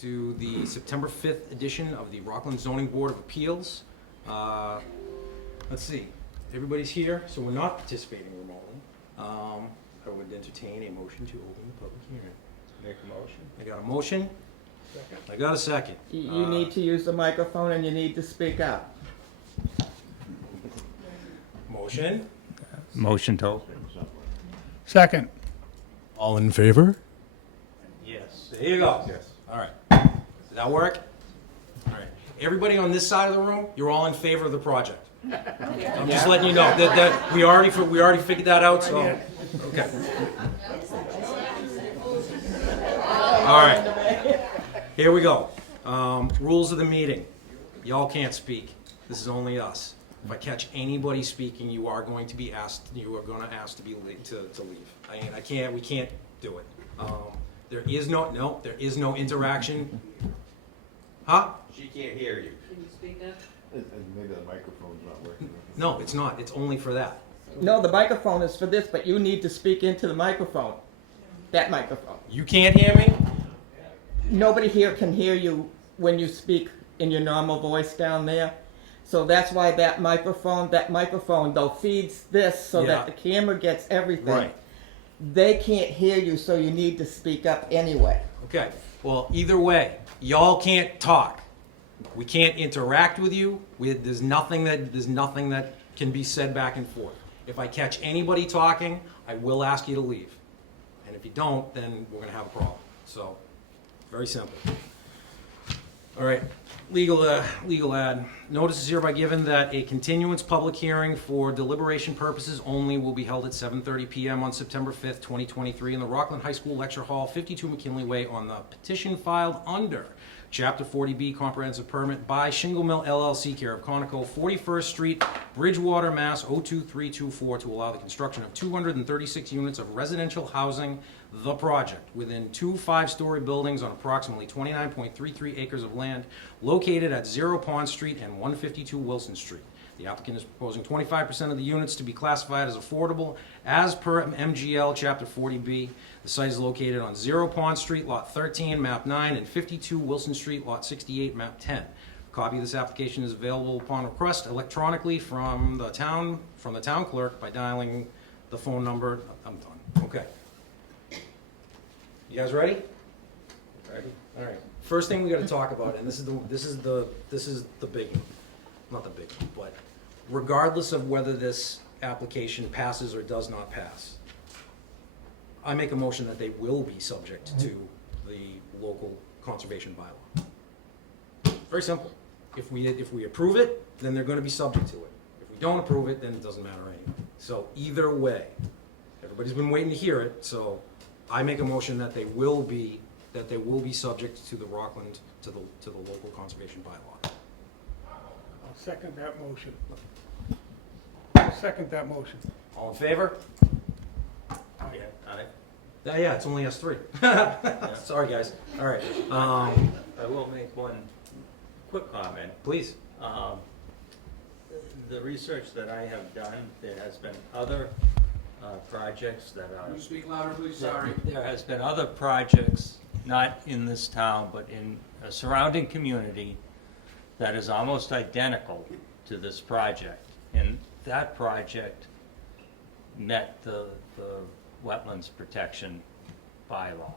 to the September 5th edition of the Rockland Zoning Board of Appeals. Let's see, everybody's here, so we're not participating remotely. I would entertain a motion to open the public hearing. Make a motion. I got a motion. I got a second. You need to use the microphone and you need to speak up. Motion. Motion to open. Second. All in favor? Yes. There you go. Yes. All right. Does that work? All right. Everybody on this side of the room, you're all in favor of the project. I'm just letting you know that we already figured that out. So okay. All right. Here we go. Rules of the meeting. Y'all can't speak. This is only us. If I catch anybody speaking, you are going to be asked. You are going to ask to be to leave. I can't. We can't do it. There is no interaction. Huh? She can't hear you. Can you speak up? Maybe the microphone's not working. No, it's not. It's only for that. No, the microphone is for this, but you need to speak into the microphone. That microphone. You can't hear me? Nobody here can hear you when you speak in your normal voice down there. So that's why that microphone though feeds this so Yeah. that the camera gets everything. Right. They can't hear you, so you need to speak up anyway. Okay. Well, either way, y'all can't talk. We can't interact with you. There's nothing that can be said back and forth. If I catch anybody talking, I will ask you to leave. And if you don't, then we're gonna have a problem. So, very simple. All right, legal ad. Notice is hereby given that a continuance public hearing for deliberation purposes only will be held at 7:30 p.m. on September 5th, 2023 in the Rockland High School Lecture Hall, 52 McKinley Way, on the petition filed under Chapter 40B Comprehensive Permit by Shingle Mill LLC, care of Conoco, 41st Street, Bridgewater, Mass. 02324, to allow the construction of 236 units of residential housing, the project, within two 5-story buildings on approximately 29.33 acres of land located at 0 Pond Street and 152 Wilson Street. The applicant is proposing 25% of the units to be classified as affordable as per MGL Chapter 40B. The site is located on 0 Pond Street, Lot 13, Map 9, and 52 Wilson Street, Lot 68, Map 10. A copy of this application is available upon request electronically from the town clerk by dialing the phone number. I'm done. Okay. You guys ready? Ready? All right. First thing we got to talk about, and this is the big one. Not the big one, but regardless of whether this application passes or does not pass, I make a motion that they will be subject to the local conservation bylaw. Very simple. If we approve it, then they're going to be subject to it. If we don't approve it, then it doesn't matter anyway. So either way, everybody's been waiting to hear it. So I make a motion that they will be subject to the Rockland to the local conservation bylaw. I'll second that motion. Second that motion. All in favor? Yeah. Aye. Yeah, it's only us three. Sorry, guys. All right. I will make one quick comment. Please. The research that I have done, there has been other projects that are. Can you speak louder, please? Sorry. There has been other projects, not in this town, but in a surrounding community that is almost identical to this project. And that project met the wetlands protection bylaw.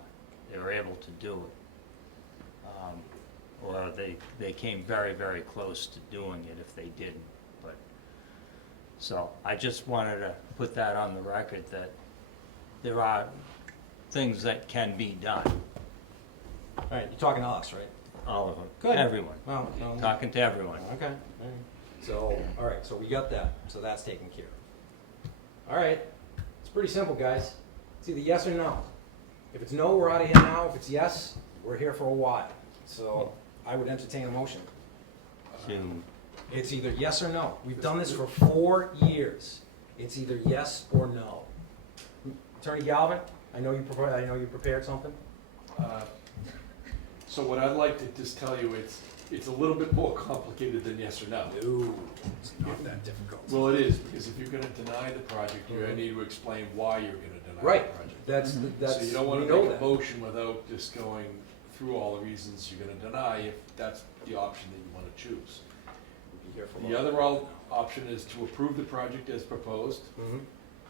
They were able to do it. Or they came very, very close to doing it if they didn't. But so I just wanted to put that on the record that there are things that can be done. All right, you're talking to us, right? All of them. Good. Everyone. Well, Talking to everyone. okay. All right. So, all right, so we got that. So that's taken care of. All right. It's pretty simple, guys. It's either yes or no. If it's no, we're out of here now. If it's yes, we're here for a while. So I would entertain a motion. It's either yes or no. We've done this for 4 years. It's either yes or no. Attorney Galvin, I know you prepared something. So what I'd like to just tell you, it's a little bit more complicated than yes or no. No, it's not that difficult. Well, it is, because if you're gonna deny the project, you're gonna need to explain why you're gonna deny Right. the project. That's So you don't wanna we know make a that. motion without just going through all the reasons you're gonna deny if that's the option that you wanna choose. We'll be here for a The while. other option is to approve the project as proposed, Mhm.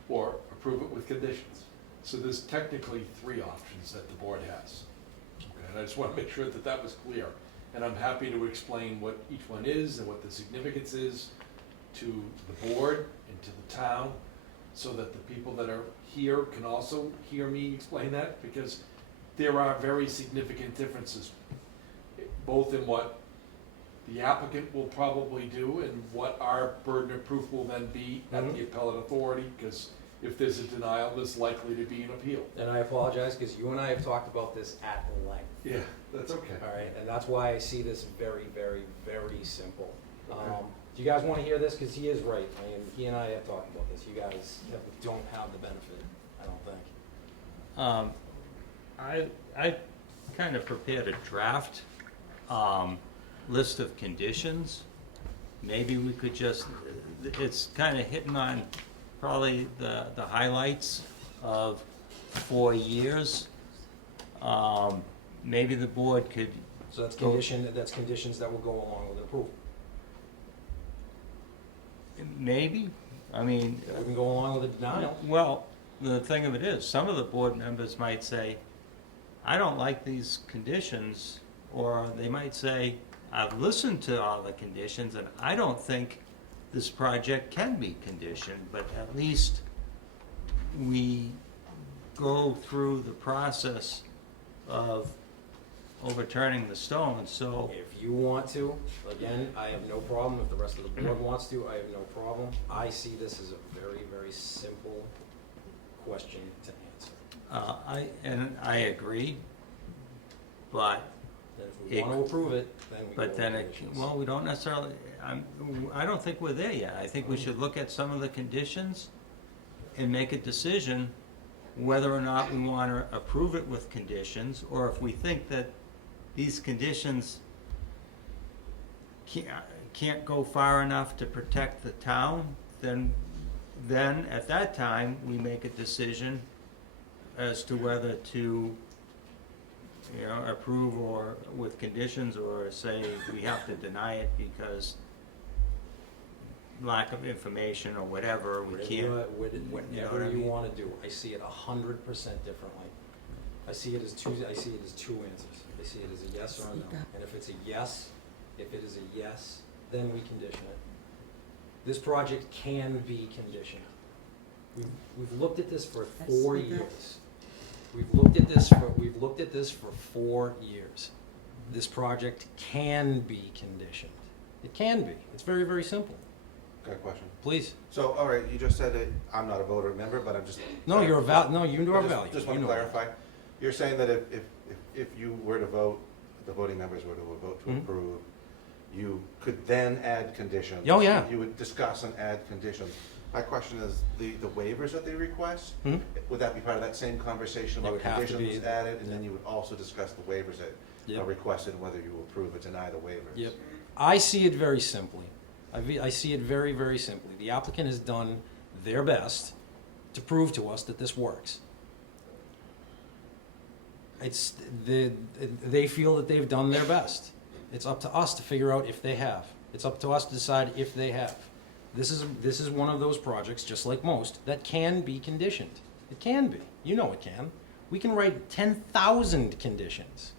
or approve it with conditions. So there's technically three options that the board has. Okay, and I just want to make sure that that was clear. And I'm happy to explain what each one is and what the significance is to the board and to the town, so that the people that are here can also hear me explain that, because there are very significant differences, both in what the applicant will probably do and what our burden of proof will then be at the appellate authority, because if there's a denial, there's likely to be an appeal. And I apologize, because you and I have talked about this at length. Yeah, that's okay. All right, and that's why I see this very, very, very simple. Okay. Do you guys want to hear this? Because he is right. I mean, he and I have talked about this. You guys don't have the benefit, I don't think. I kind of prepared a draft list of conditions. Maybe we could just, it's kind of hitting on probably the highlights of 4 years. Maybe the board could, So that's conditions that will go along with approval. maybe, I mean, We can go along with the denial. well, the thing of it is, some of the board members might say, I don't like these conditions, or they might say, I've listened to all the conditions, and I don't think this project can be conditioned, but at least we go through the process of overturning the stone, so, If you want to, again, I have no problem. If the rest of the board wants to, I have no problem. I see this as a very, very simple question to answer. I agree, but Then if we It- want to approve it, then we go But with then, conditions. well, we don't necessarily, I don't think we're there yet. I think we should look at some of the conditions and make a decision whether or not we want to approve it with conditions, or if we think that these conditions can't go far enough to protect the town, then at that time, we make a decision as to whether to approve or with conditions, or say we have to deny it because lack of information or whatever, we can't. Whatever you want to do, I see it 100% differently. I see it as two answers. I see it as a yes or a no. Speak up. And if it is a yes, then we condition it. This project can be conditioned. We've looked at this for 4 Speak up. years. We've looked at this for 4 years. This project can be conditioned. It can be. It's very, very simple. Got a question? Please. So, all right, you just said that I'm not a voter member, but I'm just. No, you're a no, you are I valued. Just You want to know that. clarify, you're saying that if you were to vote, the voting members were to vote to Mhm. approve, you could then add conditions? Oh, yeah. You would discuss and add conditions. My question is, the waivers that they request, Mhm. would that be part of that same conversation They about would have to be- conditions added? And then you would also discuss the waivers that Yep. are requested, whether you approve or deny the waivers? Yep. I see it very simply. I see it very, very simply. The applicant has done their best to prove to us that this works. They feel that they've done their best. It's up to us to figure out if they have. It's up to us to decide if they have. This is one of those projects, just like most, that can be conditioned. It can be. You know it can. We can write 10,000 conditions.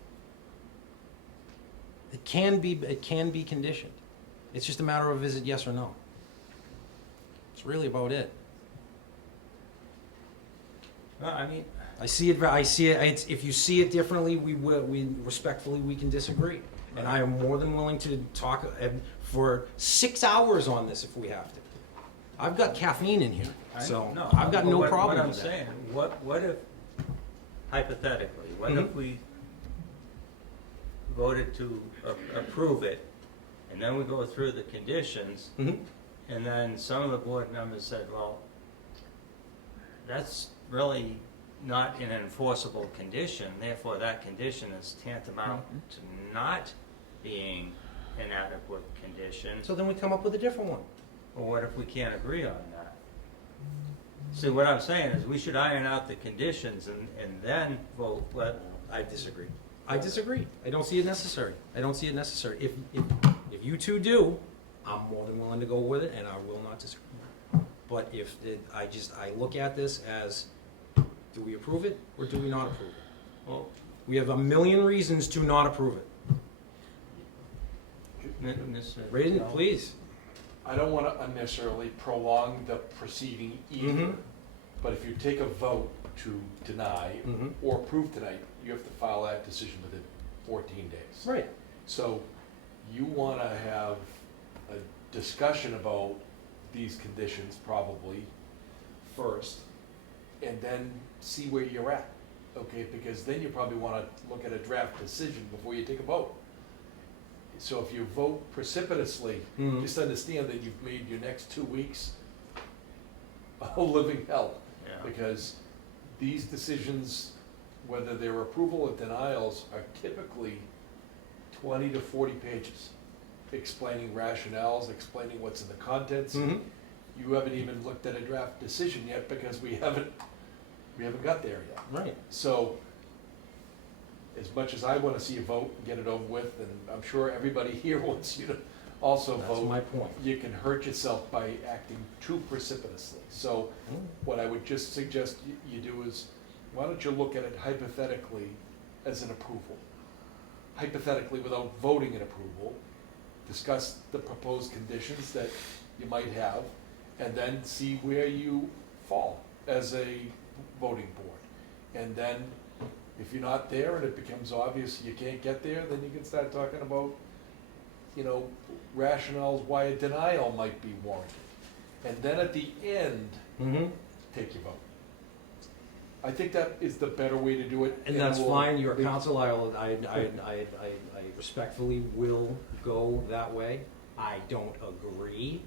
It can be conditioned. It's just a matter of, is it yes or no? It's really about it. Well, I mean, If you see it differently, we respectfully can disagree. And I am more than willing to talk for 6 hours on this if we have to. I've got caffeine in here, so I've got no problem What I'm with that. saying, what if, hypothetically, what if we voted to approve it, and then we go through the conditions, Mhm. and then some of the board members said, well, that's really not an enforceable condition, therefore that condition is tantamount to not being an adequate condition. So then we come up with a different one. Or what if we can't agree on that? See, what I'm saying is we should iron out the conditions and then vote, I disagree. I disagree. I don't see it necessary. I don't see it necessary. If you two do, I'm more than willing to go with it, and I will not disagree. But I look at this as, do we approve it or do we not approve it? Well, We have a million reasons to not approve it. Mr. Raise it, please. I don't want to unnecessarily prolong the proceeding either, Mhm. but if you take a vote to deny Mhm. or approve tonight, you have to file that decision within 14 days. Right. So you want to have a discussion about these conditions probably first, and then see where you're at, okay? Because then you probably want to look at a draft decision before you take a vote. So if you vote precipitously, Mhm. just understand that you've made your next 2 weeks a living hell. Yeah. Because these decisions, whether they're approval or denials, are typically 20 to 40 pages, explaining rationales, explaining what's in the contents. Mhm. You haven't even looked at a draft decision yet because we haven't got there yet. Right. So, as much as I wanna see a vote and get it over with, and I'm sure everybody here wants you to also That's vote, my point. you can hurt yourself by acting too precipitously. So, what I would just suggest you do is, why don't you look at it hypothetically as an approval? Hypothetically, without voting an approval, discuss the proposed conditions that you might have, and then see where you fall as a voting board. And then, if you're not there and it becomes obvious you can't get there, then you can start talking about, rationales why a denial might be warranted. And then at the end, Mm-hmm. take your vote. I think that is the better way to do it. And that's we'll fine, your leave- counsel, I respectfully will go that way. I don't agree.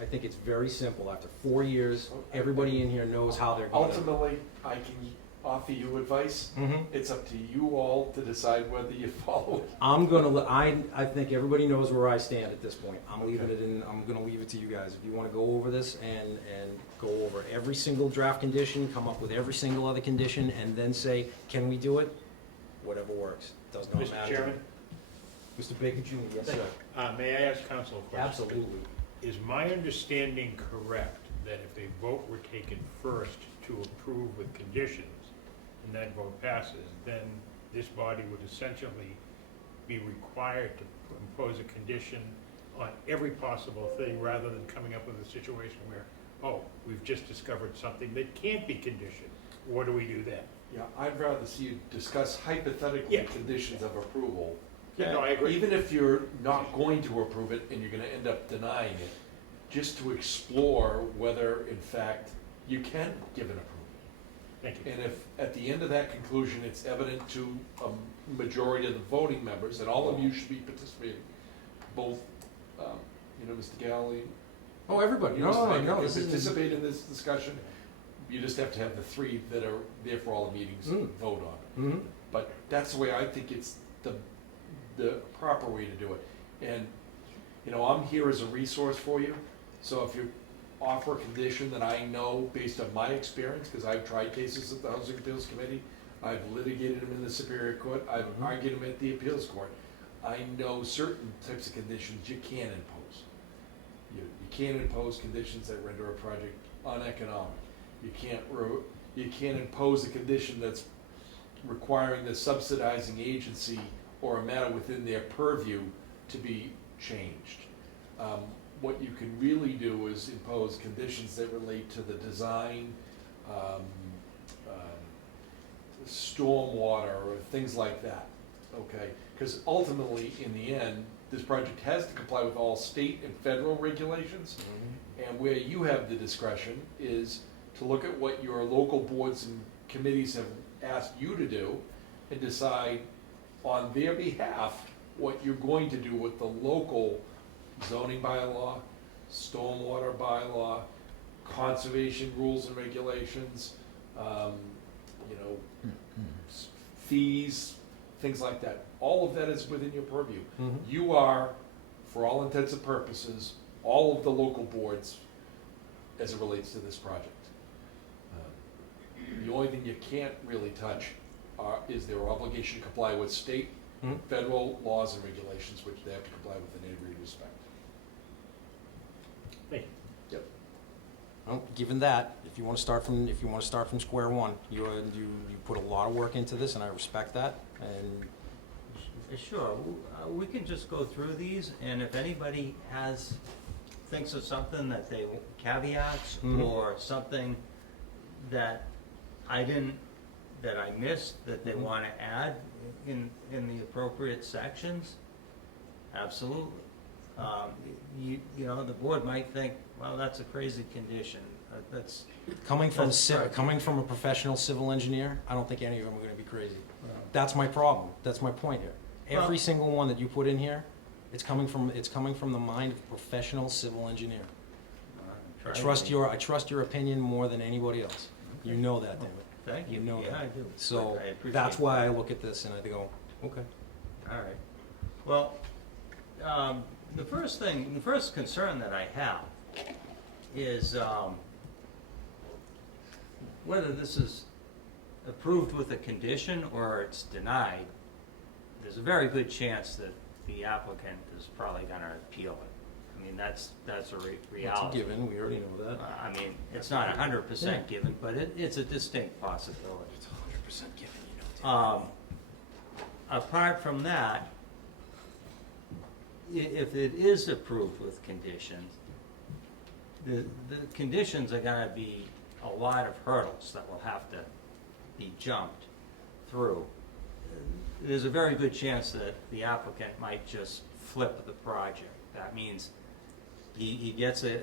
I think it's very simple. After 4 years, everybody in here knows how they're going to. Ultimately, I can offer you advice. Mhm. It's up to you all to decide whether you follow it. I'm gonna, I think everybody knows where I stand at this point. I'm leaving Okay. it in, I'm gonna leave it to you guys. If you wanna go over this and go over every single draft condition, come up with every single other condition, and then say, can we do it? Whatever works, does not matter. Mr. to me. Chairman, Mr. Baker Jr., yes, sir. may I ask counsel a question? Absolutely. Is my understanding correct that if a vote were taken first to approve with conditions, and that vote passes, then this body would essentially be required to impose a condition on every possible thing, rather than coming up with a situation where, oh, we've just discovered something that can't be conditioned? What do we do then? Yeah, I'd rather see you discuss hypothetically Yeah. conditions of approval. Yeah, no, I agree. Even if you're not going to approve it and you're gonna end up denying it, just to explore whether in fact you can give an approval. Thank you. And if at the end of that conclusion, it's evident to a majority of the voting members, and all of you should be participating, both, Mr. Galley. Oh, everybody, you, no, Mr. Baker, no, can this is. participate in this discussion. You just have to have the three that are there for all the meetings vote on it. Mhm. But that's the way I think it's the proper way to do it. And, I'm here as a resource for you, so if you offer a condition that I know based on my experience, because I've tried cases at the Housing Appeals Committee, I've litigated them in the Superior Court, I've argued them at the Appeals Court. I know certain types of conditions you can impose. You can't impose conditions that render a project uneconomic. You can't impose a condition that's requiring the subsidizing agency or a matter within their purview to be changed. What you can really do is impose conditions that relate to the design, stormwater, or things like that, okay? Because ultimately, in the end, this project has to comply with all state and federal regulations, and where you have the discretion is to look at what your local boards and committees have asked you to do and decide on their behalf what you're going to do with the local zoning bylaw, stormwater bylaw, conservation rules and regulations, fees, things like that. All of that is within your purview. Mhm. You are, for all intents and purposes, all of the local boards as it relates to this project. The only thing you can't really touch is their obligation to comply with state, Hmm? federal laws and regulations, which they have to comply with in every respect. Thank you. Yep. Well, given that, if you want to start from square one, you put a lot of work into this, and I respect that. And Sure, we can just go through these, and if anybody thinks of something that caveats Mhm. or something that that I missed, that they Mhm. wanna add in the appropriate sections, absolutely. You know, the board might think, well, that's a crazy condition, that's, coming from That's right. coming from a professional civil engineer, I don't think any of them are going to be crazy. That's my problem. That's my point here. Every Well- single one that you put in here, it's coming from the mind of a professional civil engineer. I trust your opinion more than anybody else. You know that, David. Thank you, You know yeah, that. I do. So I appreciate that's that. why I look at this and I go, okay. All right. Well, the first concern that I have is whether this is approved with a condition or it's denied. There's a very good chance that the applicant is probably gonna appeal it. I mean, that's a It's a reality. given. We already know that. I mean, it's not 100% given, but it's a distinct possibility. It's 100% given, you know. Apart from that, if it is approved with conditions, the conditions are gonna be a lot of hurdles that will have to be jumped through. There's a very good chance that the applicant might just flip the project. That means he gets an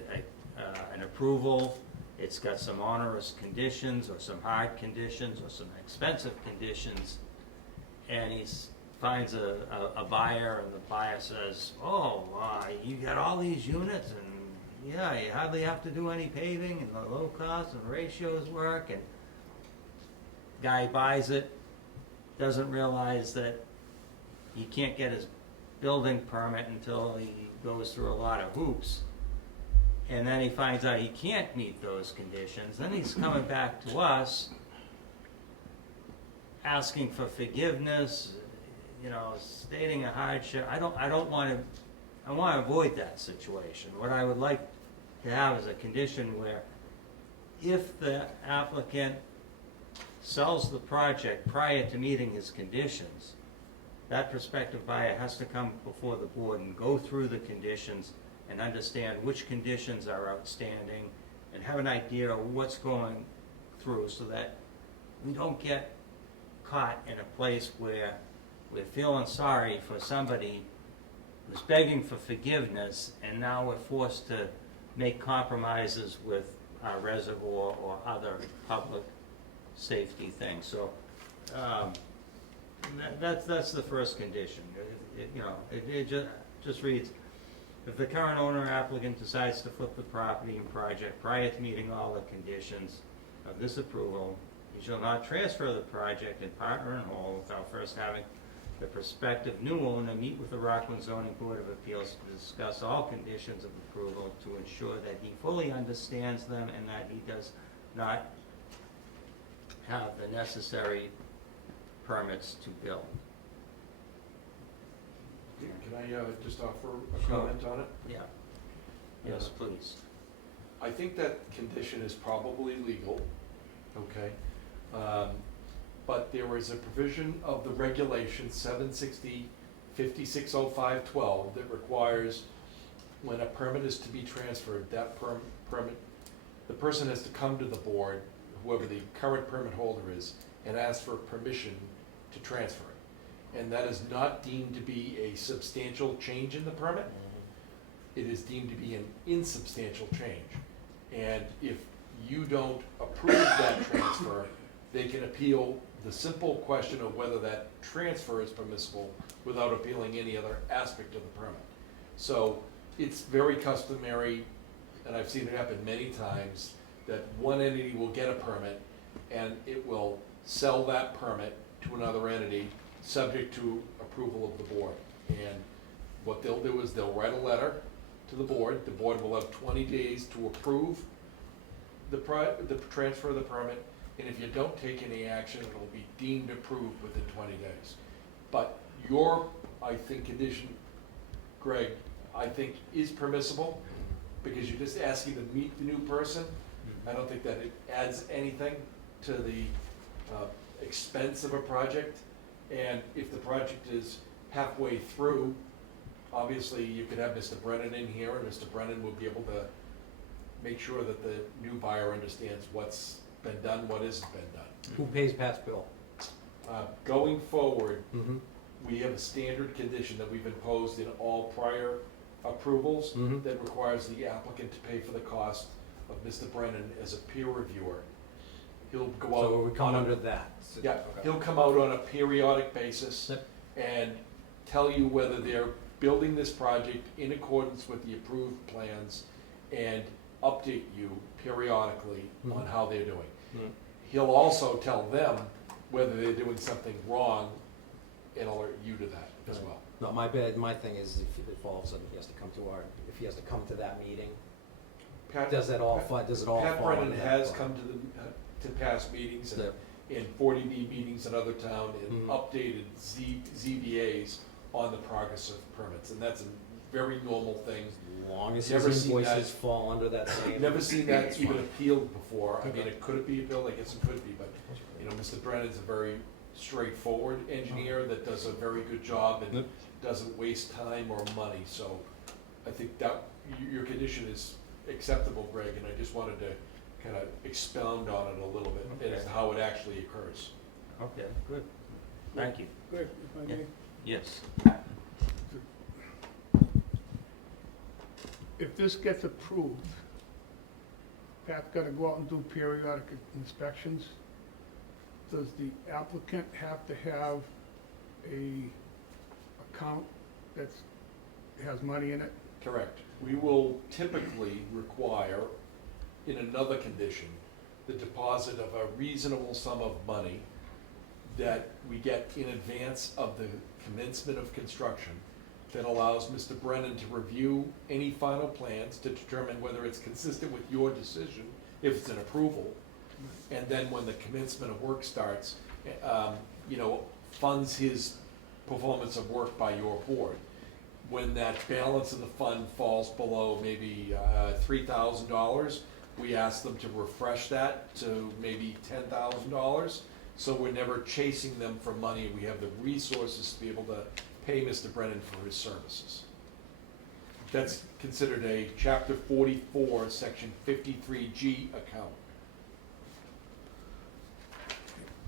approval, it's got some onerous conditions, or some hard conditions, or some expensive conditions, and he finds a buyer, and the buyer says, oh, you got all these units, and yeah, you hardly have to do any paving, and the low cost and ratios work, and guy buys it, doesn't realize that he can't get his building permit until he goes through a lot of hoops. And then he finds out he can't meet those conditions. Then he's coming back to us, asking for forgiveness, you know, stating a hardship. I want to avoid that situation. What I would like to have is a condition where if the applicant sells the project prior to meeting his conditions, that prospective buyer has to come before the board and go through the conditions and understand which conditions are outstanding and have an idea of what's going through, so that we don't get caught in a place where we're feeling sorry for somebody who's begging for forgiveness, and now we're forced to make compromises with our reservoir or other public safety things. So that's the first condition. It just reads, if the current owner or applicant decides to flip the property and project prior to meeting all the conditions of this approval, he shall not transfer the project in part or in whole without first having the prospective new owner meet with the Rockland Zoning Board of Appeals to discuss all conditions of approval to ensure that he fully understands them and that he does not have the necessary permits to build. Can I just offer a Sure. comment on it? Yeah. Yes, please. I think that condition is probably legal, okay? But there is a provision of the regulation 760 560512 that requires when a permit is to be transferred, that permit, the person has to come to the board, whoever the current permit holder is, and ask for permission to transfer it. And that is not deemed to be a substantial change in the permit. It is deemed to be an insubstantial change. And if you don't approve that transfer, they can appeal the simple question of whether that transfer is permissible without appealing any other aspect of the permit. So it's very customary, and I've seen it happen many times, that one entity will get a permit and it will sell that permit to another entity subject to approval of the board. And what they'll do is they'll write a letter to the board will have 20 days to approve the transfer of the permit, and if you don't take any action, it'll be deemed approved within 20 days. But your, I think, condition, Greg, I think is permissible, because you're just asking to meet the new person. I don't think that it adds anything to the expense of a project. And if the project is halfway through, obviously you could have Mr. Brennan in here, and Mr. Brennan would be able to make sure that the new buyer understands what's been done, what isn't been done. Who pays Pat's bill? Going forward, Mm-hmm. we have a standard condition that we've imposed in all prior approvals Mhm. that requires the applicant to pay for the cost of Mr. Brennan as a peer reviewer. He'll go out. So it would come on a- under that? Yeah, Okay. he'll come out on a periodic basis Yep. and tell you whether they're building this project in accordance with the approved plans and update you periodically on Mhm. how they're doing. Mhm. He'll also tell them whether they're doing something wrong and alert you to that as well. No, my thing is if all of a sudden he has to come to if he has to come to that meeting, Pat- does it all Pat- fall Pat under Brennan that? has come to past meetings and in 40B meetings in other town and Mhm. updated ZBAs on the progress of permits, and that's a very normal thing. As long as Never his seen invoices that. fall under that same. Never seen that That's even fine. appealed before. I mean, Okay. could it be appealed? I guess it could be, but, you know, Mr. Brennan's a very straightforward engineer that does a very good job and Yep. doesn't waste time or money, so I think that, your condition is acceptable, Greg, and I just wanted to kind of expound on it a little bit as to Okay. how it actually occurs. Okay, good. Thank you. Good, if I may. Yes. If this gets approved, Pat's gotta go out and do periodic inspections. Does the applicant have to have a account that's, has money in it? Correct. We will typically require, in another condition, the deposit of a reasonable sum of money that we get in advance of the commencement of construction that allows Mr. Brennan to review any final plans to determine whether it's consistent with your decision, if it's an approval. And then when the commencement of work starts, you know, funds his performance of work by your board. When that balance of the fund falls below maybe $3,000, we ask them to refresh that to maybe $10,000. So we're never chasing them for money. We have the resources to be able to pay Mr. Brennan for his services. That's considered a Chapter 44, Section 53G account.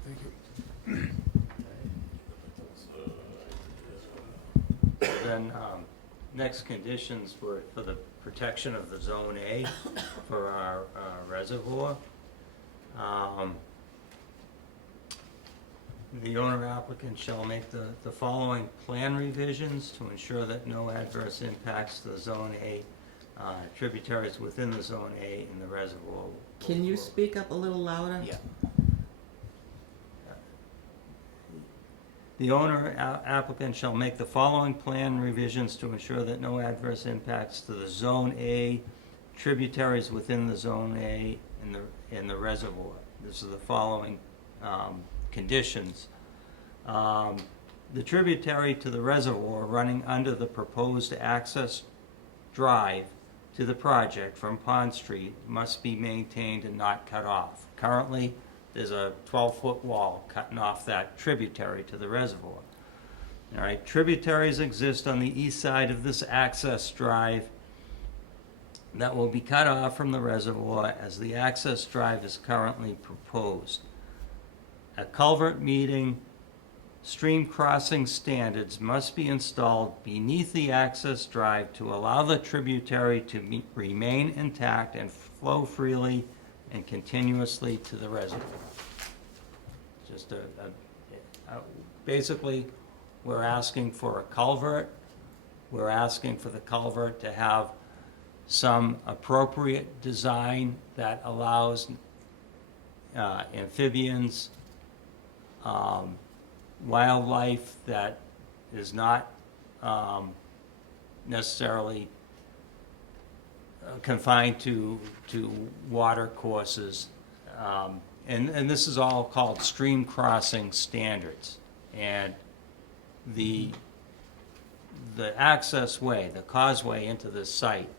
Thank you. Then, next conditions were for the protection of the Zone A for our reservoir. The owner applicant shall make the following plan revisions to ensure that no adverse impacts to the Zone A tributaries within the Zone A in the reservoir. Can you speak up a little louder? Yeah. The owner applicant shall make the following plan revisions to ensure that no adverse impacts to the Zone A tributaries within the Zone A in the reservoir. This is the following conditions. The tributary to the reservoir running under the proposed access drive to the project from Pond Street must be maintained and not cut off. Currently, there's a 12-foot wall cutting off that tributary to the reservoir. All right, tributaries exist on the east side of this access drive that will be cut off from the reservoir as the access drive is currently proposed. A culvert meeting stream crossing standards must be installed beneath the access drive to allow the tributary to remain intact and flow freely and continuously to the reservoir. Just basically, we're asking for a culvert. We're asking for the culvert to have some appropriate design that allows amphibians, wildlife that is not necessarily confined to water courses, and this is all called stream crossing standards. And the access way, the causeway into this site,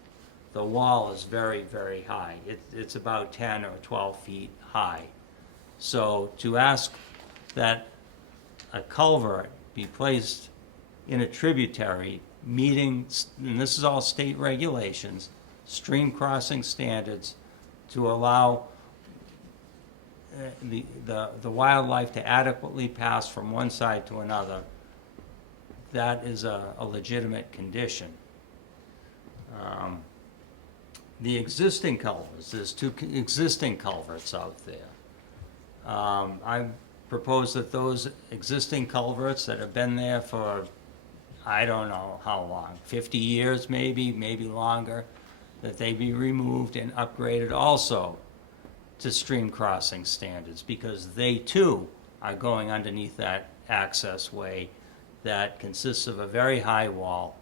the wall is very, very high. It's about 10 or 12 feet high. So to ask that a culvert be placed in a tributary meeting, and this is all state regulations, stream crossing standards, to allow the wildlife to adequately pass from one side to another, that is a legitimate condition. The existing culverts, there's two existing culverts out there. I propose that those existing culverts that have been there for, I don't know how long, 50 years maybe longer, that they be removed and upgraded also to stream crossing standards, because they too are going underneath that access way that consists of a very high wall,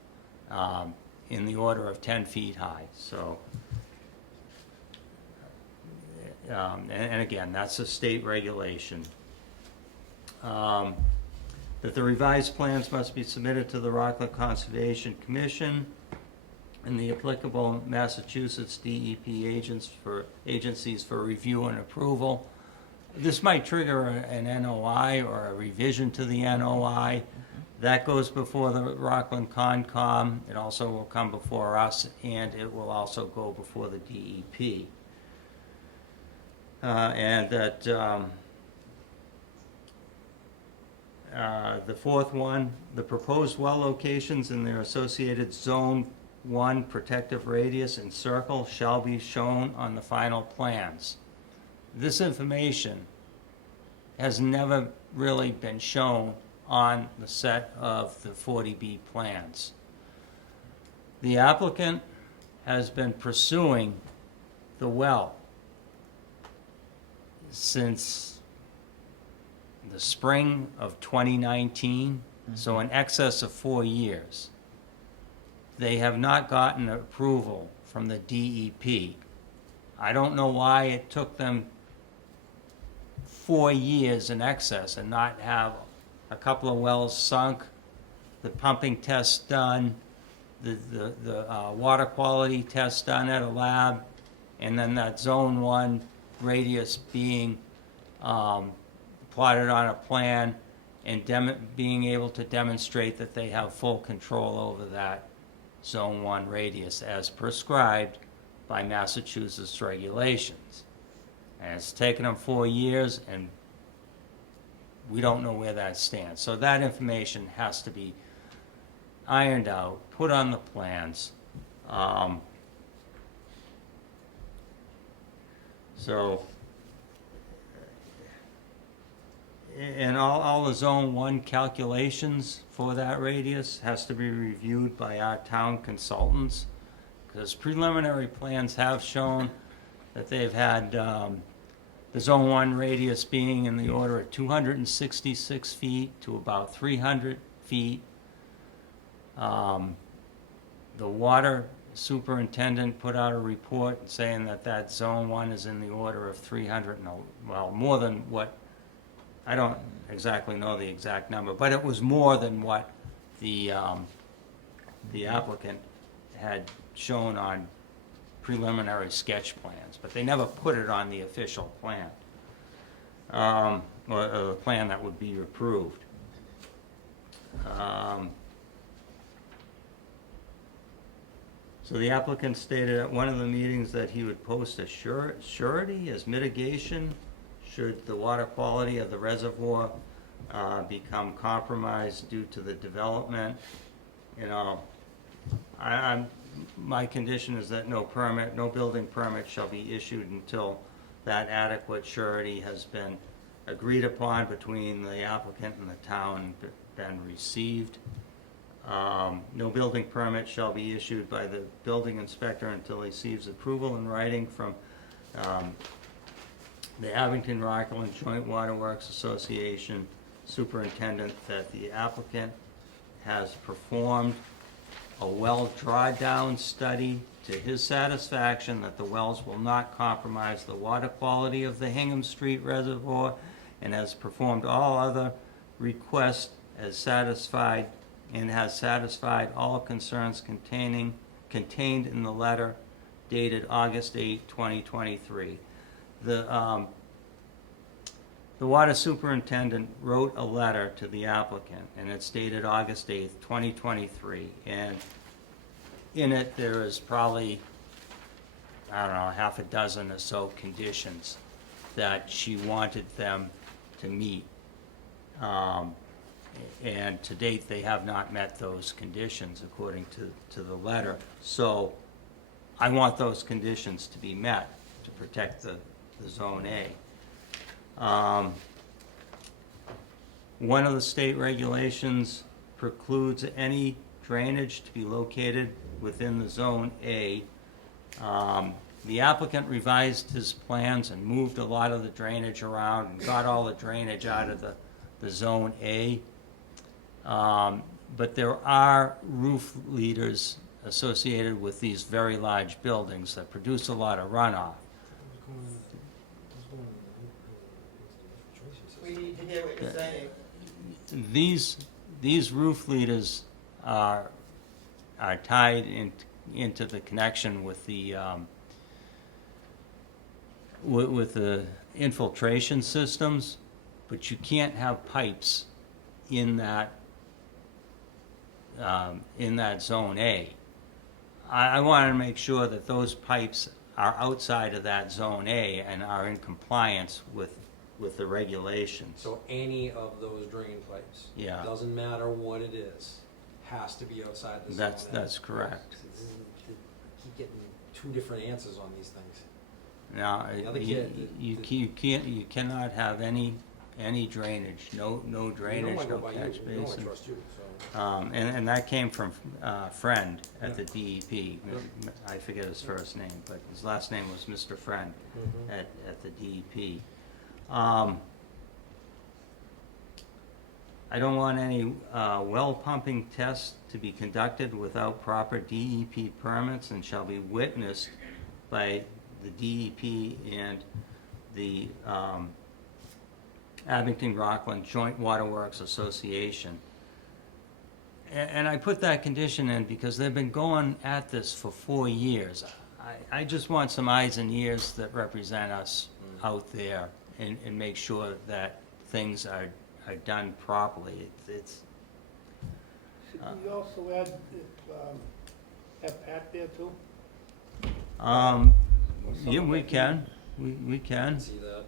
in the order of 10 feet high. So, and again, that's a state regulation. That the revised plans must be submitted to the Rockland Conservation Commission and the applicable Massachusetts DEP agencies for review and approval. This might trigger an NOI or a revision to the NOI. That goes before the Rockland Concom. It also will come before us, and it will also go before the DEP. And that the fourth one, the proposed well locations and their associated Zone 1 protective radius and circle shall be shown on the final plans. This information has never really been shown on the set of the 40B plans. The applicant has been pursuing the well since the spring of 2019, so in excess of 4 years. They have not gotten approval from the DEP. I don't know why it took them 4 years in excess and not have a couple of wells sunk, the pumping tests done, the water quality test done at a lab, and then that Zone 1 radius being plotted on a plan and being able to demonstrate that they have full control over that Zone 1 radius as prescribed by Massachusetts regulations. And it's taken them 4 years, and we don't know where that stands. So that information has to be ironed out, put on the plans. And all the Zone 1 calculations for that radius has to be reviewed by our town consultants, because preliminary plans have shown that they've had the Zone 1 radius being in the order of 266 feet to about 300 feet. The water superintendent put out a report saying that that Zone 1 is in the order of 300, well, more than what, I don't exactly know the exact number, but it was more than what the applicant had shown on preliminary sketch plans, but they never put it on the official plan, or the plan that would be approved. So the applicant stated at one of the meetings that he would post a surety as mitigation should the water quality of the reservoir become compromised due to the development. You know, my condition is that no building permit shall be issued until that adequate surety has been agreed upon between the applicant and the town, been received. No building permit shall be issued by the building inspector until he receives approval in writing from the Abington Rockland Joint Waterworks Association superintendent that the applicant has performed a well drawdown study to his satisfaction that the wells will not compromise the water quality of the Hingham Street Reservoir and has performed all other requests as satisfied and has satisfied all concerns contained in the letter dated August 8, 2023. The water superintendent wrote a letter to the applicant, and it's dated August 8, 2023, and in it, there is probably, I don't know, half a dozen or so conditions that she wanted them to meet. And to date, they have not met those conditions according to the letter. So I want those conditions to be met to protect the Zone A. One of the state regulations precludes any drainage to be located within the Zone A. The applicant revised his plans and moved a lot of the drainage around and got all the drainage out of the Zone A. But there are roof leaders associated with these very large buildings that produce a lot of runoff. We need to hear what you're saying. These roof leaders are tied into the connection with the with the infiltration systems, but you can't have pipes in that Zone A. I wanted to make sure that those pipes are outside of that Zone A and are in compliance with the regulations. So any of those drain pipes. Yeah. Doesn't matter what it is, has to be outside the zone. That's correct. You keep getting two different answers on these things. Now, The other you cannot have any drainage, no drainage, no catch You know I basin. trust you, so. And that came from Friend at the DEP. I forget his first name, but his last name was Mr. Friend at the DEP. I don't want any well pumping tests to be conducted without proper DEP permits and shall be witnessed by the DEP and the Abington-Rockland Joint Waterworks Association. And I put that condition in because they've been going at this for 4 years. I just want some eyes and ears that represent us out there and make sure that things are done properly. It's Should we also add, have Pat there too? yeah, we can. We can. See that?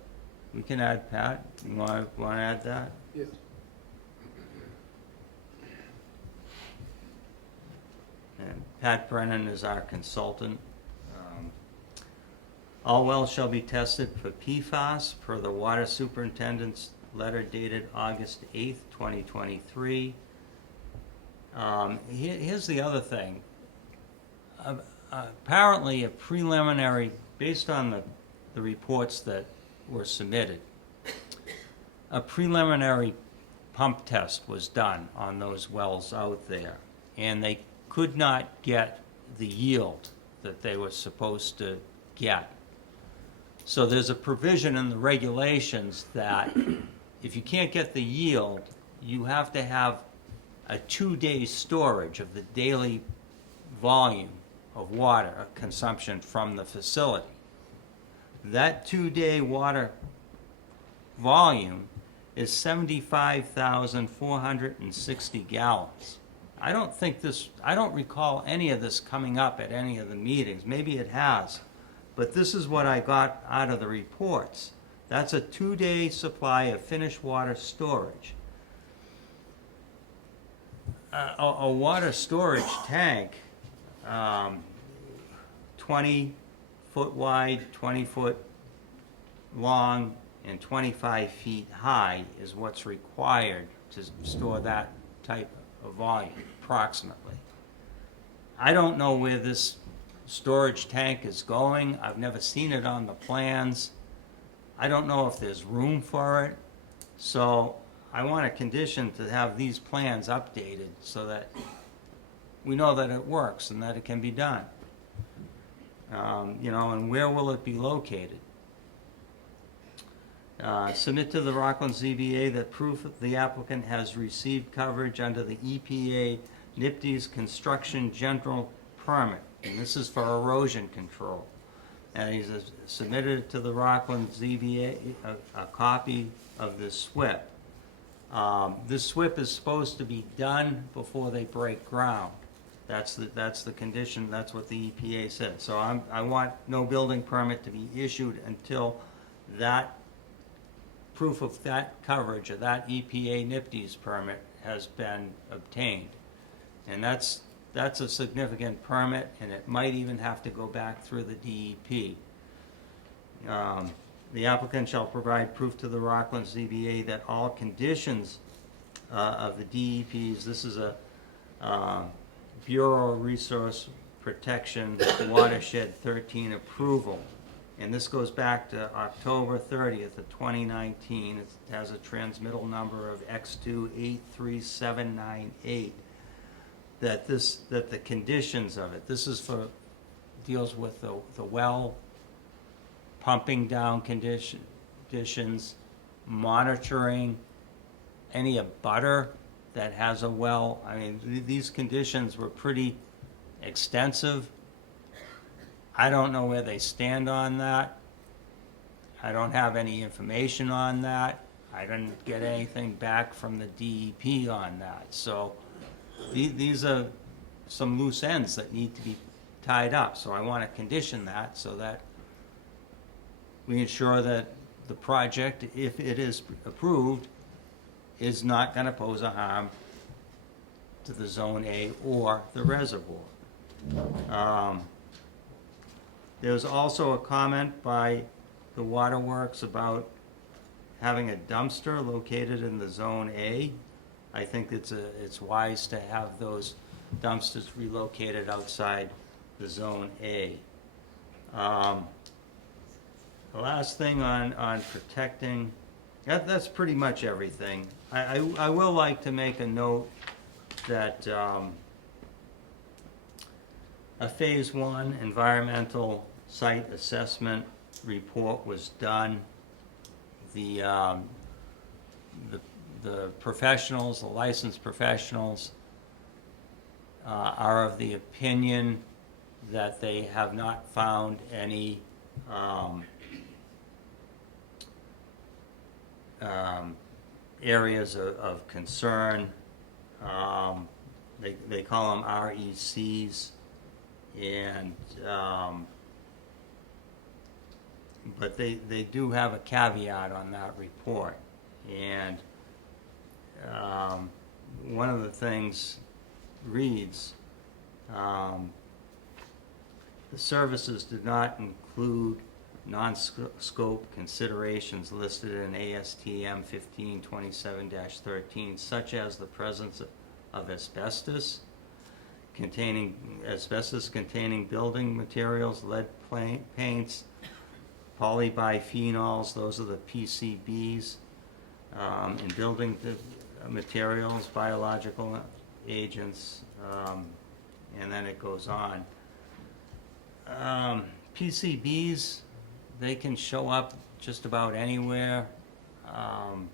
We can add Pat. You want to add that? Yes. And Pat Brennan is our consultant. All wells shall be tested for PFAS per the water superintendent's letter dated August 8th, 2023. Here's the other thing. Apparently a preliminary, based on the reports that were submitted, a preliminary pump test was done on those wells out there, and they could not get the yield that they were supposed to get. So there's a provision in the regulations that if you can't get the yield, you have to have a 2-day storage of the daily volume of water consumption from the facility. That 2-day water volume is 75,460 gallons. I don't recall any of this coming up at any of the meetings. Maybe it has, but this is what I got out of the reports. That's a 2-day supply of finished water storage. A water storage tank, 20-foot wide, 20-foot long, and 25 feet high is what's required to store that type of volume, approximately. I don't know where this storage tank is going. I've never seen it on the plans. I don't know if there's room for it. So I want a condition to have these plans updated so that we know that it works and that it can be done. And where will it be located? Submit to the Rockland ZBA that proof the applicant has received coverage under the EPA NIPD's construction general permit, and this is for erosion control. And he's submitted to the Rockland ZBA a copy of this SWIP. This SWIP is supposed to be done before they break ground. That's the condition, that's what the EPA said. So I want no building permit to be issued until that proof of that coverage, of that EPA NIPD's permit has been obtained. And that's a significant permit, and it might even have to go back through the DEP. The applicant shall provide proof to the Rockland ZBA that all conditions of the DEP's, this is a Bureau of Resource Protection Watershed 13 approval. And this goes back to October 30th of 2019. It has a transmittal number of X283798. That the conditions of it, this is deals with the well, pumping down conditions, monitoring any abutter that has a well. I mean, these conditions were pretty extensive. I don't know where they stand on that. I don't have any information on that. I didn't get anything back from the DEP on that. So these are some loose ends that need to be tied up. So I want to condition that so that we ensure that the project, if it is approved, is not going to pose a harm to the Zone A or the reservoir. There was also a comment by the Waterworks about having a dumpster located in the Zone A. I think it's wise to have those dumpsters relocated outside the Zone A. The last thing on protecting, that's pretty much everything. I will like to make a note that a Phase 1 environmental site assessment report was done. The professionals, the licensed professionals, are of the opinion that they have not found any areas of concern. They call them RECs, and but they do have a caveat on that report. And one of the things reads, the services did not include non-scope considerations listed in ASTM 1527-13, such as the presence of asbestos containing building materials, lead paints, polybiphenols, those are the PCBs, in building materials, biological agents, and then it goes on. PCBs, they can show up just about anywhere, and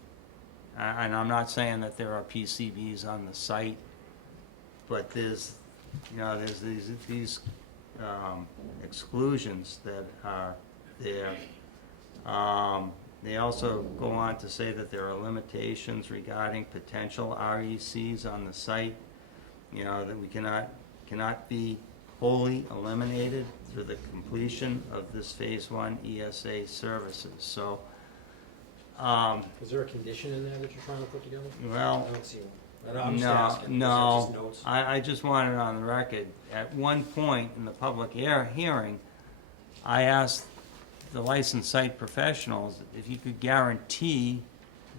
I'm not saying that there are PCBs on the site, but there's these exclusions that are there. They also go on to say that there are limitations regarding potential RECs on the site, that we cannot be wholly eliminated through the completion of this Phase 1 ESA services. So, Is there a condition in there that you're trying to put together? well, I don't see one. I'm just no, asking. Is that no, just notes? I just want it on the record. At one point in the public hearing, I asked the licensed site professionals if you could guarantee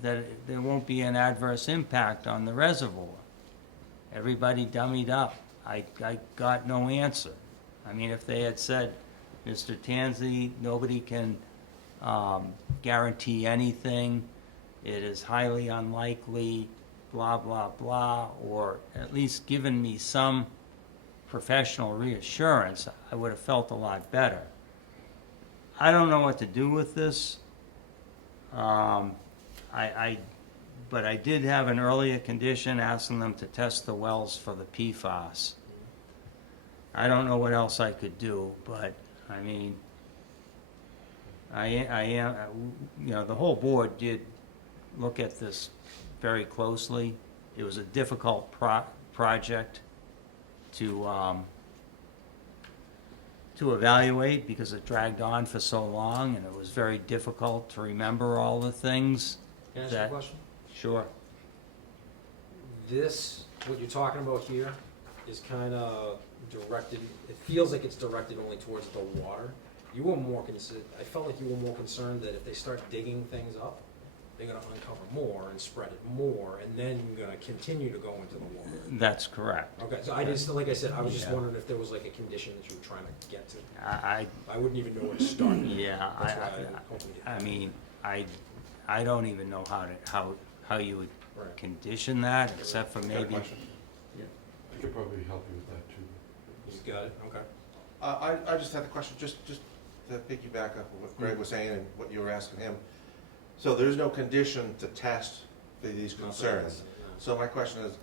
that there won't be an adverse impact on the reservoir. Everybody dummied up. I got no answer. I mean, if they had said, Mr. Tanzi, nobody can guarantee anything, it is highly unlikely, blah, blah, blah, or at least given me some professional reassurance, I would have felt a lot better. I don't know what to do with this. But I did have an earlier condition asking them to test the wells for the PFAS. I don't know what else I could do, but, I mean, I am, you know, the whole board did look at this very closely. It was a difficult project to evaluate because it dragged on for so long, and it was very difficult to remember all the things. Can I ask you a That- question? Sure. This, what you're talking about here, is kind of directed, it feels like it's directed only towards the water. You were more I felt like you were more concerned that if they start digging things up, they're gonna uncover more and spread it more, and then you're gonna continue to go into the water. That's correct. Okay, so I just, like I said, I was just Yeah. wondering if there was like a condition that you were trying to get to. I, I wouldn't even know where to start. yeah, That's why I hopefully did. I mean, I don't even know how you would Right. condition that, except for Got a maybe. question? I could probably help you with that too. He's got it, okay. I just had a question, just to piggyback up on what Greg was saying and what you were asking him. So there's no condition to test for these concerns. So my question is,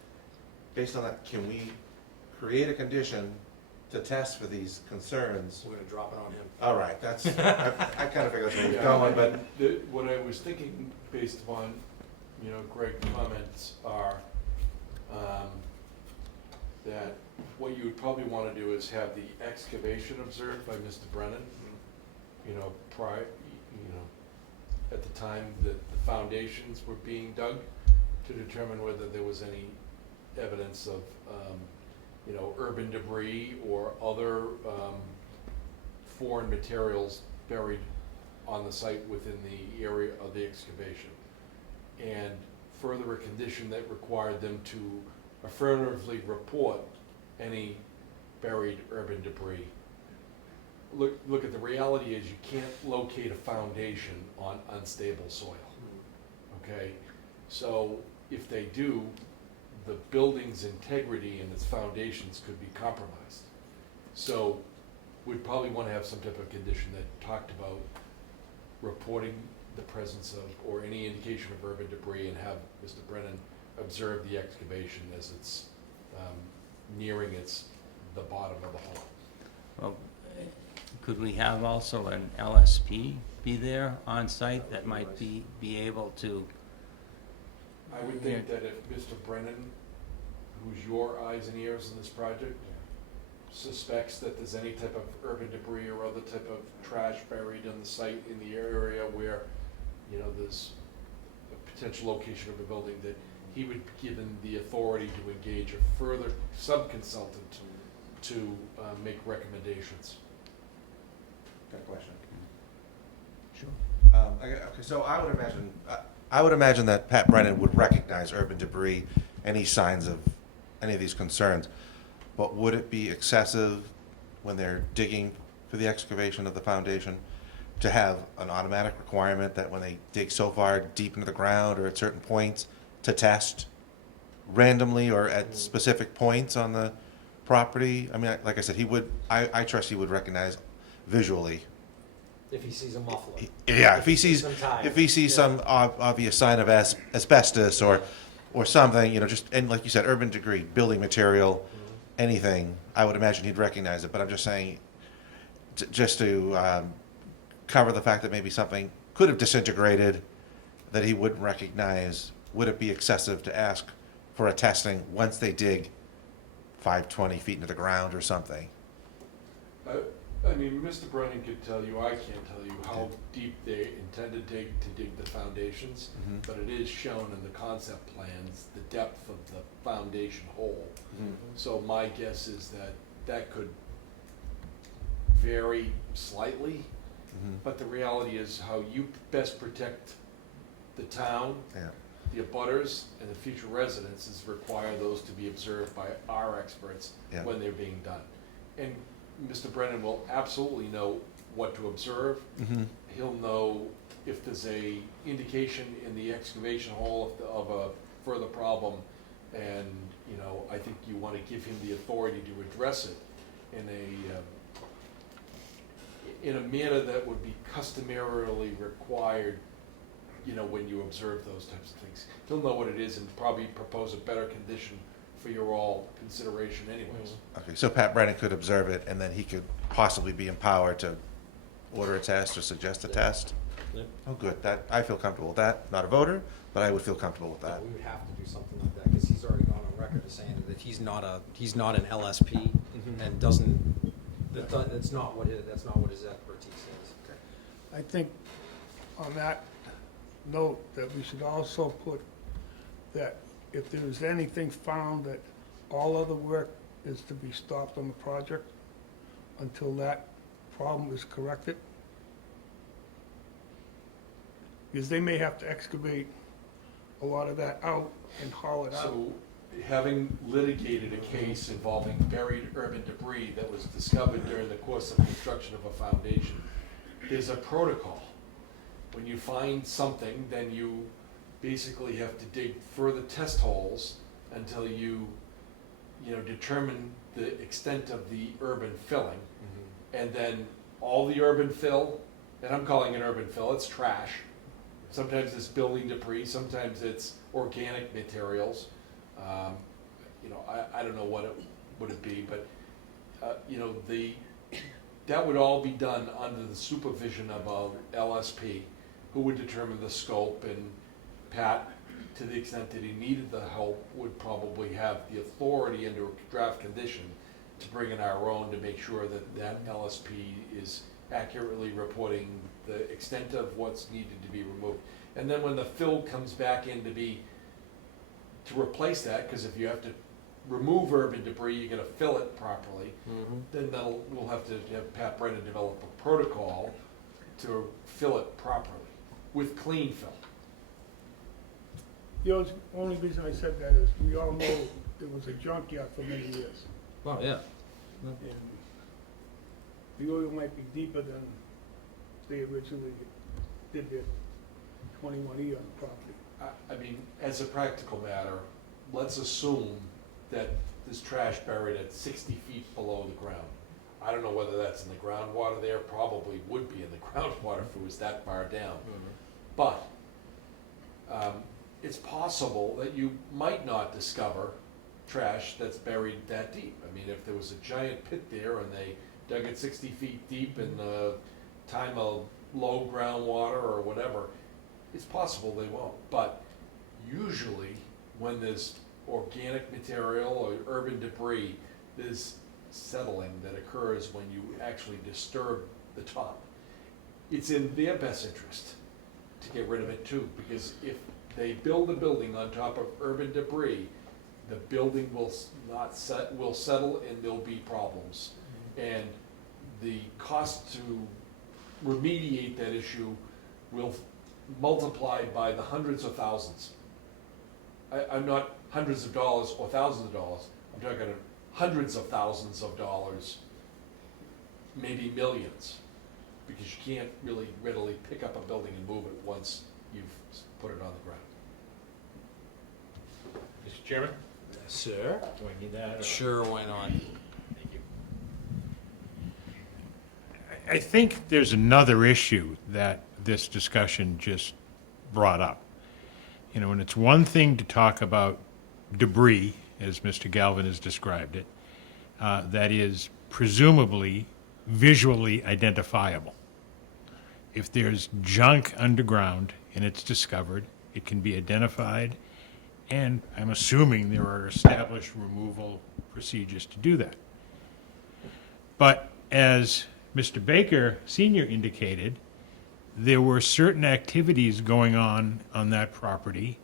based on that, can we create a condition to test for these concerns? We're gonna drop it on him. All right, that's, I kind of figured that's where you're Yeah, going, but, what I was thinking, based upon, you know, Greg's comments, are, that what you would probably wanna do is have the excavation observed by Mr. Brennan, you know, at the time that the foundations were being dug, to determine whether there was any evidence of, you know, urban debris or other, foreign materials buried on the site within the area of the excavation. And further, a condition that required them to affirmatively report any buried urban debris. Look at the reality is you can't locate a foundation on unstable soil, okay? So if they do, the building's integrity and its foundations could be compromised. So we'd probably want to have some type of condition that talked about reporting the presence of, or any indication of urban debris, and have Mr. Brennan observe the excavation as it's nearing the bottom of the hole. Well, could we have also an LSP be there on site that might be able to? I would think that if Mr. Brennan, who's your eyes and ears in this project, suspects that there's any type of urban debris or other type of trash buried on the site in the area where, you know, there's a potential location of a building, that he would be given the authority to engage a further sub-consultant to make recommendations. got a question. Sure. Okay, so I would imagine that Pat Brennan would recognize urban debris, any signs of any of these concerns. But would it be excessive when they're digging for the excavation of the foundation to have an automatic requirement that when they dig so far deep into the ground or at certain points to test randomly or at specific points on the property? I mean, like I said, I trust he would recognize visually. If he sees a muffler. Yeah, if he sees some tire. some obvious sign of asbestos or something, you know, just, and like you said, urban debris, building material, anything, I would imagine he'd recognize it. But I'm just saying, just to cover the fact that maybe something could have disintegrated that he wouldn't recognize, would it be excessive to ask for a testing once they dig 520 feet into the ground or something? I mean, Mr. Brennan could tell you, I can't tell you how deep they intend to dig the foundations, but it is shown in the concept plans, the depth of the foundation hole. So my guess is that could vary slightly, but the reality is how you best protect the town, Yeah. the abutters, and the future residents is require those to be observed by our experts Yeah. when they're being done. And Mr. Brennan will absolutely know what to observe. He'll know if there's a indication in the excavation hole of a further problem, and you know, I think you want to give him the authority to address it in a manner that would be customarily required, you know, when you observe those types of things. He'll know what it is and probably propose a better condition for your all consideration anyways. Okay, so Pat Brennan could observe it, and then he could possibly be empowered to order a test or suggest a test? Yep. Oh, good, that, I feel comfortable with that. Not a voter, but I would feel comfortable with that. We would have to do something like that, because he's already gone on record as saying that he's not an LSP and doesn't, that's not what his expertise is. I think on that note, that we should also put that if there's anything found that all other work is to be stopped on the project until that problem is corrected. Because they may have to excavate a lot of that out and haul it out. So, having litigated a case involving buried urban debris that was discovered during the course of construction of a foundation, there's a protocol. When you find something, then you basically have to dig further test holes until you determine the extent of the urban filling. And then all the urban fill, and I'm calling it urban fill, it's trash. Sometimes it's building debris, sometimes it's organic materials. I don't know what it would be, but that would all be done under the supervision of a LSP, who would determine the scope, and Pat, to the extent that he needed the help, would probably have the authority under a draft condition to bring in our own to make sure that that LSP is accurately reporting the extent of what's needed to be removed. And then when the fill comes back in to replace that, because if you have to remove urban debris, you're gonna fill it properly, then we'll have to have Pat Brennan develop a protocol to fill it properly with clean fill. The only reason I said that is we all know it was a junkyard for many years. Oh, yeah. And the oil might be deeper than they originally did their 21E on the property. I mean, as a practical matter, let's assume that there's trash buried at 60 feet below the ground. I don't know whether that's in the groundwater there, probably would be in the groundwater if it was that far down. But it's possible that you might not discover trash that's buried that deep. I mean, if there was a giant pit there and they dug it 60 feet deep in the time of low groundwater or whatever, it's possible they won't. But usually when there's organic material or urban debris, there's settling that occurs when you actually disturb the top. It's in their best interest to get rid of it too, because if they build a building on top of urban debris, the building will settle and there'll be problems. And the cost to remediate that issue will multiply by the hundreds of thousands. I'm not hundreds of dollars or thousands of dollars, I'm talking hundreds of thousands of dollars, maybe millions, because you can't really readily pick up a building and move it once you've put it on the ground. Mr. Chairman, Sir? do I need that? or- Sure, why not? Thank you. I think there's another issue that this discussion just brought up. And it's one thing to talk about debris, as Mr. Galvin has described it, that is presumably visually identifiable. If there's junk underground and it's discovered, it can be identified, and I'm assuming there are established removal procedures to do that. But as Mr. Baker Sr. indicated, there were certain activities going on that property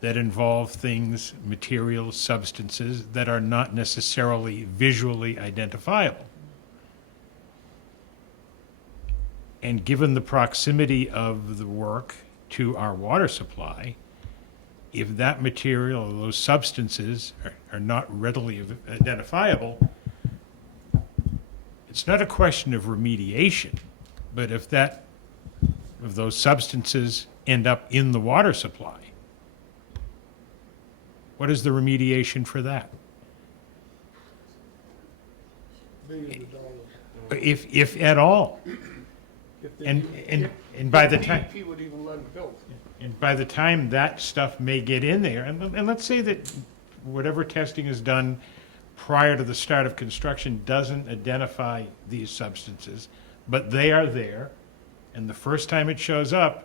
that involve things, materials, substances that are not necessarily visually identifiable. And given the proximity of the work to our water supply, if that material or those substances are not readily identifiable, it's not a question of remediation, but if those substances end up in the water supply, What is the remediation for that? Millions of dollars. If at all? If they And, even- and by if the time, DEP would even let them build. and by the time that stuff may get in there, and let's say that whatever testing is done prior to the start of construction doesn't identify these substances, but they are there, and the first time it shows up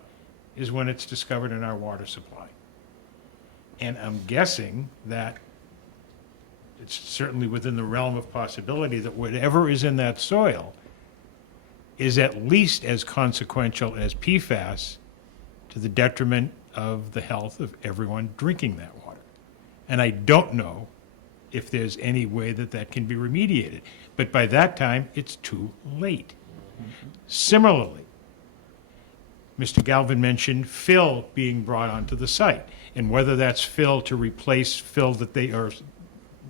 is when it's discovered in our water supply. And I'm guessing that it's certainly within the realm of possibility that whatever is in that soil is at least as consequential as PFAS to the detriment of the health of everyone drinking that water. And I don't know if there's any way that that can be remediated. But by that time, it's too late. Similarly, Mr. Galvin mentioned fill being brought onto the site, and whether that's fill to replace fill that they, or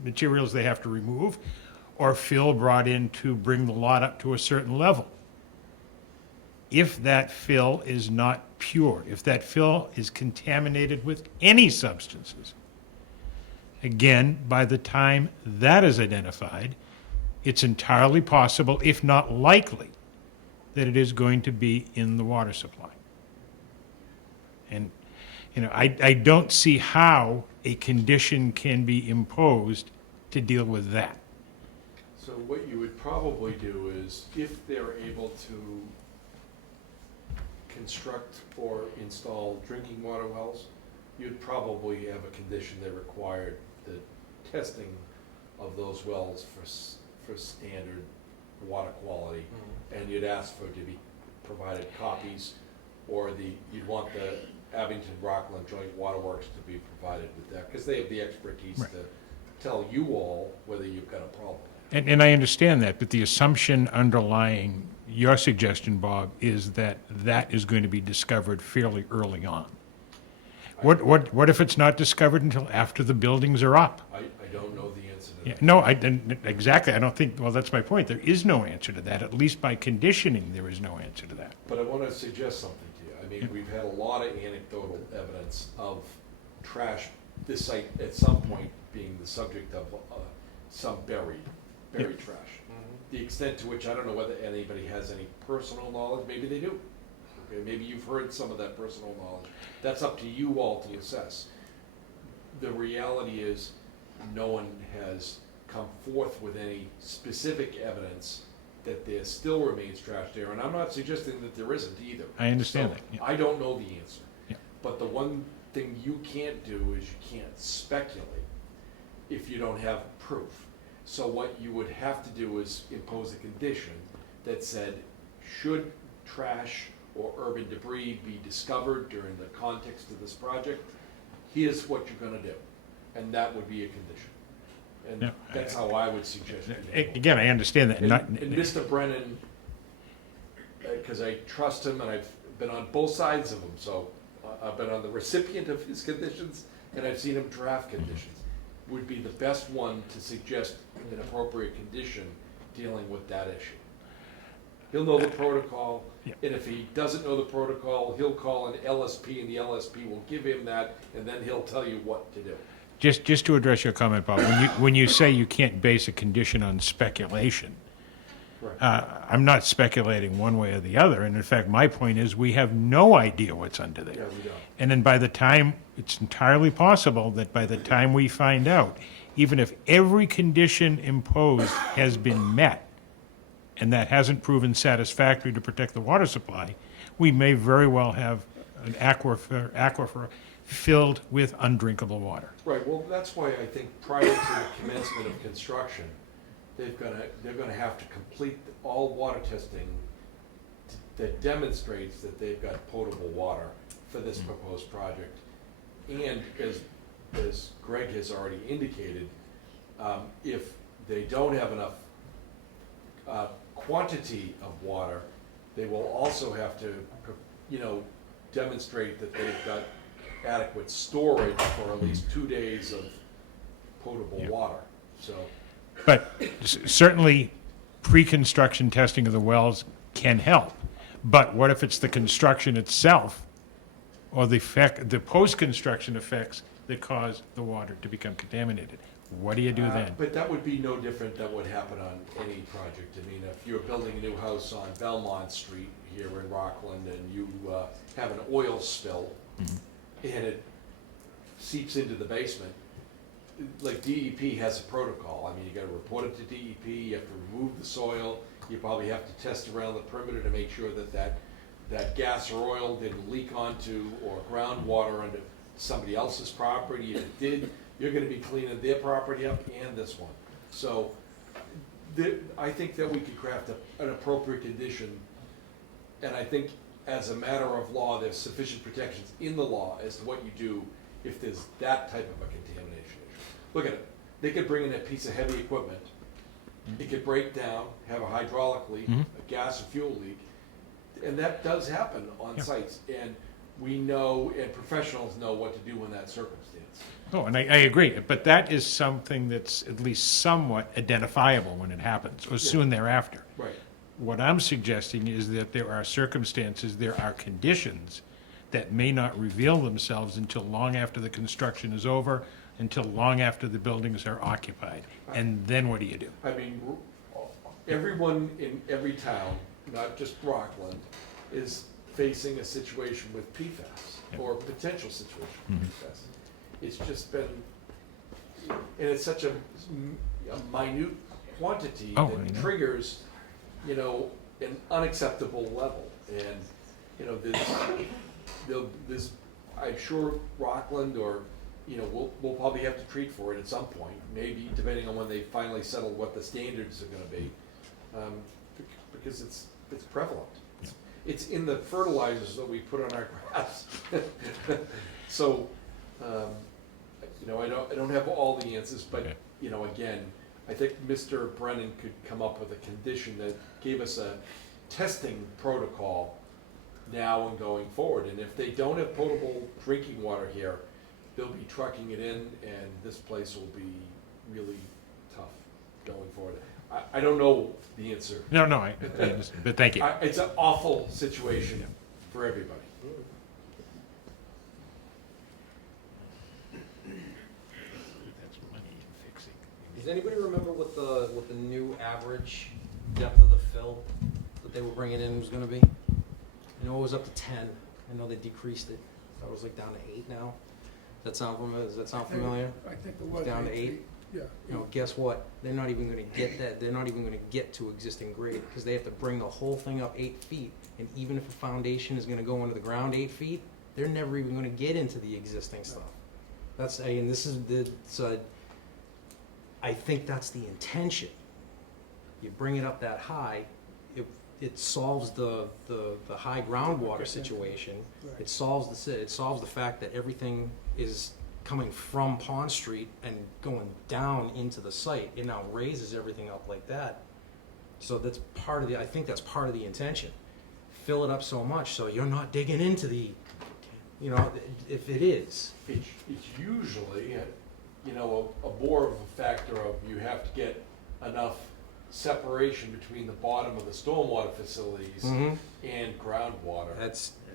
materials they have to remove, or fill brought in to bring the lot up to a certain level. If that fill is not pure, if that fill is contaminated with any substances, again, by the time that is identified, it's entirely possible, if not likely, that it is going to be in the water supply. And, I don't see how a condition can be imposed to deal with that. So what you would probably do is, if they're able to construct or install drinking water wells, you'd probably have a condition that required the testing of those wells for standard water quality. And you'd ask for it to be provided copies, or you'd want the Abington Rockland Joint Waterworks to be provided with that, because they have the expertise Right. to tell you all whether you've got a problem. And I understand that, but the assumption underlying your suggestion, Bob, is that that is going to be discovered fairly early on. What if it's not discovered until after the buildings are up? I don't know the answer to Yeah, that. no, exactly, I don't think, well, that's my point, there is no answer to that, at least by conditioning, there is no answer to that. But I want to suggest something to you. I mean, we've had a lot of anecdotal evidence of trash, this site at some point being the subject of some buried trash. The extent to which, I don't know whether anybody has any personal knowledge, maybe they do. Okay, maybe you've heard some of that personal knowledge. That's up to you all to assess. The reality is, no one has come forth with any specific evidence that there still remains trash there, and I'm not suggesting that there isn't either. I understand So, that, yeah. I don't know the answer. Yeah. But the one thing you can't do is you can't speculate if you don't have proof. So what you would have to do is impose a condition that said, should trash or urban debris be discovered during the context of this project, here's what you're gonna do. And that would be a condition. And Yeah. that's how I would suggest it. Again, I understand that, And not, and Mr. Brennan, because I trust him and I've been on both sides of him, so I've been on the recipient of his conditions and I've seen him draft conditions, would be the best one to suggest an appropriate condition dealing with that issue. He'll know the protocol, Yeah. and if he doesn't know the protocol, he'll call an LSP and the LSP will give him that, and then he'll tell you what to do. just to address your comment, Bob, when you say you can't base a condition on speculation, Correct. I'm not speculating one way or the other, and in fact, my point is, we have no idea what's under there. Yeah, we don't. And then by the time, it's entirely possible that by the time we find out, even if every condition imposed has been met, and that hasn't proven satisfactory to protect the water supply, we may very well have an aquifer filled with undrinkable water. Right, well, that's why I think prior to the commencement of construction, they're gonna have to complete all water testing that demonstrates that they've got potable water for this proposed project. And as Greg has already indicated, if they don't have enough quantity of water, they will also have to, demonstrate that they've got adequate storage for at least 2 days of potable Yeah. water, so. But certainly, pre-construction testing of the wells can help. But what if it's the construction itself or the post-construction effects that cause the water to become contaminated. What do you do then? But that would be no different than what happened on any project. I mean, if you're building a new house on Belmont Street here in Rockland and you have an oil spill and it seeps into the basement, like DEP has a protocol. I mean, you gotta report it to DEP, you have to remove the soil, you probably have to test around the perimeter to make sure that gas or oil didn't leak onto or groundwater onto somebody else's property. If it did, you're gonna be cleaning their property up and this one. So, I think that we could craft an appropriate condition, and I think as a matter of law, there's sufficient protections in the law as to what you do if there's that type of a contamination issue. Look at it, they could bring in a piece of heavy equipment, it could break down, have a hydraulic leak, a gas or fuel leak, and that does happen on sites, and we know, and professionals know what to do in that circumstance. Oh, and I agree, but that is something that's at least somewhat identifiable when it happens, or soon thereafter. Right. What I'm suggesting is that there are circumstances, there are conditions that may not reveal themselves until long after the construction is over, until long after the buildings are occupied. And then what do you do? I mean, everyone in every town, not just Rockland, is facing a situation with PFAS, or a potential situation with PFAS. It's just been, and it's such a minute quantity Oh, I that know. triggers, an unacceptable level. And, there's, I'm sure Rockland or, we'll probably have to treat for it at some point, maybe depending on when they finally settle what the standards are gonna be. Because it's prevalent. It's in the fertilizers that we put on our grass. So, I don't have all the answers, but, again, I think Mr. Brennan could come up with a condition that gave us a testing protocol now and going forward. And if they don't have potable drinking water here, they'll be trucking it in, and this place will be really tough going forward. I don't know the answer. No, I understand, but thank you. It's an awful situation for everybody. Does anybody remember what the new average depth of the fill that they were bringing in was gonna be? I know it was up to 10. I know they decreased it. I was like down to 8 now. Does that sound familiar? I think it was Down to 8? Yeah. Guess what? They're not even gonna get that. They're not even gonna get to existing grade because they have to bring the whole thing up 8 feet. And even if a foundation is gonna go into the ground 8 feet, they're never even gonna get into the existing stuff. I think that's the intention. You bring it up that high, it solves the high groundwater situation. Right. It solves the fact that everything is coming from Pond Street and going down into the site. It now raises everything up like that. So that's I think that's part of the intention. Fill it up so much so you're not digging into if it is. It's usually, more of a factor of you have to get enough separation between the bottom of the stormwater facilities and groundwater.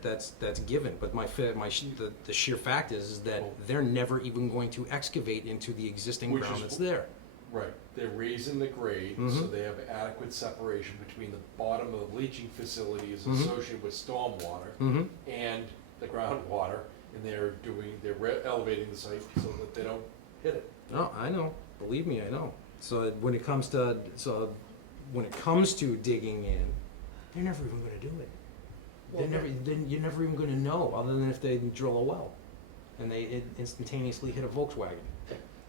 That's given, but the sheer fact is that they're never even going to excavate into the existing Which ground is- that's there. Right, they're raising the grade, so they have adequate separation between the bottom of the leaching facilities associated with stormwater and the groundwater, and they're elevating the site so that they don't hit it. No, I know. Believe me, I know. So when it comes to digging in, they're never even going to do it. You're never even going to know, other than if they drill a well, and they instantaneously hit a Volkswagen.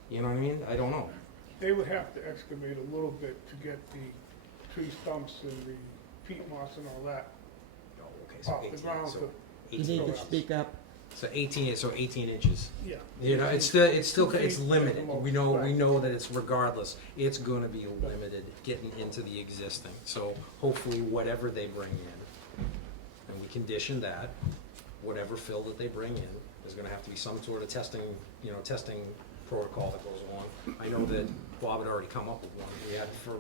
You know what I mean? I don't know. They would have to excavate a little bit to get the tree stumps and the peat moss and all that Oh, okay, so off the 18. ground. So You 18. need to speak up. So 18. So 18 inches. Yeah. It's limited. We know that it's regardless. It's going to be limited getting into the existing. So hopefully, whatever they bring in, and we condition that, whatever fill that they bring in, there's going to have to be some sort of testing protocol that goes on. I know that Bob had already come up with one. We had for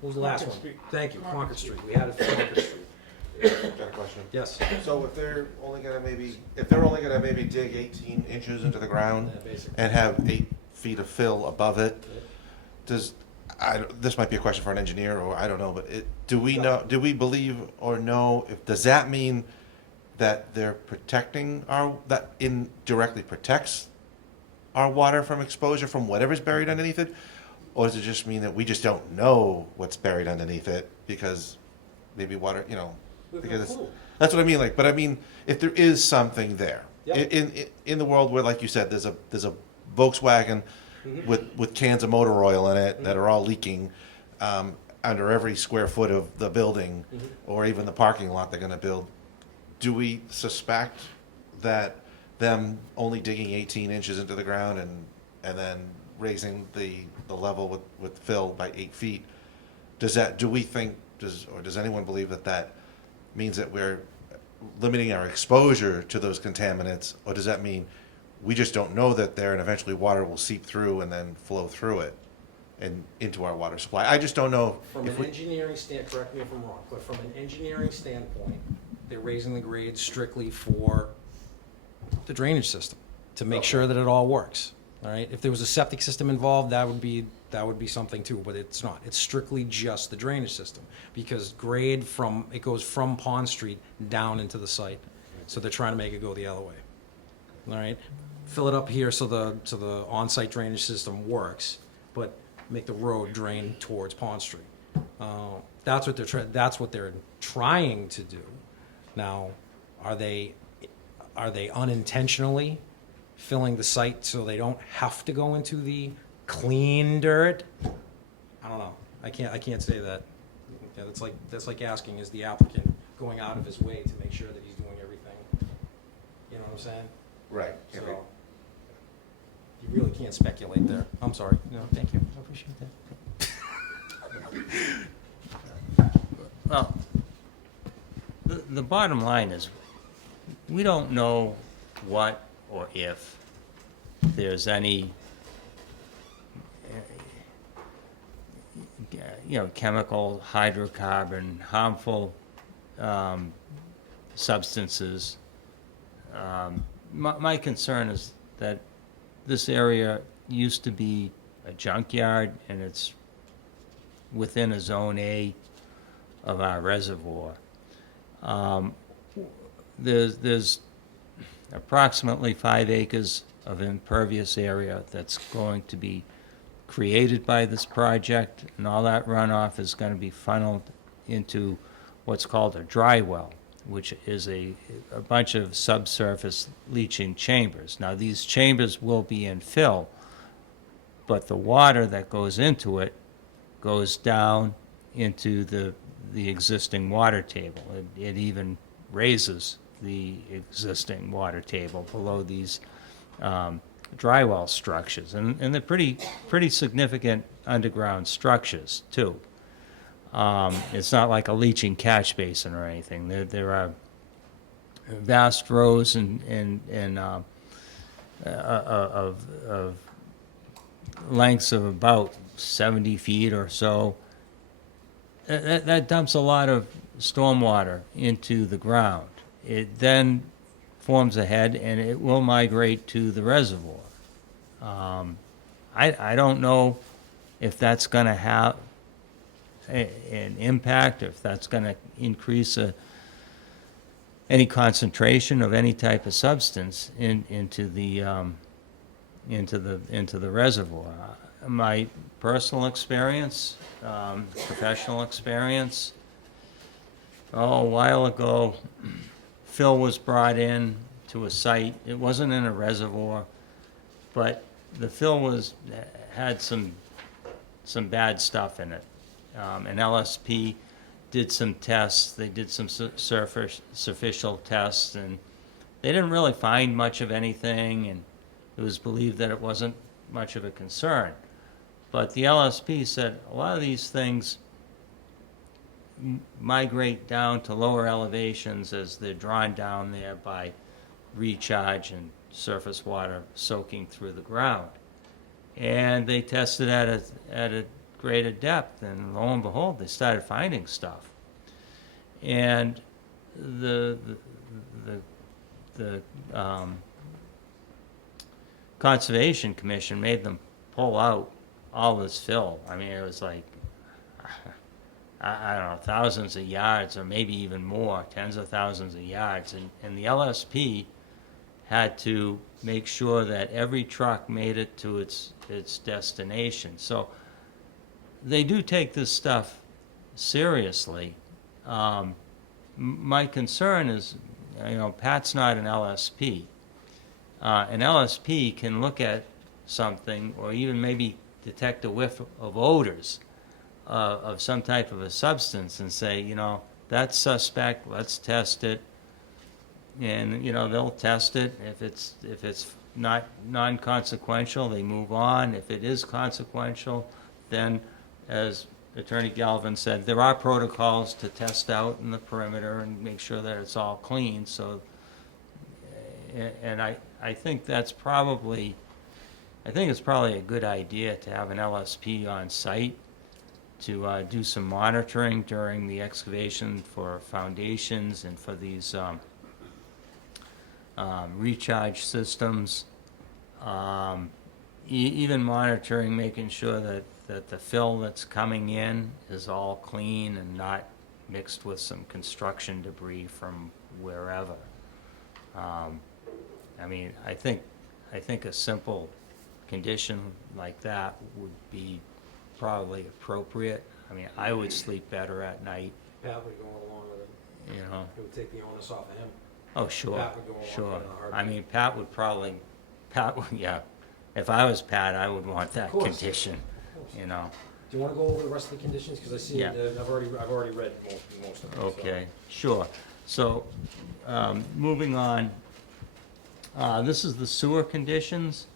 what was the last Concord one? Street. Thank you, Concord Concord Street. Street. We had it for Concord Street. Got a question Yes. So if they're only gonna maybe dig 18 inches into the ground Yeah, basically. and have 8 feet of fill above it, this might be a question for an engineer, or I don't know, but do we believe or know, does that mean that they're protecting that indirectly protects our water from exposure from whatever's buried underneath it? Or does it just mean that we just don't know what's buried underneath it because maybe water, We have no because clue. that's what I mean. But I mean, if there is something there Yep. in the world where, like you said, there's a Volkswagen with cans of motor oil in it that are all leaking under every square foot of the building, or even the parking lot they're going to build. Do we suspect that them only digging 18 inches into the ground and then raising the level with fill by 8 feet, does anyone believe that means that we're limiting our exposure to those contaminants, or does that mean we just don't know that there, and eventually water will seep through and then flow through it and into our water supply? I just don't know. From an engineering correct me if I'm wrong, but from an engineering standpoint, they're raising the grades strictly for the drainage system, to make sure that it all works, all right? If there was a septic system involved, that would be something too, but it's not. It's strictly just the drainage system, because it goes from Pond Street down into the site. So they're trying to make it go the other way, all right? Fill it up here so the on-site drainage system works, but make the road drain towards Pond Street. That's what they're trying to do. Now, are they unintentionally filling the site so they don't have to go into the clean dirt? I don't know. I can't say that. Yeah, that's like asking, is the applicant going out of his way to make sure that he's doing everything? You know what I'm saying? Right. So you really can't speculate there. I'm sorry. No, thank you. I appreciate that. Well, the bottom line is, we don't know what or if there's any, chemical, hydrocarbon, harmful substances. My concern is that this area used to be a junkyard, and it's within a Zone A of our reservoir. There's approximately 5 acres of impervious area that's going to be created by this project, and all that runoff is going to be funneled into what's called a dry well, which is a bunch of subsurface leaching chambers. Now, these chambers will be in fill, but the water that goes into it goes down into the existing water table. It even raises the existing water table below these dry well structures, and they're pretty significant underground structures too. It's not like a leaching catch basin or anything. There are vast rows of lengths of about 70 feet or so. That dumps a lot of stormwater into the ground. It then forms a head, and it will migrate to the reservoir. I don't know if that's going to have an impact, if that's going to increase any concentration of any type of substance into the reservoir. My personal experience, professional experience, a while ago, fill was brought in to a site. It wasn't in a reservoir, but the fill had some bad stuff in it. An LSP did some tests. They did some superficial tests, and they didn't really find much of anything, and it was believed that it wasn't much of a concern. But the LSP said a lot of these things migrate down to lower elevations as they're drawn down there by recharge and surface water soaking through the ground. And they tested at a greater depth, and lo and behold, they started finding stuff. And the, Conservation Commission made them pull out all this fill. I mean, it was like, I don't know, thousands of yards or maybe even more, tens of thousands of yards. And the LSP had to make sure that every truck made it to its destination. So they do take this stuff seriously. My concern is, Pat's not an LSP. An LSP can look at something or even maybe detect a whiff of odors of some type of a substance and say, that's suspect, let's test it. And, they'll test it. If it's not non-consequential, they move on. If it is consequential, then, as Attorney Galvin said, there are protocols to test out in the perimeter and make sure that it's all clean. So, and I think it's probably a good idea to have an LSP on site to do some monitoring during the excavation for foundations and for these recharge systems. Even monitoring, making sure that the fill that's coming in is all clean and not mixed with some construction debris from wherever. I think a simple condition like that would be probably appropriate. I would sleep better at night, Pat would go along with it. It would take the onus off of him. Oh, sure, Pat would go along with sure. it in a heartbeat. Pat would, yeah. If I was Pat, I would want that Of course. condition, Do you want to go over the rest of the conditions? Because I see, Yeah. I've already read most of them. so. Okay, sure. So, moving on, this is the sewer conditions.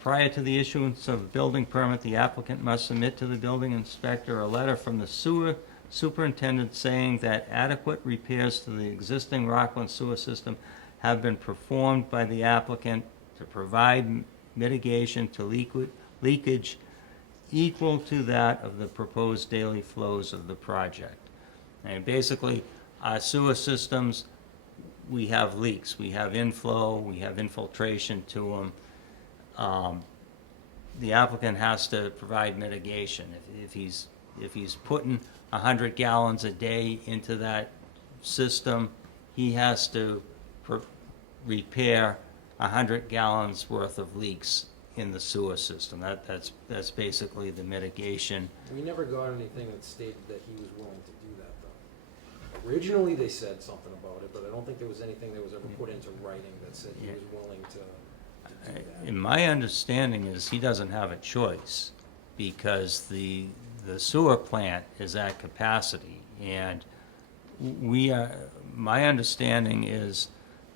Prior to the issuance of a building permit, the applicant must submit to the building inspector a letter from the sewer superintendent saying that adequate repairs to the existing Rockland sewer system have been performed by the applicant to provide mitigation to leakage equal to that of the proposed daily flows of the project. And basically, our sewer systems, we have leaks, we have inflow, we have infiltration to them. The applicant has to provide mitigation. If he's putting 100 gallons a day into that system, he has to repair 100 gallons worth of leaks in the sewer system. That's basically the mitigation. We never got anything that stated that he was willing to do that, though. Originally, they said something about it, but I don't think there was anything that was ever put into writing that said he Yeah. was willing to do that. And my understanding is he doesn't have a choice because the sewer plant is at capacity. And my understanding is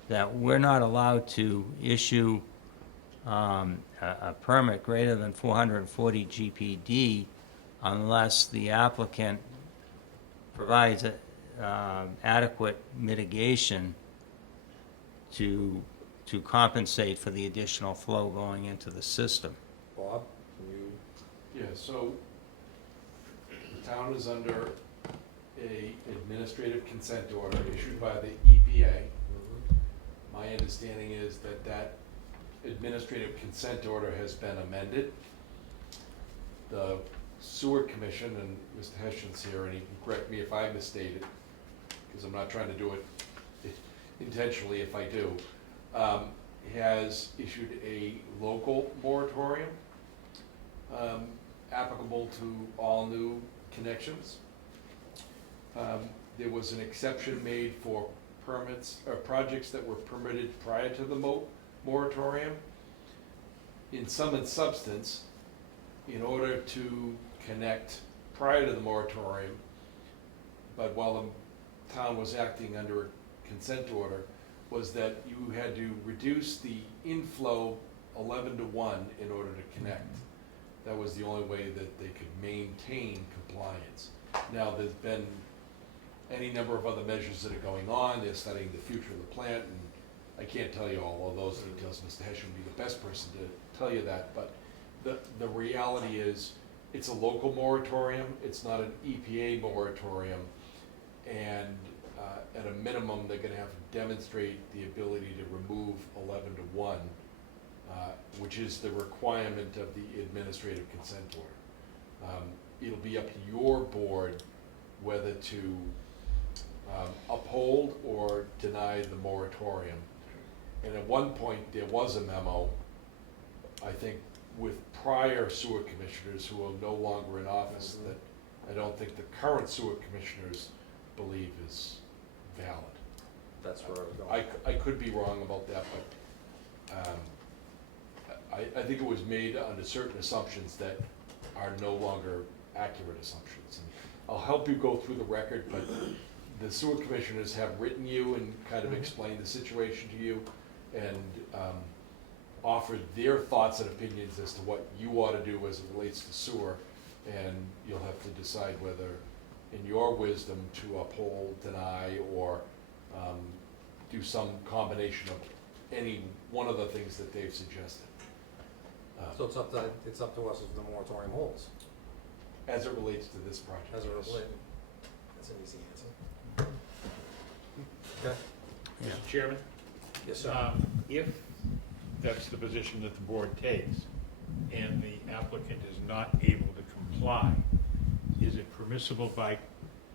that we're not allowed to issue a permit greater than 440 GPD unless the applicant provides adequate mitigation to compensate for the additional flow going into the system. Bob, can you? Yeah, so the town is under a administrative consent order issued by the EPA. My understanding is that administrative consent order has been amended. The sewer commission, and Mr. Hession's here, and he can correct me if I misstated, because I'm not trying to do it intentionally if I do, has issued a local moratorium applicable to all new connections. There was an exception made for permits or projects that were permitted prior to the moratorium. In sum and substance, in order to connect prior to the moratorium, but while the town was acting under a consent order, was that you had to reduce the inflow 11 to 1 in order to connect. That was the only way that they could maintain compliance. Now, there's been any number of other measures that are going on. They're studying the future of the plant, and I can't tell you all of those details. Mr. Hesh would be the best person to tell you that, but the reality is it's a local moratorium. It's not an EPA moratorium, and minimum, they're gonna have to demonstrate the ability to remove 11-1, which is the requirement of the administrative consent order. It'll be up to your board whether to uphold or deny the moratorium. And at one point, there was a memo, I think, with prior sewer commissioners who are no longer in office, that I don't think the current sewer commissioners believe is valid. That's where I was going. I could be wrong about that, but I think it was made under certain assumptions that are no longer accurate assumptions. And I'll help you go through the record, but the sewer commissioners have written you and kind of explained the situation to you, and offered their thoughts and opinions as to what you ought to do as it relates to sewer, and you'll have to decide whether, in your wisdom, to uphold, deny, or do some combination of any one of the things that they've suggested. So it's up to us if the moratorium holds, As it relates to this project. as a yes. relate. That's an easy answer. Okay. Mr. Chairman, Yes, sir. If that's the position that the board takes, and the applicant is not able to comply, is it permissible by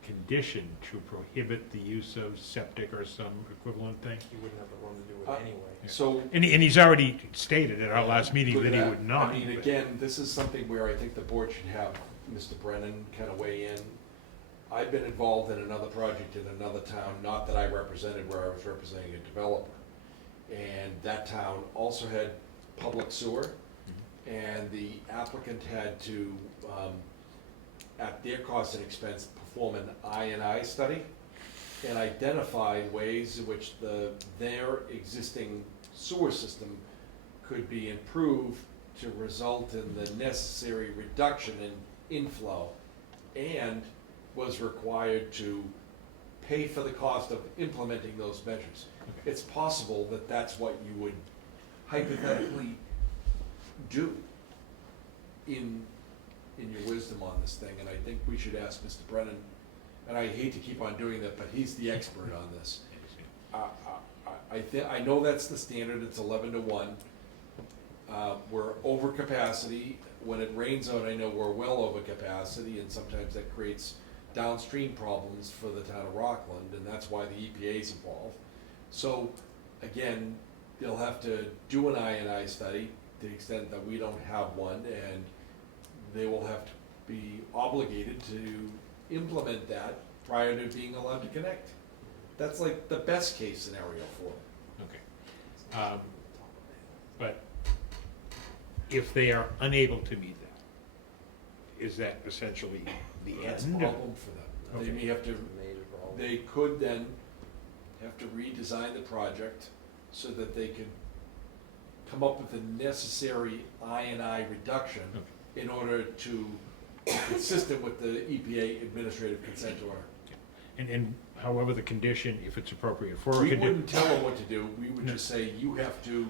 condition to prohibit the use of septic or some equivalent thing? You wouldn't have the room to do Uh, it anyway. So. And he's already stated at our last meeting Look that at he would not. I mean, but- again, this is something where I think the board should have Mr. Brennan kind of weigh in. I've been involved in another project in another town, not that I represented, where I was representing a developer. And that town also had public sewer, and the applicant had to, at their cost and expense, perform an I&I study and identify ways in which their existing sewer system could be improved to result in the necessary reduction in inflow, and was required to pay for the cost of implementing those measures. It's possible that that's what you would hypothetically do in your wisdom on this thing, and I think we should ask Mr. Brennan, and I hate to keep on doing that, but he's the expert on this. I know that's the standard, it's 11-1. We're over capacity. When it rains out, I know we're well over capacity, and sometimes that creates downstream problems for the town of Rockland, and that's why the EPA's involved. So, again, they'll have to do an I&I study to the extent that we don't have one, and they will have to be obligated to implement that prior to being allowed to connect. That's like the best case scenario for them. Okay. But if they are unable to meet that, is that essentially the That's a end? problem for them. They Okay. may have to, Major problem. they could then have to redesign the project so that they could come up with the necessary I&I reduction in order to be consistent with the EPA administrative consent order. And however the condition, if it's appropriate for a We condition. wouldn't tell them what to do, we would just say, you have to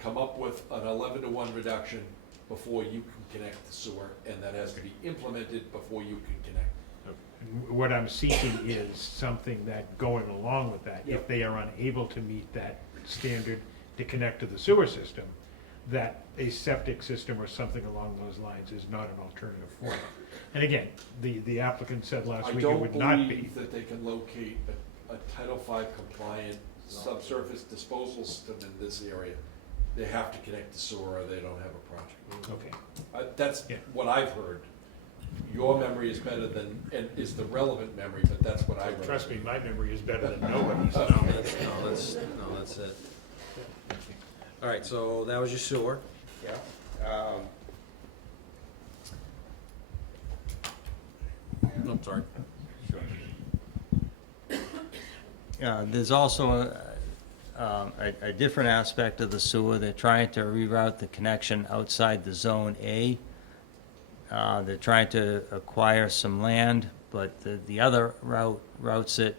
come up with an 11-1 reduction before you can connect the sewer, and that has to be implemented before you can connect. And what I'm seeking is something that, going along with that, if they are unable to meet that standard to connect to the sewer system, that a septic system or something along those lines is not an alternative for them. And again, the applicant said last week it would not I don't be. believe that they can locate a Title V compliant subsurface disposal system in this area. They have to connect the sewer or they don't have a project. Okay, That's Yeah. what I've heard. Your memory is better than, and is the relevant memory, but that's what I read. trust me, my memory is better than nobody's. That's it. All right, so that was your sewer. Yeah. I'm sorry. There's also a different aspect of the sewer. They're trying to reroute the connection outside the Zone A. They're trying to acquire some land, but the other routes it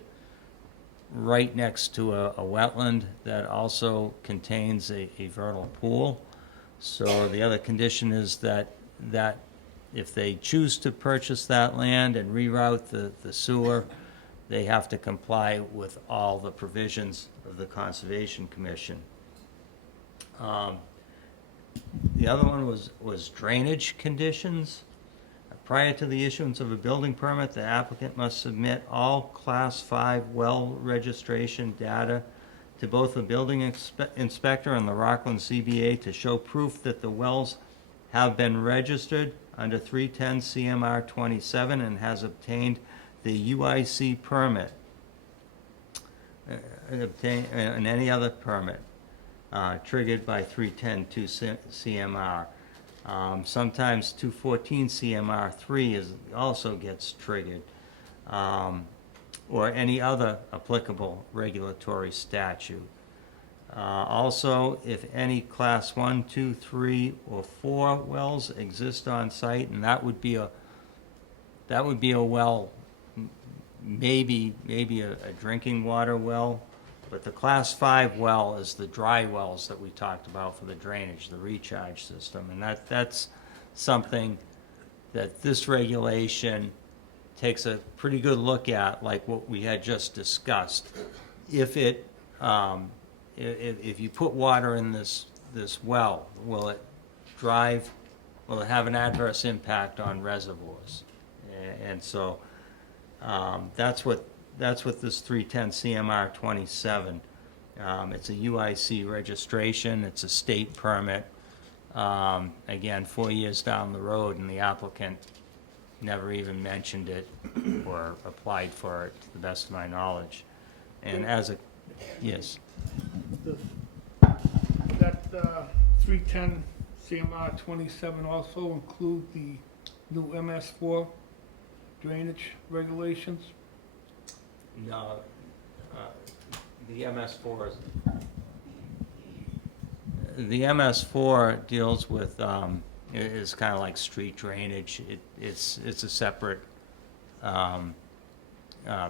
right next to a wetland that also contains a vernal pool. So the other condition is that if they choose to purchase that land and reroute the sewer, they have to comply with all the provisions of the Conservation Commission. The other one was drainage conditions. Prior to the issuance of a building permit, the applicant must submit all Class 5 well registration data to both the building inspector and the Rockland ZBA to show proof that the wells have been registered under 310 CMR 27 and has obtained the UIC permit, and any other permit triggered by 310 CMR. Sometimes 214 CMR 3 also gets triggered, or any other applicable regulatory statute. Also, if any Class 1, 2, 3, or 4 wells exist on site, and that would be a well, maybe a drinking water well, but the Class 5 well is the dry wells that we talked about for the drainage, the recharge system, and that's something that this regulation takes a pretty good look at, like what we had just discussed. If you put water in this well, will it have an adverse impact on reservoirs? And so that's what this 310 CMR 27. It's a UIC registration. It's a state permit. Again, 4 years down the road, and the applicant never even mentioned it or applied for it, to the best of my knowledge. And yes. That 310 CMR 27 also include the new MS4 drainage regulations? No, the MS4 deals with, is kind of like street drainage. It's a separate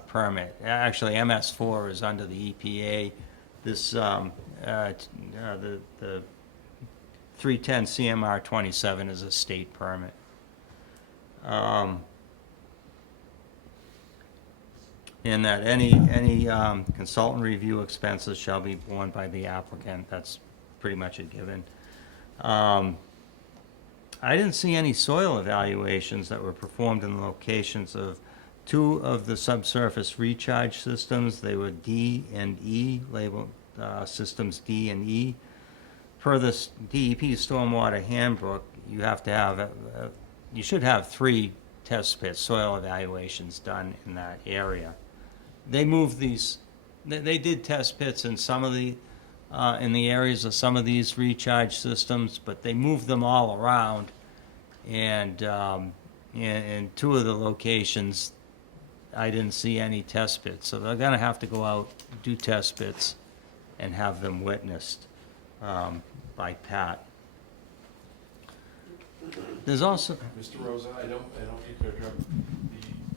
permit. Actually, MS4 is under the EPA. This, the 310 CMR 27 is a state permit. In that any consultant review expenses shall be borne by the applicant. That's pretty much a given. I didn't see any soil evaluations that were performed in the locations of 2 of the subsurface recharge systems. They were D and E, labeled systems D and E. Per the DEP Stormwater Handbook, you have to have, you should have 3 test pits, soil evaluations done in that area. They moved these, they did test pits in some of the, in the areas of some of these recharge systems, but they moved them all around. And in 2 of the locations, I didn't see any test pits. So they're gonna have to go out, do test pits, and have them witnessed by Pat. There's also, Mr. Rosa, I don't need to interrupt. The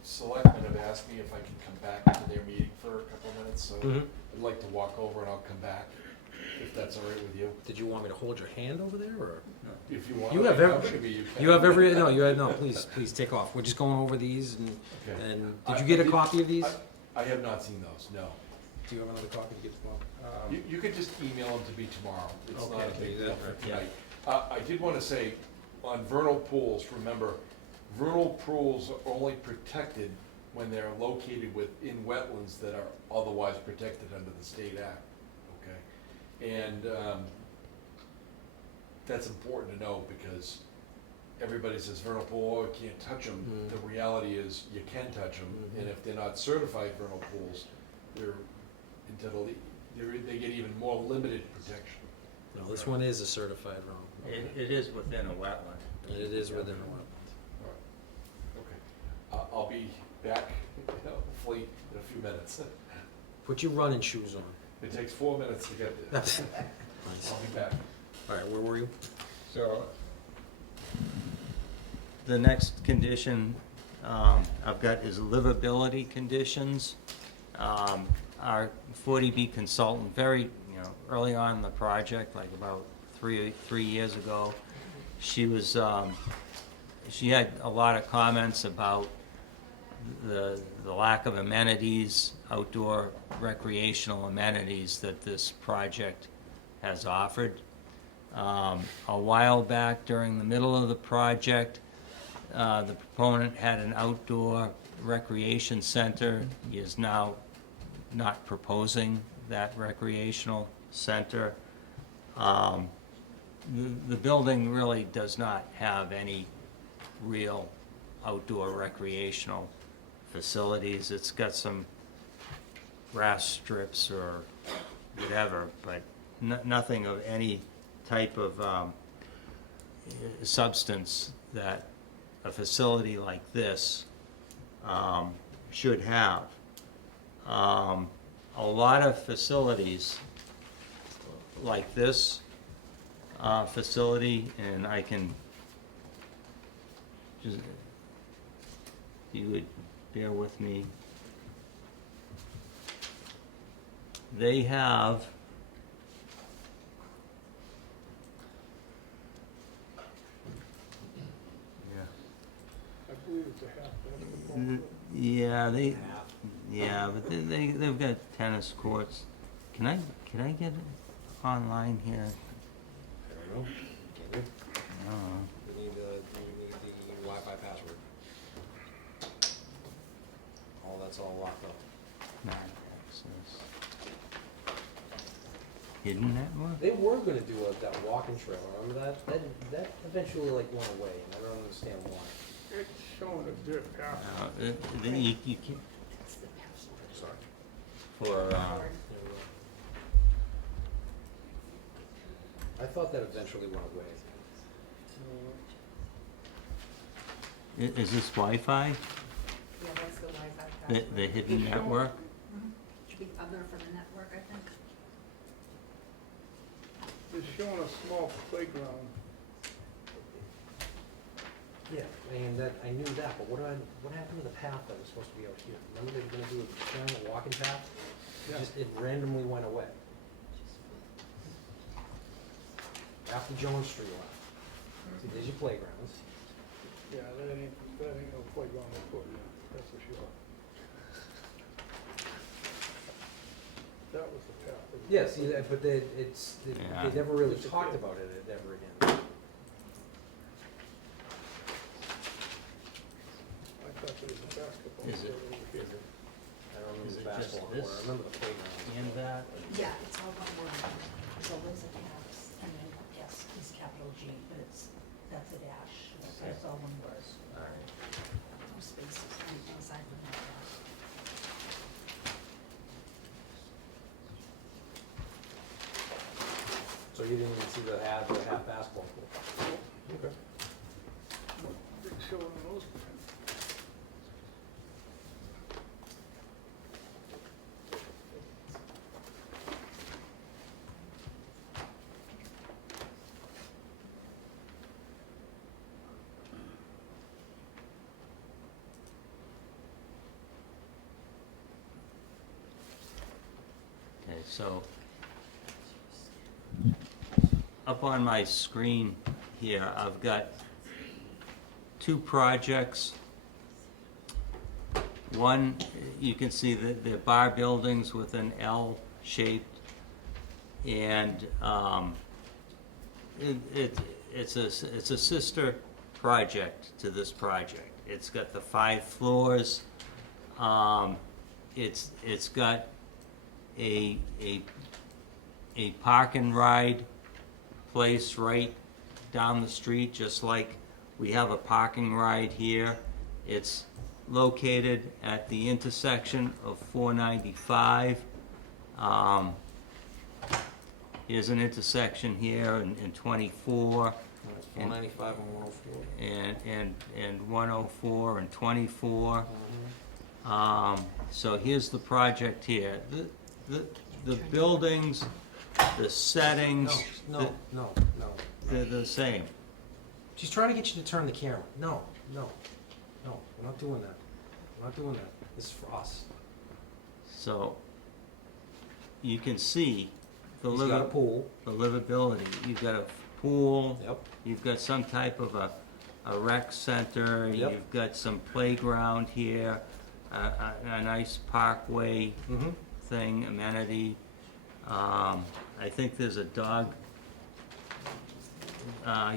selectmen have asked me if I can come back to their meeting for a couple of minutes, so I'd like to walk over and I'll come back, if that's all right with you. Did you want me to hold your hand over there, or? If you want. You have to, every, you you have every, no, please take off. We're just going over these, and did you get a copy of these? I have not seen those, no. Do you have another copy to give to Bob? You could just email them to me tomorrow. It's not a Okay, big do deal that, for yeah. tonight. I did want to say, on vernal pools, remember, vernal pools are only protected when they're located within wetlands that are otherwise protected under the state act, okay? And that's important to know, because everybody says vernal pool, oh, you can't touch them. The reality is you can touch them, and if they're not certified vernal pools, they're entitled, they get even more limited protection. No, this one is a certified room. it is within a wetland. It is within a wetland. Okay. I'll be back, hopefully in a few minutes. Put your running shoes on. It takes 4 minutes to get there. Nice. I'll be back. All right, where were you? So, the next condition I've got is livability conditions. Our 40B consultant, very, early on in the project, like about three years ago, she was, she had a lot of comments about the lack of amenities, outdoor recreational amenities that this project has offered. A while back, during the middle of the project, the proponent had an outdoor recreation center. He is now not proposing that recreational center. The building really does not have any real outdoor recreational facilities. It's got some grass strips or whatever, but nothing of any type of substance that a facility like this should have. A lot of facilities like this facility, and I can just, if you would bear with me. They have I believe it's a half basketball N- court. yeah, but they've got tennis courts. Can I get it online here? I don't know. Can you? No. We need the Wi-Fi password. All that's all locked up. Not access. Hidden network? They were gonna do that walking trail, remember that? That eventually like went away, and I don't understand why. It's showing a dirt path. You can't, Sorry. for, I thought that eventually went away. is this Wi-Fi? Yeah, that's the Wi-Fi password. The hidden network? Should be other from the network, I think. It's showing a small playground. Yeah, and that, I knew that, but what happened to the path that was supposed to be out here? Remember they were gonna do a giant walking path? It randomly went away. After Jones Street left. See, there's your playgrounds. Yeah, that ain't no playground they put in, that's for sure. That was the path. that was- Yeah, see, but they Yeah. never really talked about it ever again. I thought there was a basketball Is it- court over here. I don't remember Is the it just basketball court, this? I remember the playground. And that? Yeah, it's all one word. So there's a caps, and then yes, is capital G, but that's a dash. That's all one word. Alright. No spaces, anything aside from that. So you didn't even see the half basketball court? Okay. Big showing on those plans. Okay, so up on my screen here, I've got two projects. One, you can see that the bar buildings with an L shaped, and it's a sister project to this project. It's got the 5 floors. It's got a park and ride place right down the street, just like we have a parking ride here. It's located at the intersection of 495. Here's an intersection here in 24. It's 495 and 104. And 104 and 24. So here's the project here. The buildings, the settings, No, they're the same. she's trying to get you to turn the camera. No, we're not doing that. We're not doing that. This is for us. So you can see the He's got a pool. the livability. You've got a pool. Yep. You've got some type of a a rec center, Yep. you've got some playground here, a nice parkway Mm-hmm. thing, amenity. I think there's a dog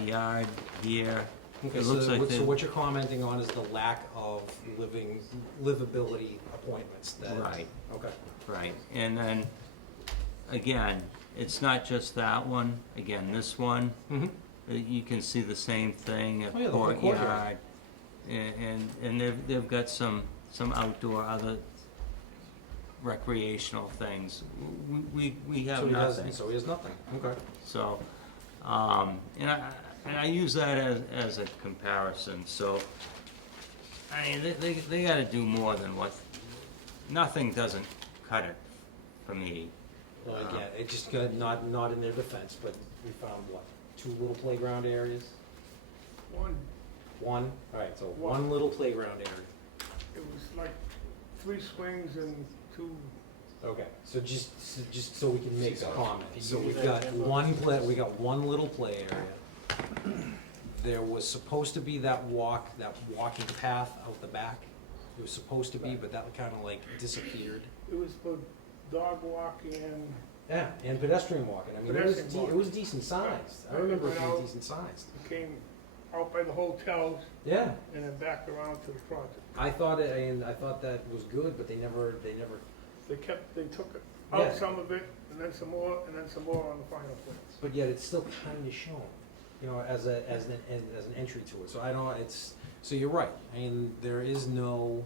yard here. Okay, It so, looks like so they- what you're commenting on is the lack of livability appointments that. Right. Okay. Right, and then, again, it's not just that one, again, this one, Mm-hmm. you can see the same thing, a Oh, yeah, the whole courtyard. courtyard. And they've got some outdoor, other recreational things. We have So he has, nothing. so he has nothing, okay. So, and I use that as a comparison, so, I mean, they gotta do more than what, nothing doesn't cut it for me. Well, again, it just got, not in their defense, but we found what, 2 little playground areas? One, One, alright, so One. one little playground area. it was like 3 swings and 2, Okay, so just so we can make a comment, so we've got one little play area. There was supposed to be that walking path out the back. It was supposed to be, but that kinda like disappeared. it was for dog walking. Yeah, and pedestrian walking, I mean, it was, Pedestrian walking. it was decent sized, I remember it being decent sized. It came out by the hotels Yeah, and then back around to the project. I thought that was good, but they never, They took Yeah. out some of it, and then some more, and then some more on the final plans. but yet it's still kinda shown, you know, as an entry to it, so I don't, so you're right, I mean, there is no.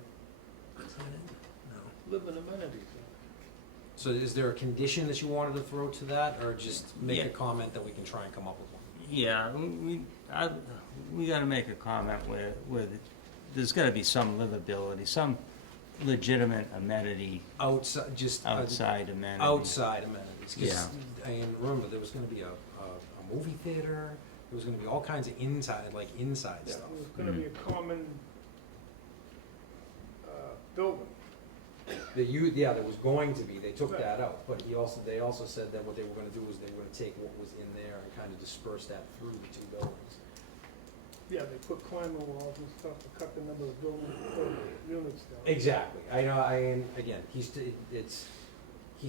No. Living amenities. So is there a condition that you wanted to throw to that, or just make Yeah. a comment that we can try and come up with one? Yeah, we gotta make a comment with, there's gotta be some livability, some legitimate amenity, Outside, just. outside amenity. Outside amenities, 'cause, Yeah. and remember, there was gonna be a movie theater, there was gonna be all kinds of inside stuff. It was gonna be a common, building. There was going to be, they took that out, but they also said that what they were gonna do was they were gonna take what was in there and kinda disperse that through the 2 buildings. Yeah, they put climbing walls and stuff to cut the number of building, units down. Exactly, I know, again, he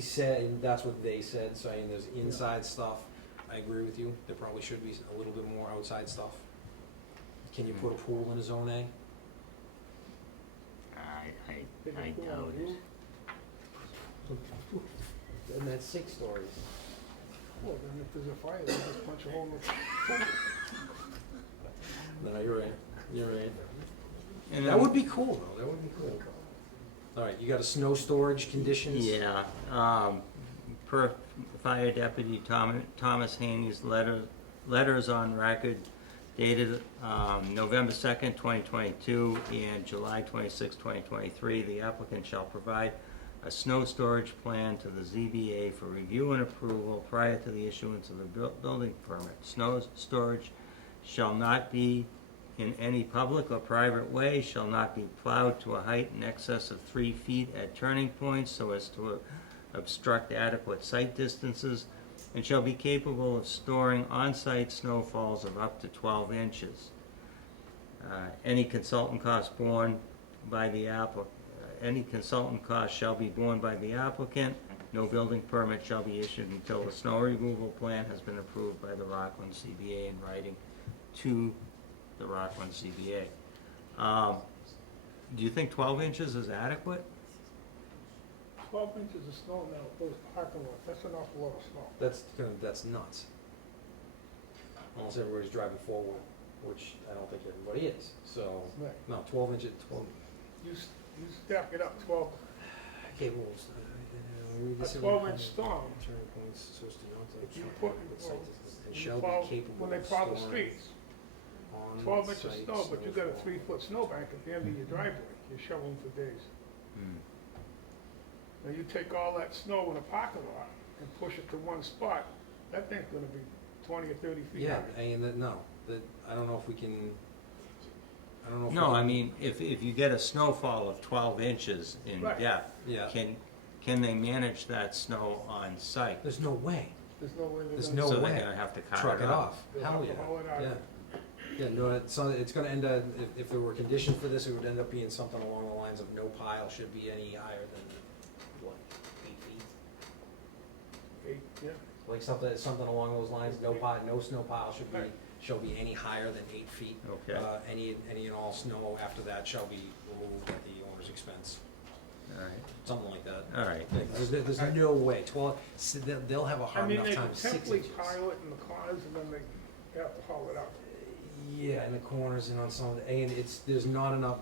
said, and that's what they said, so I mean, there's inside stuff, I agree with you, there probably should be a little bit more outside stuff. Can you put a pool in a zone A? They I can put on doubt the it. roof. And that's 6 stories. Well, then if there's a fire, they just punch a hole in the. No, you're right. And That then- would be cool, though, that would be cool. All right, you got a snow storage conditions? Yeah, per Fire Deputy Thomas Haney's letters on record dated November 2nd, 2022, and July 26, 2023, the applicant shall provide a snow storage plan to the ZBA for review and approval prior to the issuance of the building permit. Snow storage shall not be in any public or private way, shall not be plowed to a height in excess of 3 feet at turning points so as to obstruct adequate sight distances, and shall be capable of storing on-site snowfalls of up to 12 inches. Any consultant cost borne by the any consultant cost shall be borne by the applicant. No building permit shall be issued until the snow removal plan has been approved by the Rockland ZBA in writing to the Rockland ZBA. Do you think 12 inches is adequate? 12 inches of snow now, those parking lots, that's an awful lot of snow. That's nuts. Unless everybody's driving forward, which I don't think everybody is, so, Right. no, 12 inches, 12. You stack it up, 12, Okay, well, a 12-inch storm. Turning points so as to not If you obstruct put, adequate well, sight distance and when you shall be plow, capable when they of plow the storing streets, 12 inches of on-site snow, but you got a snowfall. 3-foot snowbank at the end of your driveway, you're shoveling for days. Now, you take all that snow in a parking lot and push it to one spot, that thing's gonna be 20 or 30 feet Yeah, high. I mean, I don't know if we can, I don't know if. No, we I can- mean, if you get a snowfall of 12 inches in Right. depth, Yeah. can they manage that snow on site? There's no way, There's no way they're There's gonna. no So way. they're gonna have to cut truck it it off. off, They'll hell have to yeah, haul it out. yeah. Yeah, no, it's gonna end up, if there were conditions for this, it would end up being something along the lines of no pile should be any higher than, what, 8 feet? Yeah. Like something along those lines, no snow pile shall be any higher than 8 feet. Okay. Any and all snow after that shall be removed at the owner's expense, All right, something like that. all right. There's no way, they'll have a I hard mean, enough they time, could 6 simply inches. pile it in the corners and then they have to haul it out. Yeah, in the corners and on some of the, and there's not enough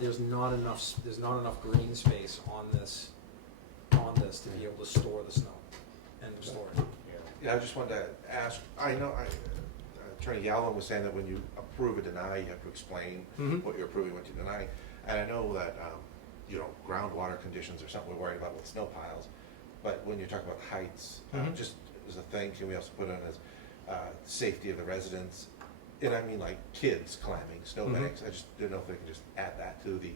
green space on this to be able to store the snow and store it. Yeah, I just wanted to ask, I know, Attorney Galvin was saying that when you approve or deny, you have to explain Mhm. what you're approving, what you deny. And I know that, groundwater conditions are something we're worried about with snow piles. But when you talk about heights, Mhm. just as a thing, can we also put in as, safety of the residents? And I mean like kids climbing snowbanks, I just didn't know if we can just add that to the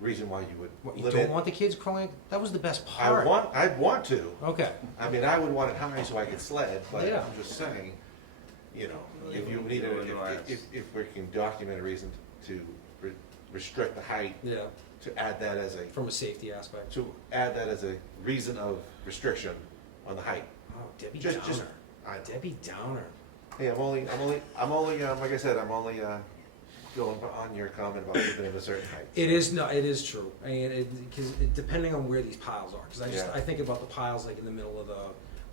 reason why you would What, you limit. don't want the kids crawling? That was the best part. I'd want to. Okay. I mean, I would want it high so I could sled, but Yeah. I'm just saying, if You you needed, wouldn't last. if we can document a reason to restrict the height, Yeah, to add that as from a safety aspect. a reason of restriction on the height. Oh, Debbie Just- Downer. Debbie Downer. Hey, I'm only, like I said, I'm only, going on your comment about keeping it a certain height. It is true, and because depending on where these piles are, because Yeah. I think about the piles like in the middle of the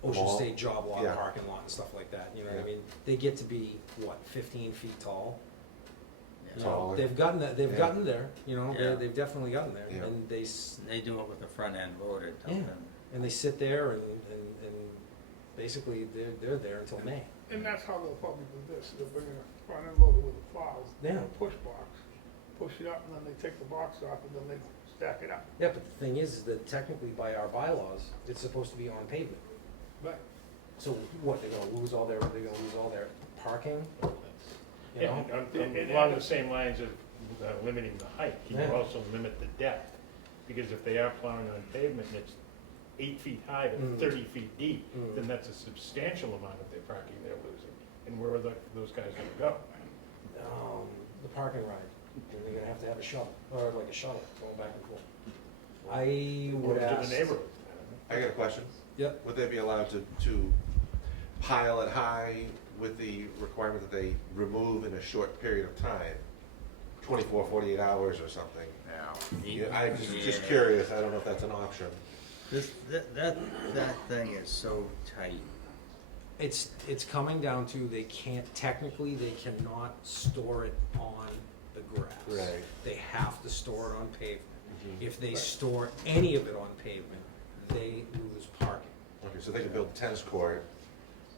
Ocean Mall. State job lot, Yeah. parking lot and stuff like that, you know what I Yeah. mean? They get to be, 15 feet tall? You know, Taller. they've Yeah. gotten there, you know, Yeah. they've definitely gotten there, Yeah. and They do it with the front end loaded, don't Yeah. they? and they sit there and basically they're there until May. And that's how they'll probably do this, they'll bring in a front end loader with a plow, Yeah. and a push box, push it up, and then they take the box off, and then they stack it up. Yeah, but the thing is that technically by our bylaws, it's supposed to be on pavement. Right. So what, they're gonna lose all their parking? You know? And along the same lines of limiting the height, can you Yeah. also limit the depth? Because if they are plowing on pavement and it's 8 feet high but Mm. 30 feet deep, Mm. then that's a substantial amount of their parking they're losing. And where are those guys gonna go? The parking ride, they're gonna have to have a shuttle, or like a shuttle going back and forth. I would Or ask. to the neighborhood? I got a question. Yep. Would they be allowed to pile it high with the requirement that they remove in a short period of time? 24, 48 hours or something? Yeah. I'm just curious, I don't know if that's an option. That thing is so tight. It's coming down to they cannot store it on the grass. Right. They have to store it on pavement. Mhm. If they store any of it on pavement, they lose parking. Okay, so they could build a tennis court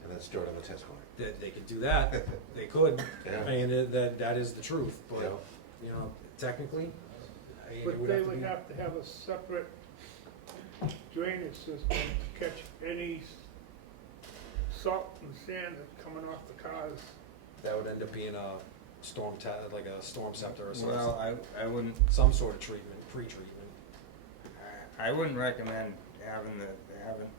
and then store it on the tennis court. That they could do that, they could, Yeah. I mean, that is the truth, but, Yeah. you know, technically, it But would they have to would be. have to have a separate drainage system to catch any salt and sand that's coming off the cars. That would end up being a like a storm scepter or something. Well, I wouldn't, Some sort of treatment, pre-treatment. I wouldn't recommend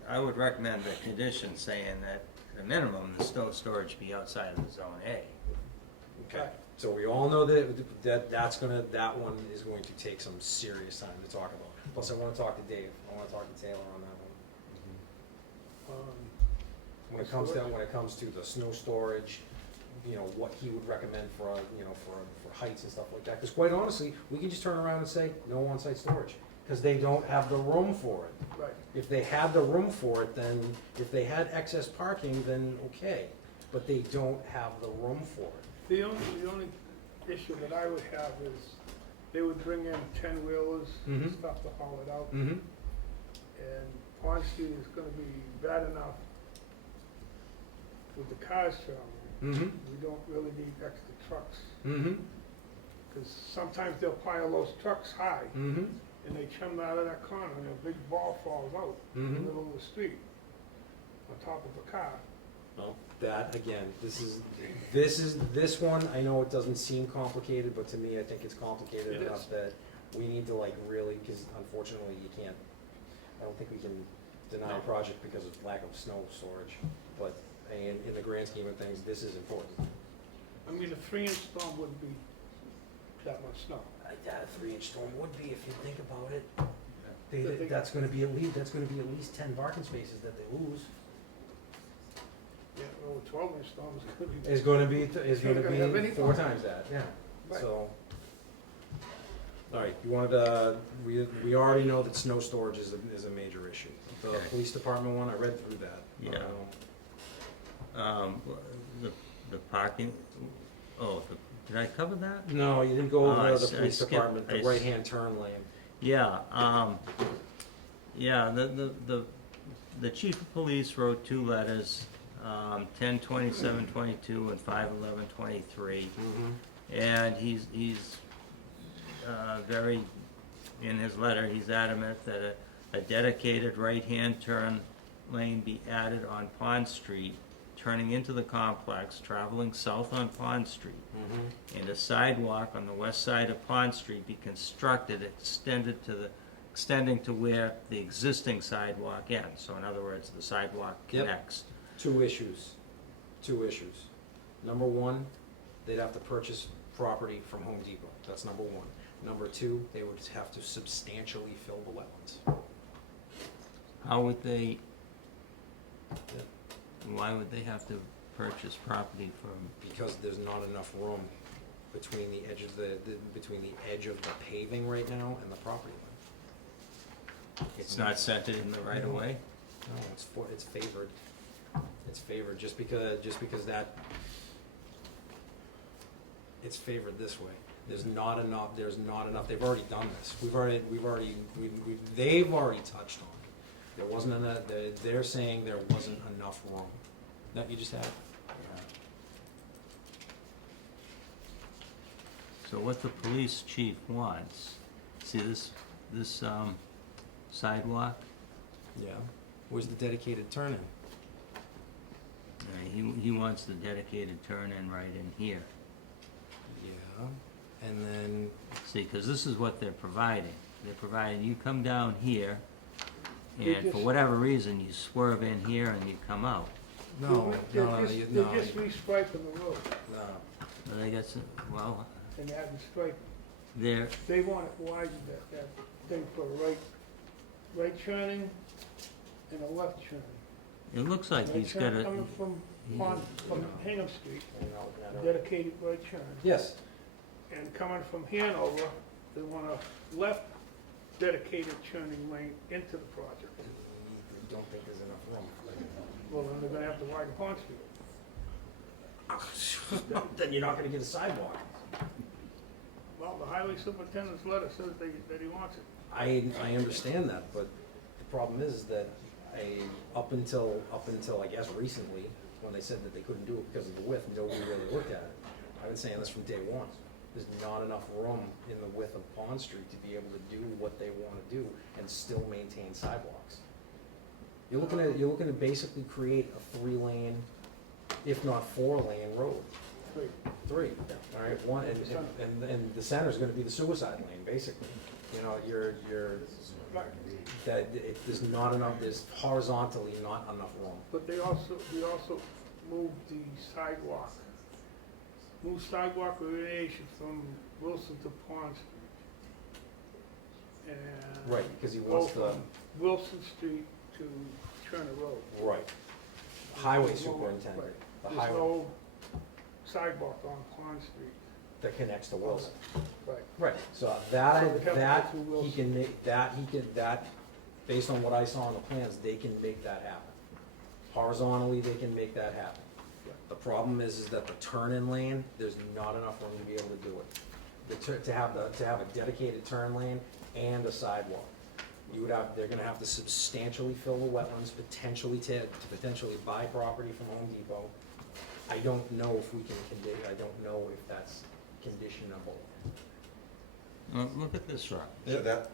I would recommend the condition saying that at a minimum, the snow storage be outside of the zone A. Okay, so we all know that one is going to take some serious time to talk about. Plus, I wanna talk to Dave, I wanna talk to Taylor on that one. When it comes to the snow storage, you know, what he would recommend for heights and stuff like that. Because quite honestly, we can just turn around and say, no on-site storage, because they don't have the room for it. Right. If they had the room for it, then, if they had excess parking, then okay, but they don't have the room for it. The only issue that I would have is they would bring in 10-wheelers and Mhm. stuff to haul it out. Mm-hmm. And Pond Street is gonna be bad enough with the cars traveling. Mm-hmm. We don't really need extra trucks, Mm-hmm. because sometimes they'll pile those trucks high, Mm-hmm. and they come out of that corner, and a big ball falls out in the Mhm. middle of the street on top of a car. Well, that, again, this one, I know it doesn't seem complicated, but to me, I think it's complicated It enough is. that we need to like really, because unfortunately, I don't think we can deny a project because of lack of snow storage, but in the grand scheme of things, this is important. I mean, a 3-inch storm wouldn't be that much snow. Yeah, a 3-inch storm would be, if you think about it. They- That's gonna be at least 10 parking spaces that they lose. Yeah, well, a 12-inch storm is gonna be. Is You're gonna have gonna any be 4 problem. times that, yeah, Right. so. Alright, you wanted, we already know that snow storage is a major issue. The Okay. police department one, I read through that. Yeah. The parking, did I cover that? No, you didn't go Oh, I over the s- I police skipped- department, I the s- right-hand turn lane. Yeah, the chief of police wrote 2 letters, 10/27/22 and 5/11/23. And he's very, in his letter, he's adamant that a dedicated right-hand turn lane be added on Pond Street, turning into the complex, traveling south on Pond Street. And a sidewalk on the west side of Pond Street be constructed, extending to where the existing sidewalk ends. So in other words, the sidewalk Yep. connects. Two issues. Number one, they'd have to purchase property from Home Depot, that's number one. Number two, they would have to substantially fill the wetlands. How would they, why would they have to purchase property from? Because there's not enough room between the edges, between the edge of the paving right now and the property line. It's not centered in the right of way? No, it's favored. It's favored just because that, it's favored this way. There's not enough, they've already done this. They've already touched on it. There wasn't enough, they're saying there wasn't enough room. That you just had? So what the police chief wants, see this sidewalk? Yeah. Where's the dedicated turn-in? He wants the dedicated turn-in right in here. Yeah. And then, See, because this is what they're providing. They're providing, you come down here, They and for just- whatever reason, you swerve in here and you come out. no, They're no, just- you- They're no, just restriping the road no. Well, they got some, well, and adding striping. they're, They want it widened, that thing for right turning and a left turning. it looks like Right he's got turn a, coming from Hingham Street, You know, I don't- dedicated right turn. Yes. And coming from Hanover, they want a left dedicated turning lane into the project. I don't think there's enough room. Well, then they're gonna have to widen Pond Street. Then you're not gonna get a sidewalk. Well, the highway superintendent's letter says that he wants it. I understand that, but the problem is that up until I guess recently, when they said that they couldn't do it because of the width, nobody really looked at it. I've been saying this from day one. There's not enough room in the width of Pond Street to be able to do what they wanna do and still maintain sidewalks. You're looking to basically create a 3-lane, if not 4-lane road. Three, all right, one, and the center's gonna be the suicide lane, basically. You know, there's not enough, there's horizontally not enough room. But we also moved the sidewalk. Moved sidewalk variation from Wilson to Pond Street. And Right, because he go wants the, from Wilson Street to Turner Road. right, highway There's no- superintendent, right. the There's highway no sidewalk on Pond Street. that connects to Wilson. Right. Right, so So they have to that, go through he Wilson. can make, that, based on what I saw on the plans, they can make that happen. Horizontally, they can make that happen. The problem is that the turn-in lane, there's not enough room to be able to do it. To have a dedicated turn lane and a sidewalk. They're gonna have to substantially fill the wetlands, to potentially buy property from Home Depot. I don't know if we can I don't know if that's conditionable. well, look at this rock.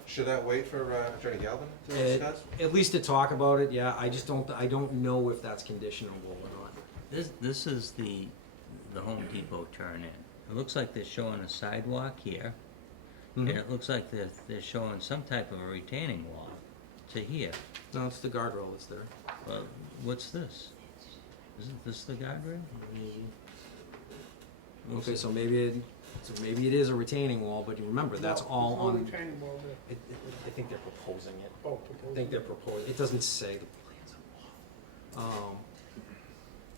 Should that wait for Attorney Galvin to discuss? At least to talk about it, yeah, I don't know if that's conditionable or not. This is the Home Depot turn-in. It looks like they're showing a sidewalk here, and it looks like they're showing some type of a retaining wall to here. No, it's the guardrail that's there. Well, what's this? Isn't this the guardrail? Okay, so maybe it is a retaining wall, but you remember, that's No, all there's no on, retaining wall there. I think they're proposing it. Oh, I think proposed. they're proposing, it doesn't say the plans.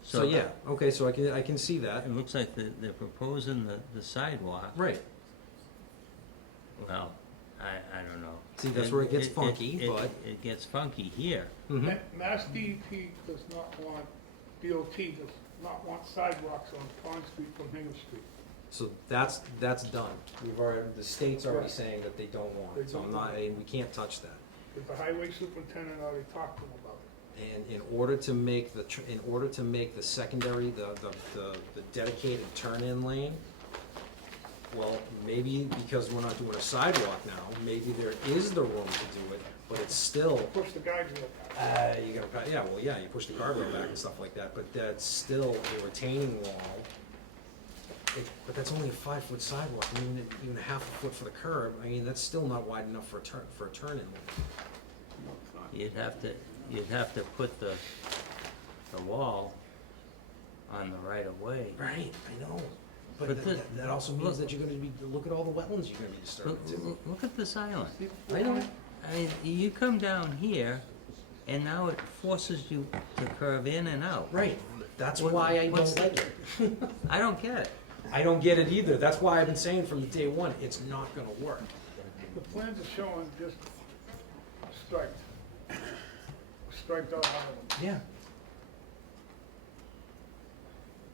So So- yeah, okay, so I can see that. It looks like they're proposing the sidewalk. Right, Well, I don't know. See, that's where it gets funky, but- It gets funky here. mhm, Mass DEP does not want, DOT does not want sidewalks on Pond Street from Hingham Street. so that's done. We've already, the state's already Right. saying that they don't want They it, so I'm don't not, want it. we can't touch that. But the highway superintendent already talked to them about it. And in order to make the secondary, the dedicated turn-in lane, well, maybe because we're not doing a sidewalk now, maybe there is the room to do it, but it's still, Push the guardrail back. you gotta, yeah, well, yeah, you push the guardrail back and stuff like that, but that's still a retaining wall. But that's only a 5-foot sidewalk, I mean, even a half a foot for the curb, I mean, that's still not wide enough for a turn-in lane. No, it's not. You'd have to put the wall on the right of way. Right, I know, but But that also means that you're gonna be, look at all the wetlands you're gonna be disturbing too. Look at this island. I know. I mean, you come down here, and now it forces you to curve in and out. Right, that's What- why I what's- don't like it. I don't get it. I don't get it either, that's why I've been saying from day one, it's not gonna work. The plans are showing just striped. Striped out island. Yeah.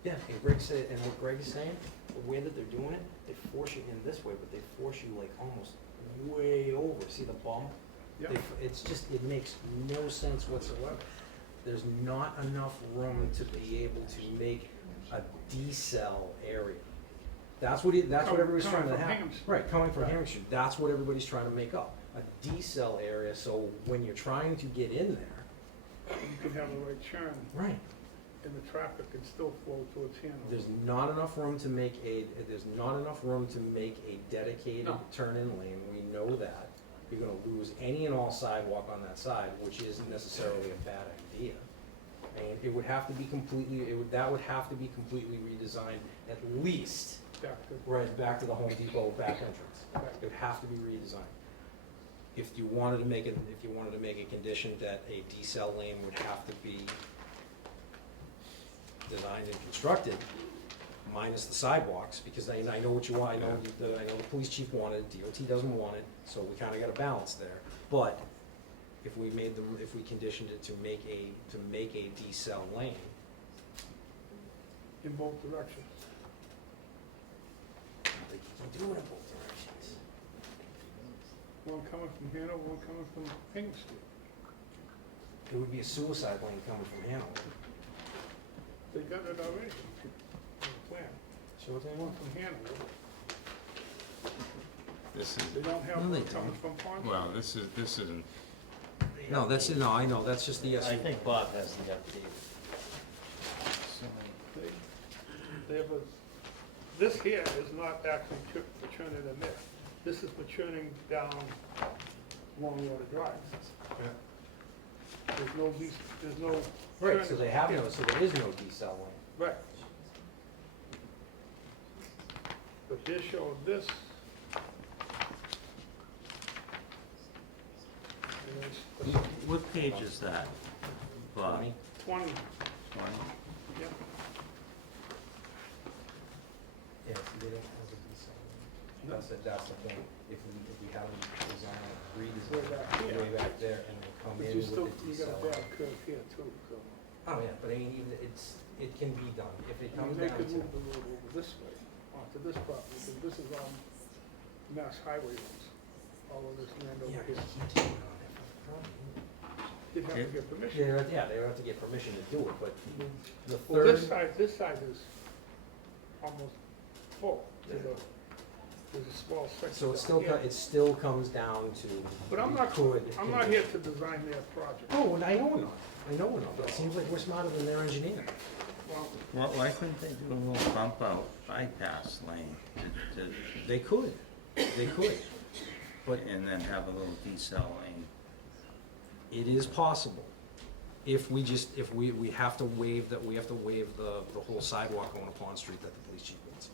Yeah, and Greg said, and what Greg is saying, the way that they're doing it, they force you in this way, but they force you like almost way over, see the bump? Yep. It's just, it makes no sense whatsoever. There's not enough room to be able to make a decel area. That's what everybody's trying Coming to from have. Hingham Street. Right, coming from Right. Hingham Street, that's what everybody's trying to make up, a decel area, so when you're trying to get in there, You can have a right turn, right, and the traffic can still flow towards Hanover. there's not enough room to make a dedicated No. turn-in lane, we know that. You're gonna lose any and all sidewalk on that side, which isn't necessarily a bad idea. And it would have to be that would have to be completely redesigned, at least, Back to, right, back to the Home Depot back entrance. Right. It would have to be redesigned. If you wanted to make a condition that a decel lane would have to be designed and constructed, minus the sidewalks, because I know what you want, I know the police chief wanted it, DOT doesn't want it, so we kinda got a balance there. But if we conditioned it to make a decel lane, in both directions. I don't think you can do it in both directions. One coming from Hanover, one coming from Hingham Street. It would be a suicide lane coming from Hanover. They got it already in the plan. So what they One want? from Hanover. This They don't have No, they one coming don't. from Pond Street. well, this isn't. No, I know, that's just the I think Bob has the update. They have a, this here is not actually for turning in there. This is for turning down Longwater Drive. There's no. Right, so turning- they have no, so there is no decel lane. Right. But they're showing this. And it's What page is that, Bob? 20. 20, 20? yeah. Yeah, so they don't have a decel lane. That's the thing, if we have them design it, Way back redesign here. it way back there, and then come But in you with still, the you got a decel. bad curve here too, so. Oh, yeah, but I mean, even, it can be done, if it comes They down could to. move the road over this way, onto this property, because this is on Mass Highway roads. All of this land Yeah, over here. you can't take it on different property. They'd have to get permission. Yeah, they would have to get permission to do it, but the Well, third. this side is almost full. There's a small section. So down here. it still comes down to. But I'm you not, could I'm not here to design their project. Oh, and I know we're not, but it seems like we're smarter than their engineer. Well, Why couldn't they do a little bump out bypass lane to, They could, but and then have a little decel lane? it is possible. If we have to waive the whole sidewalk going to Pond Street that the police chief wants.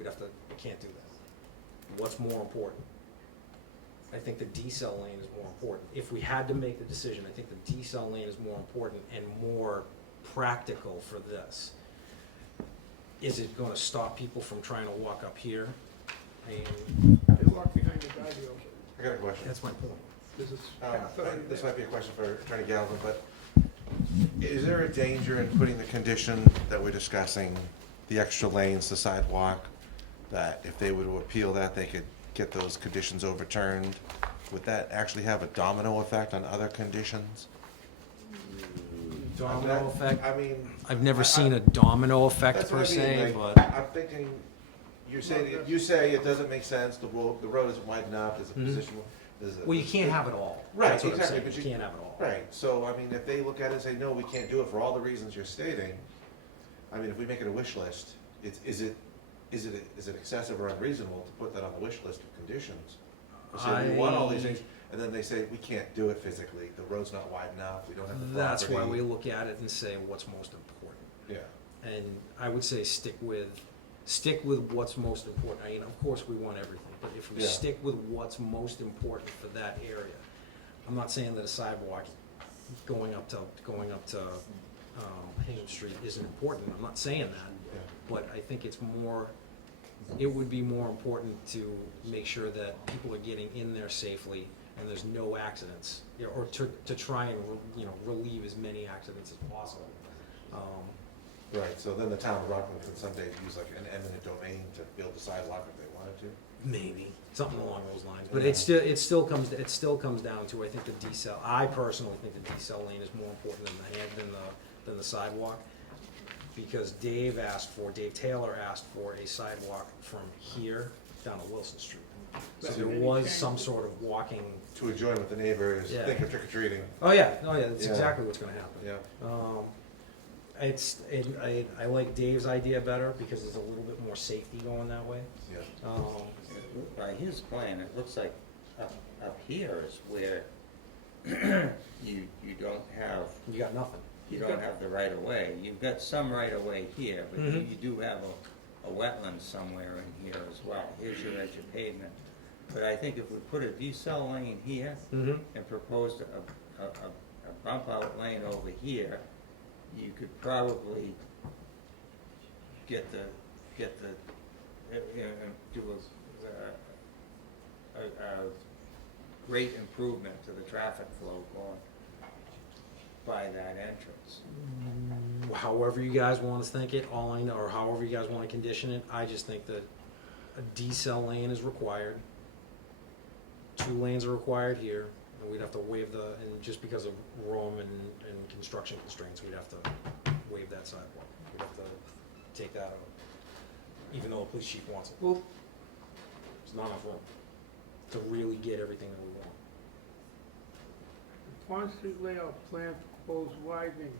we can't do that. What's more important? I think the decel lane is more important. If we had to make the decision, I think the decel lane is more important and more practical for this. Is it gonna stop people from trying to walk up here? I mean, They walk behind the guy there. I got a question. that's my point. There's a path already This there. might be a question for Attorney Galvin, but is there a danger in putting the condition that we're discussing, the extra lanes, the sidewalk, that if they were to appeal that, they could get those conditions overturned? Would that actually have a domino effect on other conditions? Domino effect? I mean. I've never seen a domino effect That's per what I mean, se, like, but I'm thinking, you say it doesn't make sense, the road isn't wide enough, there's a position, there's a. well, you can't have it all. Right, That's what I'm exactly, saying. but You you- can't have it all. Right, so, I mean, if they look at it and say, no, we can't do it for all the reasons you're stating, I mean, if we make it a wish list, is it excessive or unreasonable to put that on the wish list of conditions? Or say, we want all these things, and then they say, we can't do it physically, the road's not wide enough, we don't have the property. That's why we look at it and say what's most important. Yeah, And I would say stick with what's most important. I mean, of course, we want everything, but if we Yeah. stick with what's most important for that area, I'm not saying that a sidewalk going up to Hingham Street isn't important. I'm not saying that, yeah. but I think it would be more important to make sure that people are getting in there safely and there's no accidents, you know, or to try and, relieve as many accidents as possible. Right, so then the town of Rockland could someday use like an eminent domain to build the sidewalk if they wanted to? Maybe, something along those lines, but it still comes down to, I think I personally think the decel lane is more important than the sidewalk. Because Dave Taylor asked for a sidewalk from here down to Wilson Street. So Right. there was some sort of walking, To join with the neighbors, Yeah. think of trick or treating, that's Yeah. exactly what's gonna happen. yeah. I like Dave's idea better because there's a little bit more safety going that way. Yeah. By his plan, it looks like up here is where you don't have, You got nothing. you don't have the right of way. You've got some right of way here, but you Mhm. do have a wetland somewhere in here as well. Here's your edge of pavement. But I think if we put a decel lane here Mm-hmm. and proposed a bump out lane over here, you could probably get the, do a great improvement to the traffic flow going by that entrance. However you guys want to think it, all I know, or however you guys want to condition it, I just think that a decel lane is required. 2 lanes are required here, and we'd have to waive and just because of room and construction constraints, we'd have to waive that sidewalk. We'd have to take that out, even though the police chief wants it. Well, There's not enough room to really get everything that we want. the Pond Street layout plan proposed widening.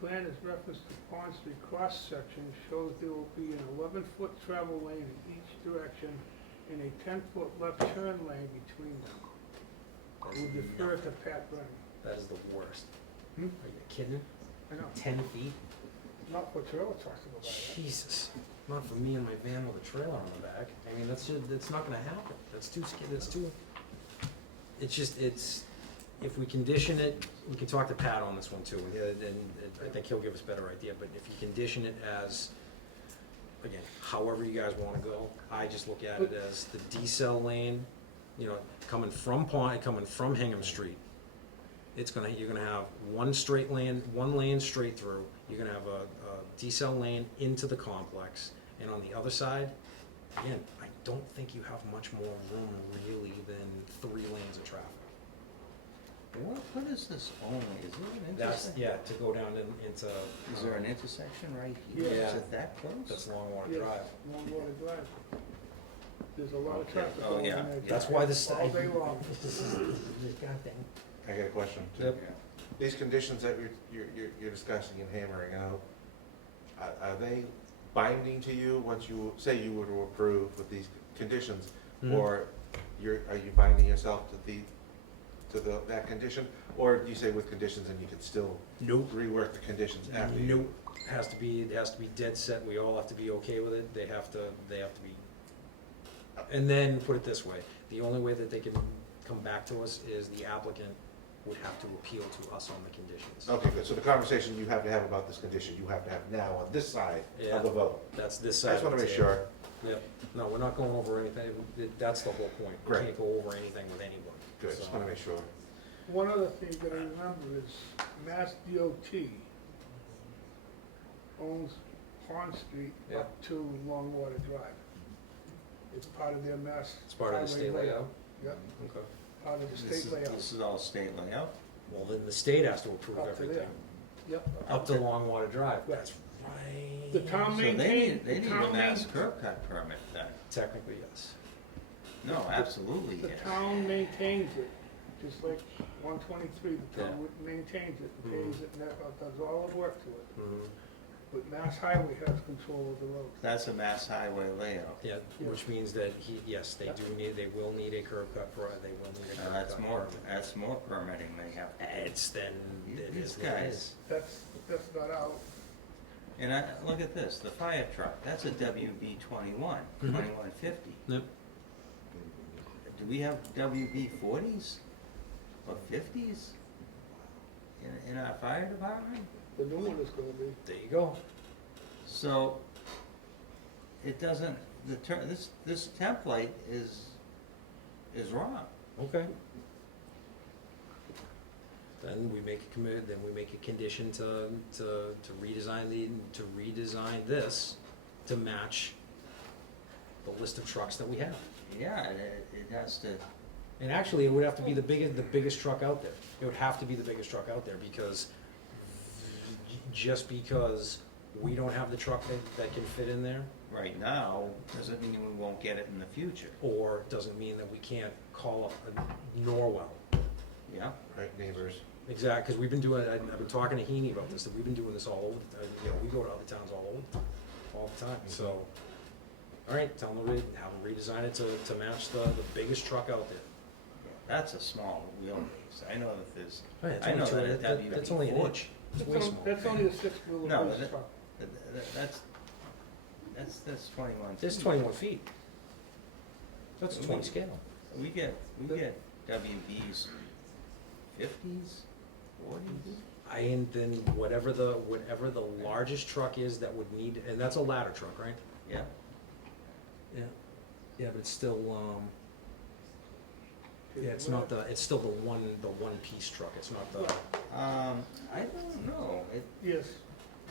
Plan is referenced to Pond Street cross-section shows there will be an 11-foot travel lane in each direction and a 10-foot left turn lane between them. That's We defer nothing. to Pat Brennan. That is the worst. Hmm? Are you kidding? I know, 10 feet? not what Trevor talked about that. Jesus, not for me and my van with a trailer on the back. I mean, that's not gonna happen. That's too, if we condition it, we can talk to Pat on this one too, and I think he'll give us a better idea, but if you condition it as, again, however you guys wanna go, I just look at it as the decel lane, coming from Hingham Street. You're gonna have one lane straight through, you're gonna have a decel lane into the complex, and on the other side, again, I don't think you have much more room really than 3 lanes of traffic. What is this only? Is there an That's, intersection? to go down into. Is there an intersection right here? Yeah. Is it that close? That's Longwater Yes, Drive. Longwater Drive. There's a lot of Okay. traffic Oh, going in yeah. there. That's why this. All day long. This is, goddamn. I got a question too. Yep. Yeah. These conditions that you're discussing and hammering out, are they binding to you once you, say you were to approve with these conditions? Mhm. Or are you binding yourself to that condition? Or do you say with conditions and you could still Nope. rework the conditions after you? Nope. it has to be dead set, we all have to be okay with it, they have to be. And then, put it this way, the only way that they can come back to us is the applicant would have to appeal to us on the conditions. Okay, good, so the conversation you have to have about this condition, you have to have now on this side Yeah. of the vote. That's this I side. just wanna of the make table. sure. Yep, no, we're not going over anything, that's the whole point, we Great. can't go over anything with anybody. Good, just So- wanna make sure. One other thing you gotta remember is Mass DOT owns Pond Street Yeah. up to Longwater Drive. It's part of their mass. It's part of the state highway layout? Yep, Okay. part of the state layout. This is all state layout? Well, then the state has to approve Up to everything, there. Yep. up to Longwater Drive, Right. that's right. The town So they maintains, need the a town mass main, curb cut permit then. Technically, yes. No, absolutely, the yes. town maintains it, just like 123, the town Yeah. maintains it, Mhm. pays it, and that does all the work to it. Mhm. But Mass Highway has control of the road. That's a mass highway layout. Yeah, which means that yes, they they will need a curb cut, they will need a curb cut. That's more, permit. that's more permitting they have. It's then, it These is what it guys, is. That's not out. and look at this, the fire truck, that's a WB 21, Mhm. 2150. Yep. Do we have WB 40s or 50s in our fire department? The new one is gonna be. There you go. So, it doesn't, this template is wrong. Okay. Then we make a then we make a condition to redesign this to match the list of trucks that we have. Yeah, it has to, And actually, it would have to be the biggest truck out there. It would have to be the biggest truck out there because just because we don't have the truck that can fit in there, right now, doesn't mean we won't get it in the future. or doesn't mean that we can't call up a Norwell. Yeah, Right, neighbors. Exactly, because we've been doing, I've been talking to Heaney about this, that we've been doing this all over, we go to other towns all the time, so. All right, tell them to have them redesign it to match the biggest truck out there. that's a small wheelbase. I know that there's, Oh, yeah, it's I only know that a two- that's only an WB-40 inch, it's way small. That's only a six-wheeler No, base that- truck. That's 21 It's feet. 21 feet. That's a 20 scale. We get WBs 50s, 40s. And then whatever the largest truck is that would need, and that's a ladder truck, right? Yeah, Yeah. Yeah, but it's still, yeah, it's not it's still the one piece truck, it's not the, I don't know. Yes,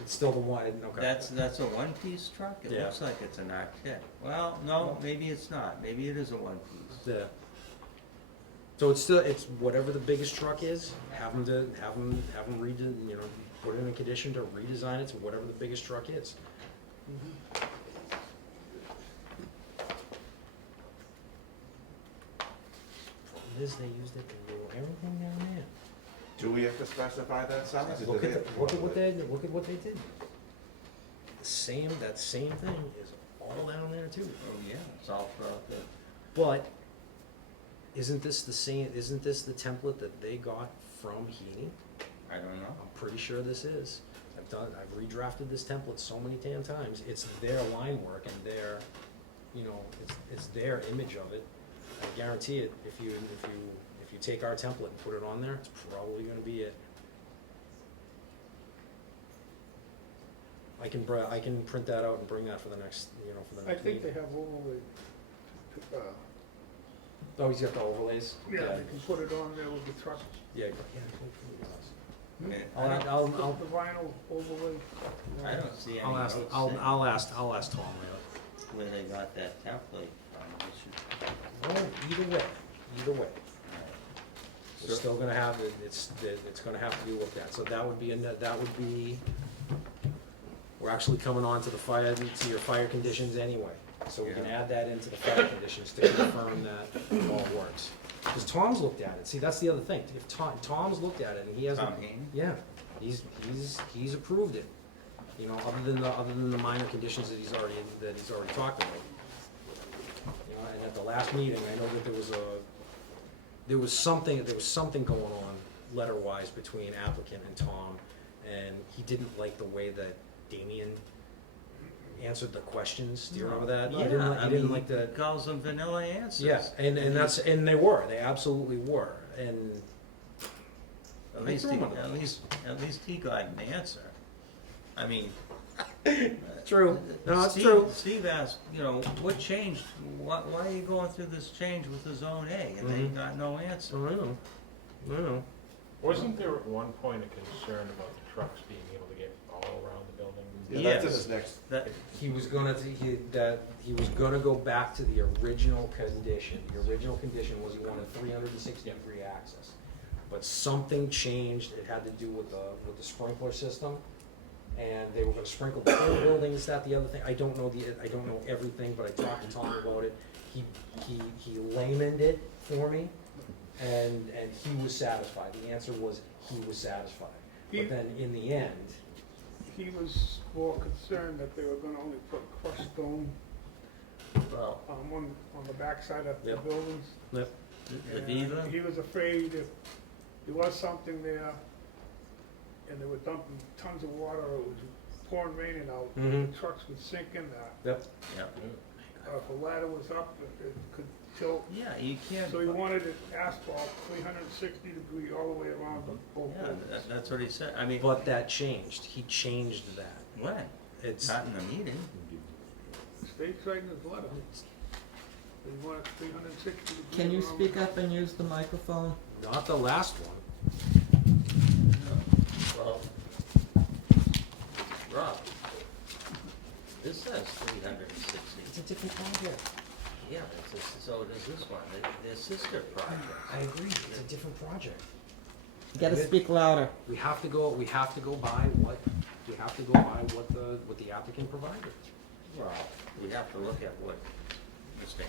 it's still the one, okay. That's a one-piece truck? It Yeah. looks like it's an Arctic. Well, no, maybe it's not. Maybe it is a one-piece. Yeah. So it's whatever the biggest truck is, have them put in a condition to redesign it to whatever the biggest truck is. Problem is, they used it to roll everything down there. Do we have to specify that size? or Look do at, they- look at what they did. That same thing is all down there too. Oh, yeah, it's all throughout the, But isn't this the template that they got from Heaney? I don't know. I'm pretty sure this is. I've redrafted this template so many damn times. It's their line work and their, it's their image of it. I guarantee it, if you take our template and put it on there, it's probably gonna be it. I can print that out and bring that for the next, for the I next think they meeting. have overlay. Oh, he's got the overlays? Yeah, they can put it on there with the truck. Yeah. And I'll The vinyl overlay. I don't see any I'll ask, notes I'll ask Tom later. where they got that template from. They should- Well, either way, So- it's still gonna have, it's gonna have to be looked at, so that would be, we're actually coming on to to your fire conditions anyway. So we can Yeah. add that into the fire conditions to confirm that it all works. Because Tom's looked at it, see, that's the other thing, if Tom's looked at it and he hasn't. Tom Haney? Yeah, he's approved it, other than the minor conditions that he's already talked about. And at the last meeting, I know that there was something going on letter-wise between applicant and Tom, and he didn't like the way that Damien answered the questions. Do you remember No. that? Yeah, He didn't, I he didn't mean, like the. he calls them vanilla answers. Yeah, and that's, and they were, they absolutely were, and. At I least, threw he, him under the at bus. least, at least he got an answer. I mean. True. No, it's Steve- true. Steve asked, you know, what changed? Why are you going through this change with the Zone A? And they Mhm. got no answer. Oh, I know, I know. Wasn't there at one point a concern about the trucks being able to get all around the building? Yeah, that's in Yes. his next, That, He was gonna go back to the original condition. The original condition was he wanted 360-degree access. But something changed, it had to do with the sprinkler system. And they were gonna sprinkle the whole building, is that the other thing? I don't know everything, but I talked to Tom about it. He laymaned it for me, and he was satisfied. The answer was he was satisfied. He- But then in the end, He was more concerned that they were gonna only put crushed stone, well, on the backside of the Yep. buildings. the And Viva, he was afraid if there was something there and they were dumping tons of water, or it was pouring raining out, Mhm. the trucks would sink in that. yep, yeah, If a ladder was up, it could tilt. yeah, you can't, So he wanted it asphalt 360 degree all the way around the whole yeah, building. that's what he said. I mean, but that changed. He changed that. when? It's, Not in the meeting. States right in his letter. He wanted 360 degrees. Can you around. speak up and use the microphone? not the last one. Well, Rob, this says 360. It's a different project. Yeah, but so does this one, the sister project. I agree, it's a different project. You gotta speak louder. We have to go by what the applicant provided. Well, we have to look at what Mr.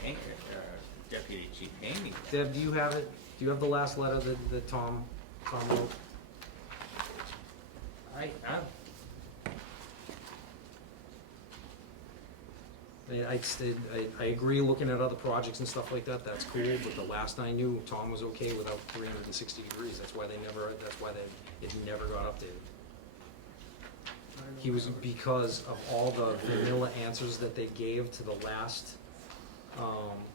Deputy Chief Haney did. Deb, do you have it? Do you have the last letter that Tom wrote? I agree, looking at other projects and stuff like that, that's cool, but the last I knew, Tom was okay without 360 degrees, that's why it never got updated. He was, because of all the vanilla answers that they gave to the last,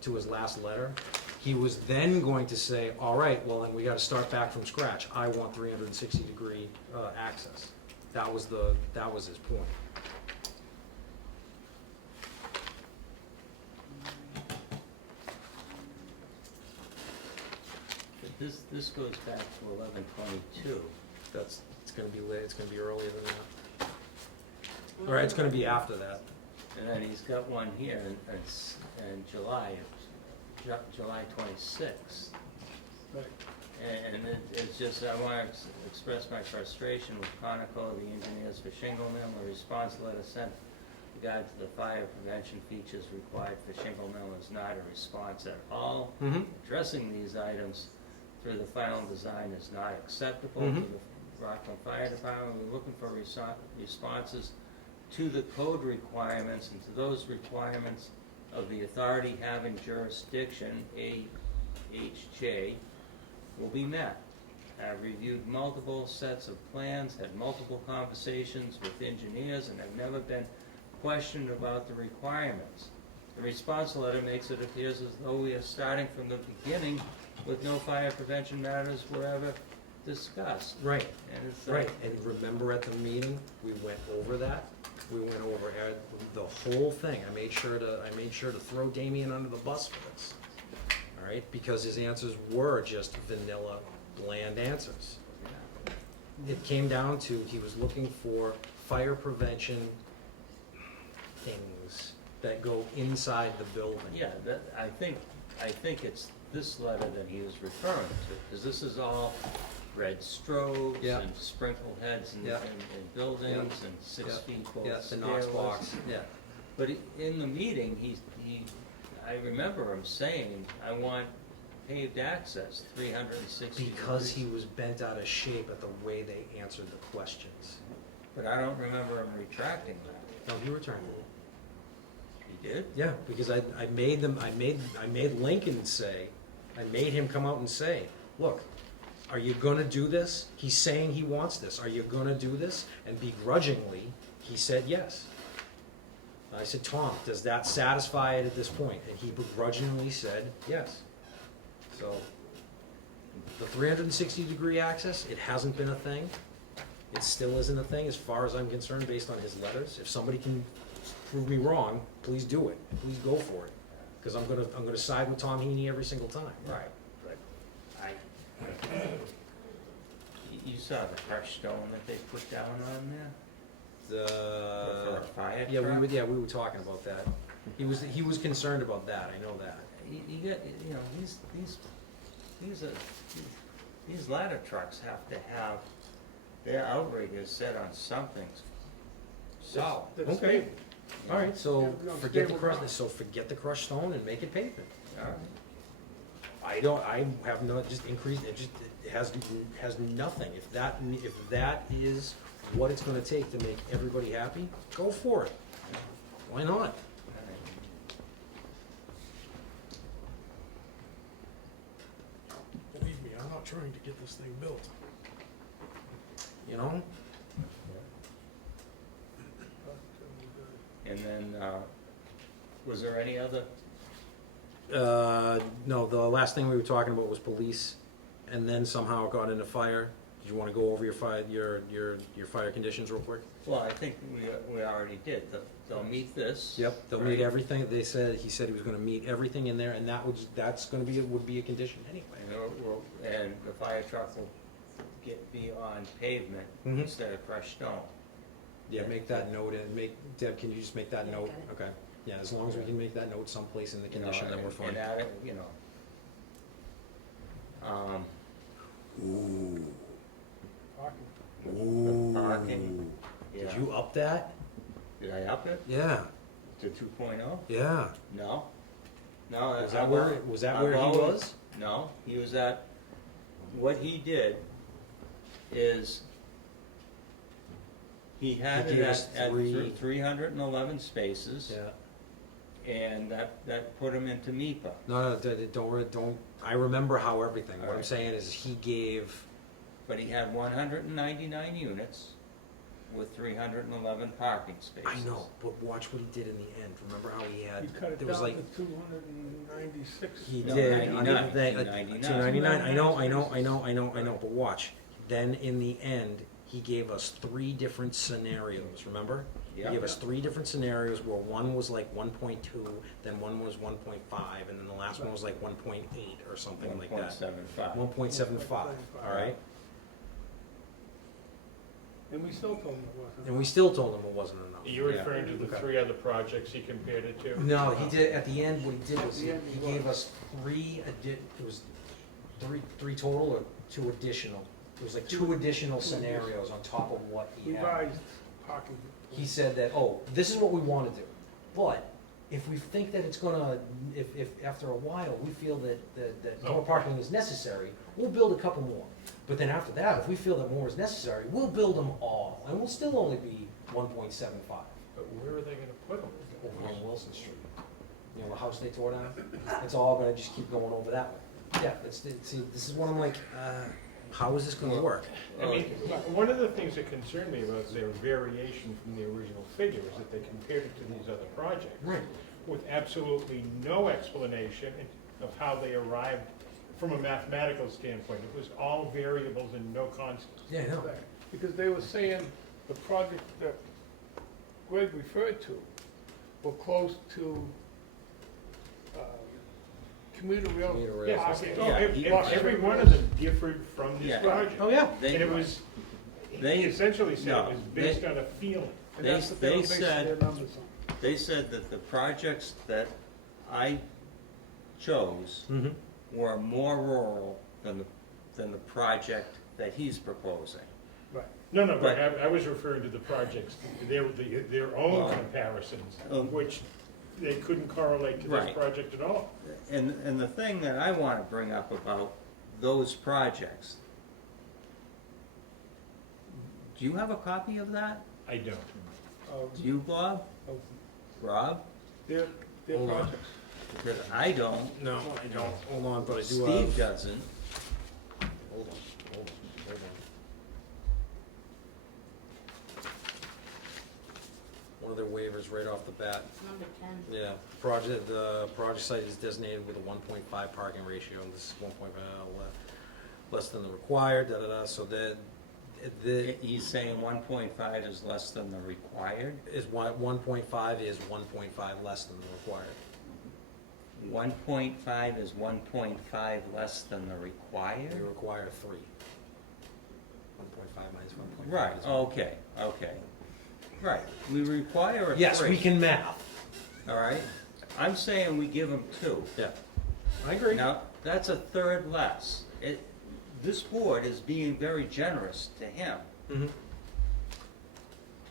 to his last letter, he was then going to say, all right, well, then we gotta start back from scratch, I want 360 degree, access. That was his point. But this goes back to 11/22. It's gonna be late, it's gonna be earlier than that. Or it's gonna be after that. And then he's got one here in July, July 26th. Right. And it's just, I want to express my frustration with Conoco, the engineers for Shingle Mill. A response letter sent regard to the fire prevention features required for Shingle Mill is not a response at all. Mm-hmm. Addressing these items through the final design is not acceptable to Mhm. the Rockland Fire Department. We're looking for responses to the code requirements and to those requirements of the authority having jurisdiction, AHJ, will be met. I've reviewed multiple sets of plans, had multiple conversations with engineers, and have never been questioned about the requirements. The response letter makes it appears as though we are starting from the beginning with no fire prevention matters were ever discussed. Right, And it's right, and remember at the meeting, we went over that? We went over the whole thing. I made sure to throw Damien under the bus for this. All right, because his answers were just vanilla, bland answers. It came down to, he was looking for fire prevention things that go inside the building. Yeah, I think it's this letter that he was referring to, because this is all red strobes Yeah. and sprinkle heads and Yeah. buildings and 6 Yeah. feet both Yeah, the Knox stairwells. box, yeah. But in the meeting, I remember him saying, I want paved access, 360 Because he degrees. was bent out of shape at the way they answered the questions. But I don't remember him retracting that. No, he returned it. He did? Yeah, because I made Lincoln say, I made him come out and say, look, are you gonna do this? He's saying he wants this, are you gonna do this? And begrudgingly, He said yes. I said, Tom, does that satisfy it at this point? And he begrudgingly said yes. So, the 360-degree access, it hasn't been a thing. It still isn't a thing as far as I'm concerned based on his letters. If somebody can prove me wrong, please do it. Please go for it. Because I'm gonna side with Tom Heaney every single time. Right. You saw the crushed stone that they put down on there? For a fire Yeah, truck? we were talking about that. He was concerned about that, I know that. You get, you know, these ladder trucks have to have their outriggers set on something solid. That's Okay. stable. All right, so Yeah, no, forget the stable crushed, ground. so forget the crushed stone and make it pavement. All right. I have no, just increased, it has nothing. If that is what it's gonna take to make everybody happy, go for it. Why not? Believe me, I'm not trying to get this thing built. You know? And then, was there any other? No, the last thing we were talking about was police, and then somehow it got into fire. Did you wanna go over your fire conditions real quick? Well, I think we already did. They'll meet this. Yep, they'll meet everything, he said he was gonna meet everything in there, and would be a condition anyway. And the fire truck will be on pavement Mhm. instead of crushed stone. Yeah, make that note, and Deb, can you just make that Yeah, note? got it. Okay, yeah, as long as we can make that note someplace in the You know, condition, then we're fine. And add it, you know. Ooh, Parking. ooh. Parking. Did Yeah. you up that? Did I up it Yeah, to 2.0? yeah. No. No. Was that where he always- was? No, he was at, what he did is, he had He it gave us at three- 311 spaces, Yeah. and that put him into MIPA. No, don't, I remember how everything, what I'm Alright. saying is he gave, But he had 199 units with 311 parking spaces. I know, but watch what he did in the end. Remember how he had, You cut it there was down like, to 296. he No, did, 99, 299, 299. I know, but watch. Then in the end, he gave us 3 different scenarios, remember? He Yeah. gave us 3 different scenarios where one was like 1.2, then one was 1.5, and then the last one was like 1.8 or something like that. 1.75. 1.75, all right? And we still told them it wasn't. And we still told him it wasn't enough. Are you referring to the Okay. 3 other projects he compared it to? No, he did, at the end, what he did was, he At the end, he gave was. us 3, it was three total or 2 additional? It was like 2 additional scenarios on top of what he had. Revised parking. He said that, oh, this is what we wanna do, but if we think that it's gonna, if after a while, we feel that more parking is necessary, we'll build a couple more. But then after that, if we feel that more is necessary, we'll build them all, and we'll still only be 1.75. But where are they gonna put them? Over on Wilson Street. You know, the house they tore down, it's all gonna just keep going over that way. Yeah, see, this is what I'm like, how is this gonna work? I mean, one of the things that concerned me about their variation from the original figure is that they compared it to these other projects. Right. With absolutely no explanation of how they arrived from a mathematical standpoint. It was all variables and no constants. Yeah, I know. Right. Because they were saying the project that Greg referred to were close to commuter rail. Commuter rail. Yes, parking. oh, Yeah, every one of them differed from this Yeah. project. Oh, yeah. And it was, They- he essentially said no, it was based on a feeling. And that's what they were basing said- their numbers on. They said that the projects that I chose Mm-hmm. were more rural than the project that he's proposing. Right. No, but But- I was referring to the projects, their own Well, comparisons, um, which they couldn't correlate to this Right. project at all. And the thing that I want to bring up about those projects, do you have a copy of that? I don't. Do you, Bob? Of Rob? Their Hold on. projects. Because I don't. No, I don't, hold on, but I do Steve have. doesn't. Hold on, hold on. one of their waivers right off the bat. Number 10. Yeah, the project site is designated with a 1.5 parking ratio, and this is 1.5 less than the required, da-da-da, so that, He's saying 1.5 is less than the required? is 1.5 is 1.5 less than the required. 1.5 is 1.5 less than the required? You require 3. 1.5 minus 1.5. Right, is okay, okay. Right, we require a 3. Yes, we can math. All right, I'm saying we give him 2. Yeah, I agree. Now, that's a third less. This board is being very generous to him. Mhm.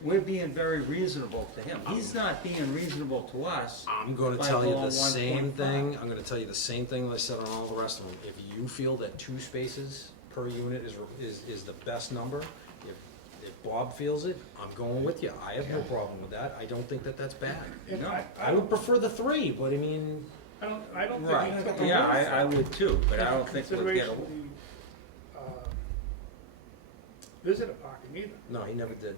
We're being very reasonable to him. He's not being reasonable to us. I'm gonna by tell you going the same 1.5. thing, I'm gonna tell you the same thing that I said on all the rest of them. If you feel that 2 spaces per unit is the best number, if Bob feels it, I'm going with you. I have no problem with that. I don't think that that's bad. And No. I would prefer the 3, but I mean, I don't think. Right, it's a- yeah, I would too, but I don't think we'll get a... Consideration, visitor parking either. no, he never did.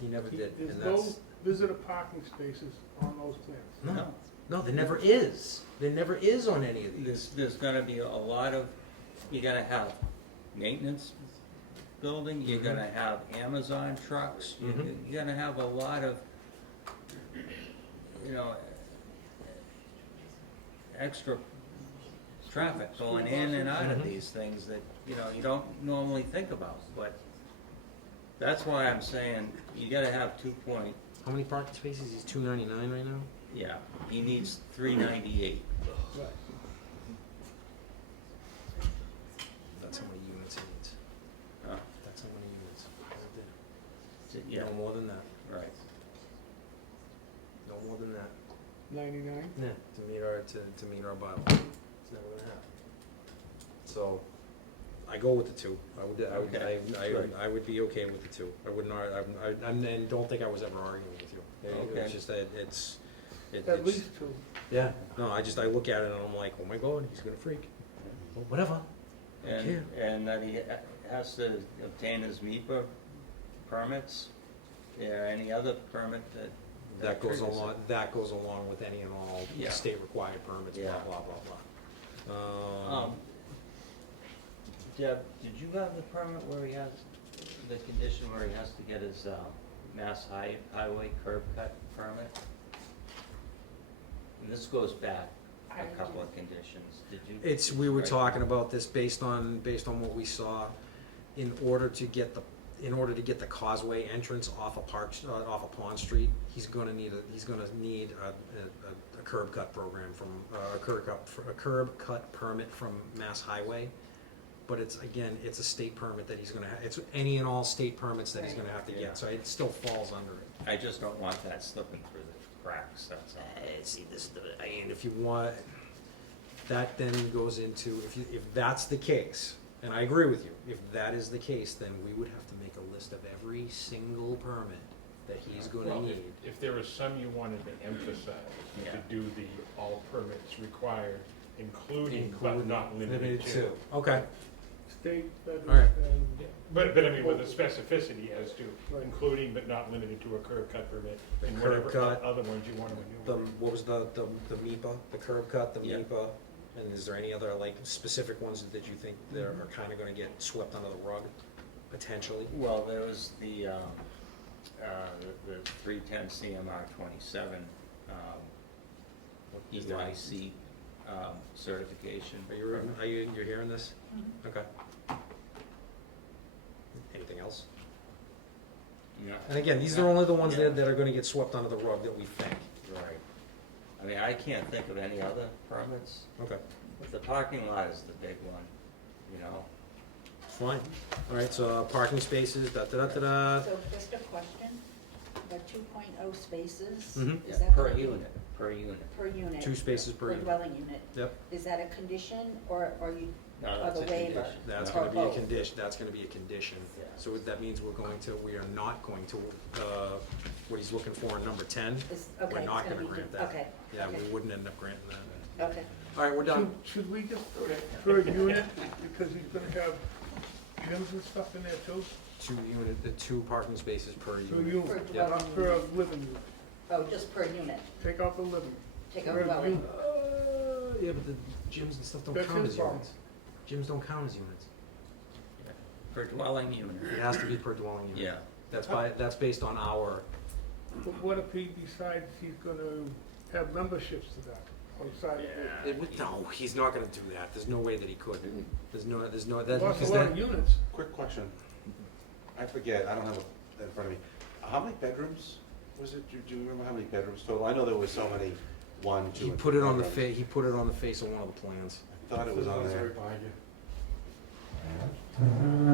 He never did, There's and no that's, visitor parking spaces on those plans. no, no, there never is. There never is on any of these. There's gonna be a lot of, you're gonna have maintenance building, you're Mhm. gonna have Amazon trucks, Mhm. you're gonna have a lot of, you know, extra traffic going in and out of Mhm. these things that, you know, you don't normally think about, but that's why I'm saying you gotta have 2 point, How many parking spaces? He's 299 right now? yeah, he needs 398. Right. That's how many units he needs. Huh? That's how many units. Yeah, No more than that. right. No more than that. 99? Yeah, to meet our bylaw. It's never gonna happen. So, I go with the 2. Okay, good. I would be okay with the 2. I wouldn't, and don't think I was ever arguing with you. Okay. It's just that it's. At least 2. Yeah, no, I look at it and I'm like, oh my God, he's gonna freak. Well, whatever. And that he has to obtain his MEPA permits, or any other permit that. That goes triggers it. that goes along with any and all Yeah. state required permits, blah, Yeah. blah, blah, blah. Deb, did you have the permit where he has, the condition where he has to get his, Mass Highway curb cut permit? And this goes back a couple of conditions, did you? We were Right. talking about this based on what we saw, in order to get the causeway entrance off of Pond Street, he's gonna need a curb cut program from, a curb cut permit from Mass Highway. But it's a state permit that he's gonna have, it's any and all state permits that he's gonna have to Yeah. get, so it still falls under it. I just don't want that slipping through the cracks, that's all. See, and if you want, that then goes into, if that's the case, and I agree with you, if that is the case, then we would have to make a list of every single permit that he's gonna Well, need. if there was some you wanted to emphasize, you Yeah. could do the all permits required, including but not limited to. Okay, State, federal, All right. and Yeah, But I mean, with a specificity as to Right. including but not limited to a curb cut permit and curb whatever cut. other ones you want to enumerate. what was the MEPA, the curb cut, the Yeah. MEPA, and is there any other, like, specific ones that you think that are kinda gonna get swept under the rug, potentially? Well, there was the 310 CMR 27, Is there any- EYC certification. You're hearing this? Okay. Anything else? Yeah. And again, these are only the ones Yeah. that are gonna get swept under the rug that we think. Right. I mean, I can't think of any other permits, Okay. but the parking lot is the big one, you know? Fine. All right, so parking spaces, da-da-da-da-da. So just a question, the 2.0 spaces, Mhm. is that Per gonna be unit, per unit. per unit? 2 spaces per unit. dwelling unit? Yep, Is that a condition or you, No, or that's the a waiver? condition. that's No. gonna be a both. condition, that's gonna be a condition. Yeah. So that means we are not going to, what he's looking for in number 10, Is- we're okay, not it's gonna be grant di- that. Okay. Yeah, we okay, wouldn't end up granting that. Okay. All right, we're done. should we just, per unit, because he's gonna have gyms and stuff in there too? The 2 parking spaces per Per unit. unit, Per not dwelling per unit. living unit. Oh, just per unit, Take out the living. take out Where's dwelling. unit? Yeah, but the gyms and stuff don't That's count his as problem. units. Gyms don't count as units. Per dwelling unit. It has to be per dwelling unit. Yeah. That's based on our, But what if he decides he's gonna have memberships to that outside of it? no, he's not gonna do that. There's no way that he could. There's no, that, Lost because a lot that, of units. Quick question. I forget, I don't have it in front of me. How many bedrooms was it? Do you remember how many bedrooms total? I know there was so many, 1, 2, he and put 3 it on the bedrooms. he put it on the face of one of the plans. I thought it was on there. Behind you.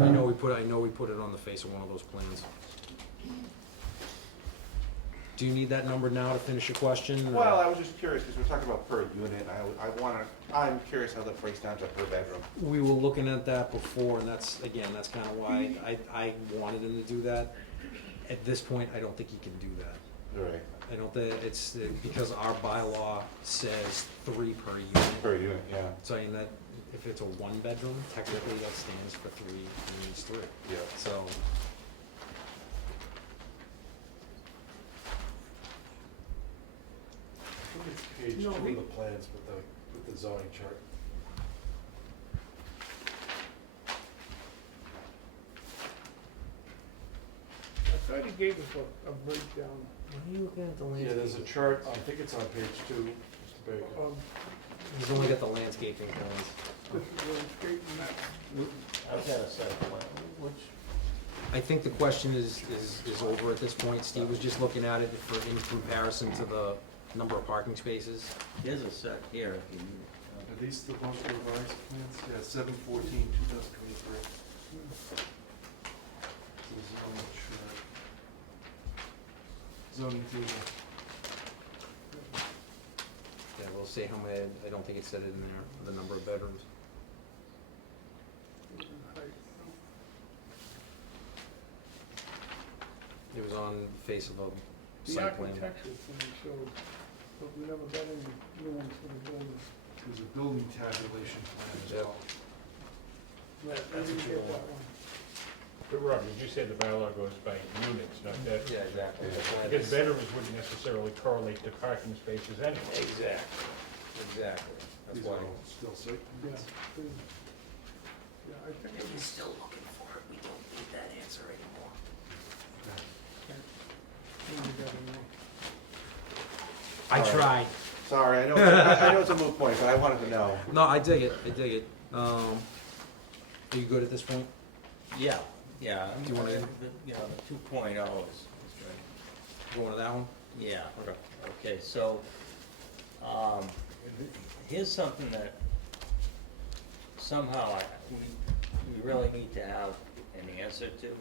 I know we put it on the face of one of those plans. Do you need that number now to finish your question? or- Well, I was just curious, because we're talking about per unit, I'm curious how that breaks down to per bedroom. We were looking at that before, and that's kind of why I wanted him to do that. At this point, I don't think he can do that. Right. I don't think, it's because our bylaw says 3 per unit. Per unit, yeah, Saying that if it's a 1-bedroom, technically that stands for 3, and means 3. yeah. So, I think it's page No, 2 he- of the plans with the zoning chart. I thought he gave us a breakdown. when are you looking at the Yeah, there's a landscape? chart, I think it's on page 2, Mr. Baker. He's only got the landscaping plans. This is where it's straightened that. I've got a set plan, which, I think the question is over at this point. Steve was just looking at it in comparison to the number of parking spaces. here's a set here, if you, Are these the most revised plans? Yeah, 7/14/2023. The zoning chart. Zoning table. Yeah, we'll see how many, I don't think it said it in there, the number of bedrooms. Height. It was on the face of a The site plan. architectural thing showed, but we never got any new ones for the building. There's a building tabulation plan as Yep. well. Right, That's we what didn't you get want. that one. But Rob, you just said the bylaw goes by units, not that. Yeah, exactly. Because bedrooms wouldn't necessarily correlate to parking spaces anyway. Exactly, exactly. That's These why. are all still site Yeah, plans. yeah, I think it was, still looking for it, we don't need that answer anymore. we got it now. I All right. tried. Sorry, I know it's a moot point, but I wanted to know. No, I dig it. Are you good at this point? yeah, yeah. Do you wanna- You know, the 2.0 is right. Going to that one? Yeah, okay, so, here's something that somehow we really need to have an answer to,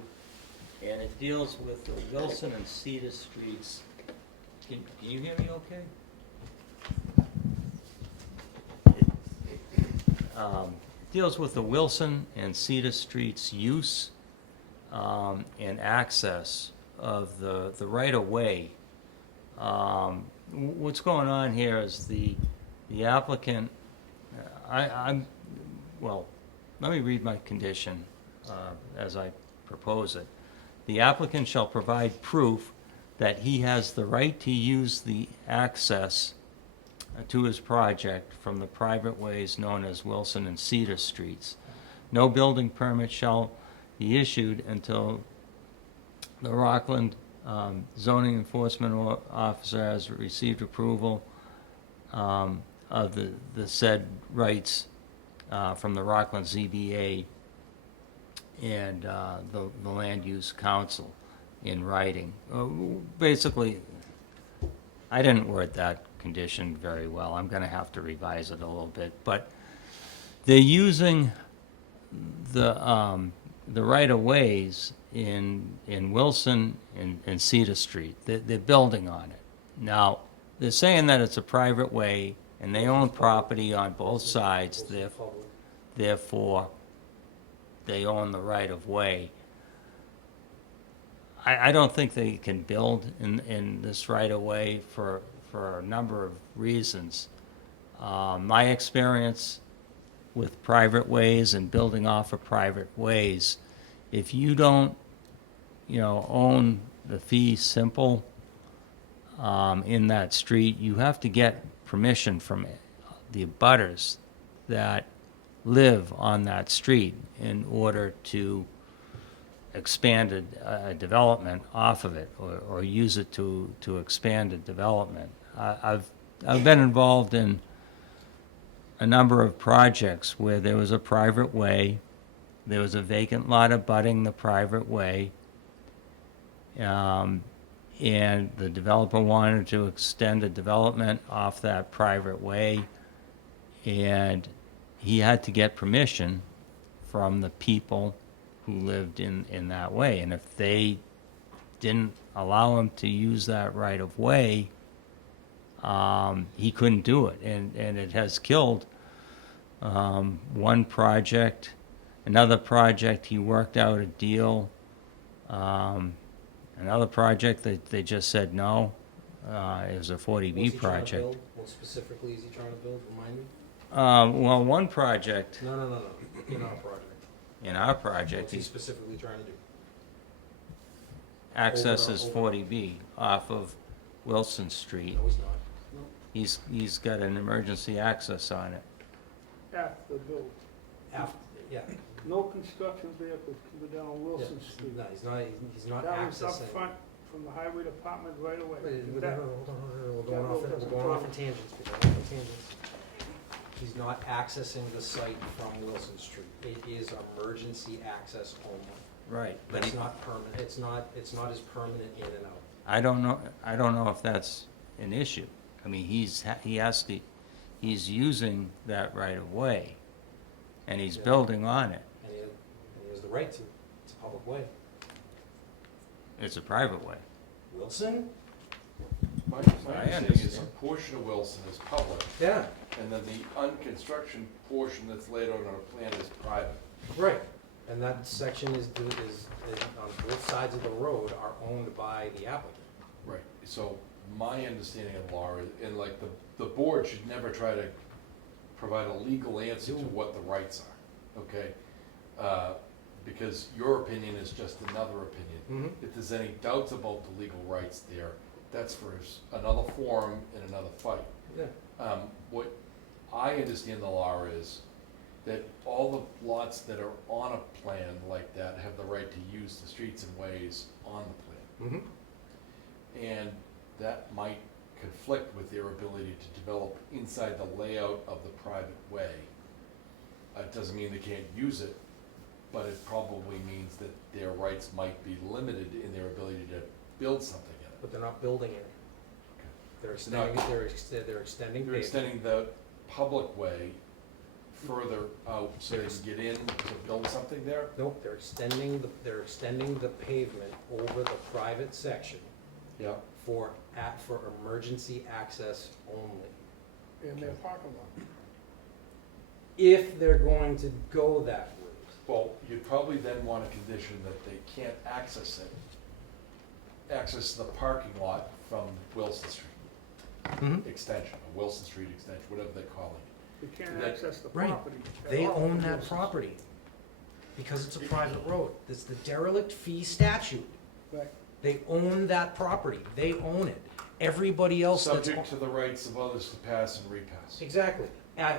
and it deals with the Wilson and Cedar Streets. Can you hear me okay? Deals with the Wilson and Cedar Streets use and access of the right-of-way. What's going on here is the applicant, well, let me read my condition as I propose it. The applicant shall provide proof that he has the right to use the access to his project from the private ways known as Wilson and Cedar Streets. No building permit shall be issued until the Rockland zoning enforcement officer has received approval of the said rights from the Rockland ZBA and the Land Use Council in writing. Basically, I didn't word that condition very well. I'm going to have to revise it a little bit, but they're using the right-of-ways in Wilson and Cedar Street. They're building on it. Now, they're saying that it's a private way, and they own property on both sides, therefore, they own the right-of-way. I don't think they can build in this right-of-way for a number of reasons. My experience with private ways and building off of private ways, if you don't, own the fee simple in that street, you have to get permission from the abutters that live on that street in order to expand a development off of it, or use it to expand a development. I've been involved in a number of projects where there was a private way, there was a vacant lot abutting the private way, and the developer wanted to extend a development off that private way, and he had to get permission from the people who lived in that way. And if they didn't allow him to use that right of way, he couldn't do it. And it has killed one project. Another project, he worked out a deal. Another project that they just said no. It was a 40B What's he trying to project. build? What specifically is he trying to build? Remind me? Well, one project, No. In our project. in our project, What's he he specifically trying to do? accesses Over. 40B off of Wilson Street. No, he's not. He's got an emergency access on it. After built. After, yeah. No construction vehicles can go down Wilson Yeah. Street. No, he's not That was up accessing. front from the highway department right away. Wait, That- hold on, we're that going road off, doesn't we're going off go. in tangents, we're going off in tangents. He's not accessing the site from Wilson Street. It is emergency access only. Right. But It's he, not permanent, it's not as permanent in and out. I don't know if that's an issue. I mean, he's using that right of way, and he's Yeah. building on it. And he has the right to, it's a public way. It's a private way. Wilson? My I understanding is a understand. portion of Wilson is public, Yeah. and then the unconstruction portion that's laid out on a plan is private. Right, and that section is on both sides of the road are owned by the applicant. Right. So my understanding of law is, and like the board should never try to provide a legal answer to what the rights are, okay? Because your opinion is just another opinion. Mm-hmm. If there's any doubts about the legal rights there, that's for another forum and another fight. Yeah. What I understand the law is that all the lots that are on a plan like that have the right to use the streets and ways on the plan. Mm-hmm. And that might conflict with their ability to develop inside the layout of the private way. It doesn't mean they can't use it, but it probably means that their rights might be limited in their ability to build something in it. But they're not building it. They're It's not- extending, they're extending You're pavement. extending the public way further out so they can get in to build something there? Nope, they're extending the pavement over the private section Yeah. for emergency access only. In their parking lot. If they're going to go that route. Well, you'd probably then want a condition that they can't access the parking lot from Wilson Street extension, or Wilson Street extension, whatever they're calling it. They can't That- access the Right. property. at They all own from that Wilson property because it's a private road. It's the derelict fee statute. Street. Right. They own that property. They own it. Everybody else that's. Subject to the rights of others to pass and repass. Exactly.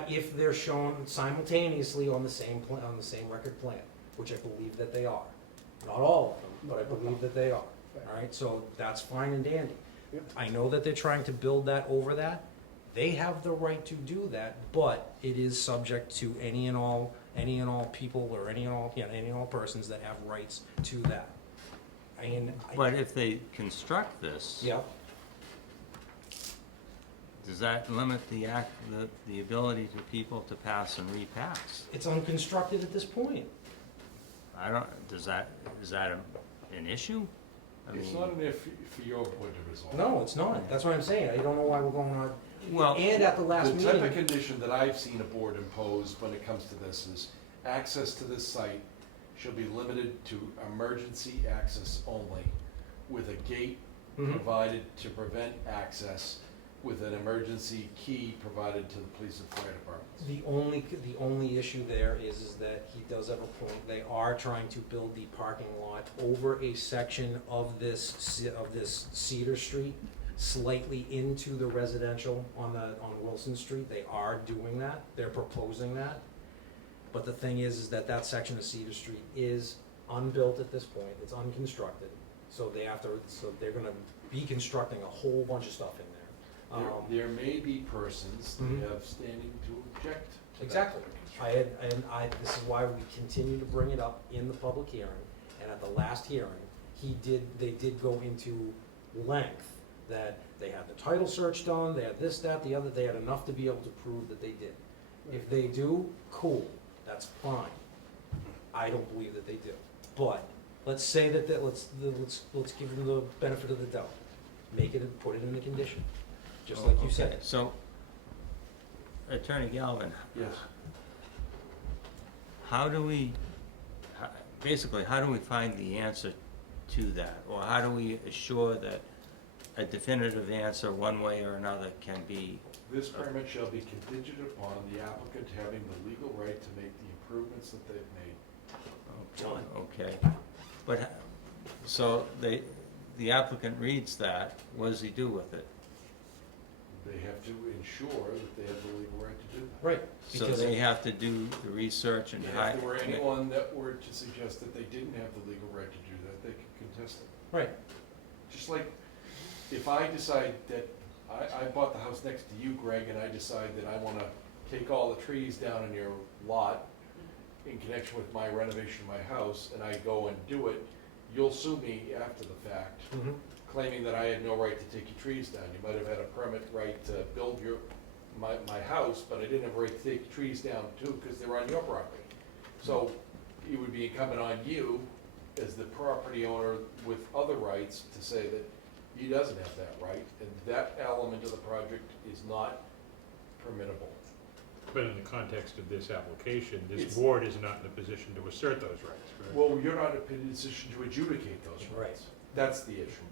If they're shown simultaneously on the same on the same record plan, which I believe that they are. Not all of them, but I believe that they are. All right, so that's fine and dandy. Yep. I know that they're trying to build that over that. They have the right to do that, but it is subject to any and all people or any and all persons that have rights to that. I mean, But if they construct this, yeah, does that limit the ability to people to pass and repass? it's unconstructed at this point. Is that an issue? I It's mean, not an if for your board to resolve. No, it's not. That's what I'm saying. I don't know why we're going on. Well, And at the last The type of meeting, condition that I've seen a board impose when it comes to this is access to this site shall be limited to emergency access only, with a gate Mhm. provided to prevent access, with an emergency key provided to the police and fire departments. the only issue there is that he does have a point. They are trying to build the parking lot over a section of this Cedar Street slightly into the residential on Wilson Street. They are doing that, they're proposing that. But the thing is that that section of Cedar Street is unbuilt at this point, it's unconstructed. So they're gonna be constructing a whole bunch of stuff in there. There may be persons that Mhm. have standing to object to that Exactly. type of construction. This is why we continue to bring it up in the public hearing, and at the last hearing, they did go into length that they had the title search done, they had this, that, the other, they had enough to be able to prove that they did. If they do, cool, that's fine. I don't believe that they do, but let's say let's give them the benefit of the doubt. Put it in the condition, just like you Okay, said. so, Attorney Galvin, Yes. how do we find the answer to that? Or how do we assure that a definitive answer, one way or another, can be? This permit shall be contingent upon the applicant having the legal right to make the improvements that they've made. Done. Okay, but, so the applicant reads that, what does he do with it? They have to ensure that they have the legal right to do that. Right. So because they have to do the research and And hire. if there were anyone that were to suggest that they didn't have the legal right to do that, they could contest it. Right, Just like, if I decide that, I bought the house next to you, Greg, and I decide that I wanna take all the trees down in your lot in connection with my renovation of my house, and I go and do it, you'll sue me after the fact, mhm, claiming that I had no right to take your trees down. You might have had a permit right to build my house, but I didn't have a right to take the trees down too, because they're on your property. So it would be incumbent on you, as the property owner with other rights, to say that he doesn't have that right, and that element of the project is not permittable. But in the context of this application, this It's- board is not in a position to assert those rights, correct? Well, you're not in a position to adjudicate those Right. rights. That's the issue,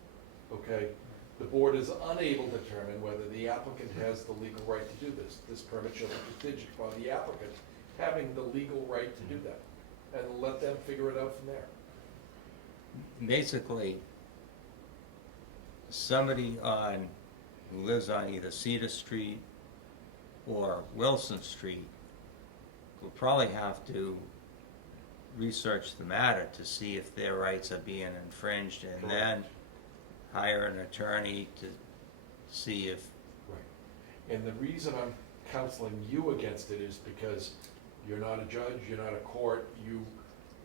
okay? The board is unable to determine whether the applicant has the legal right to do this. This permit shall be contingent upon the applicant having the legal right to do that, and let them figure it out from there. Basically, somebody who lives on either Cedar Street or Wilson Street will probably have to research the matter to see if their rights are being infringed, and then hire an attorney to see if, Right. And the reason I'm counseling you against it is because you're not a judge, you're not a court, you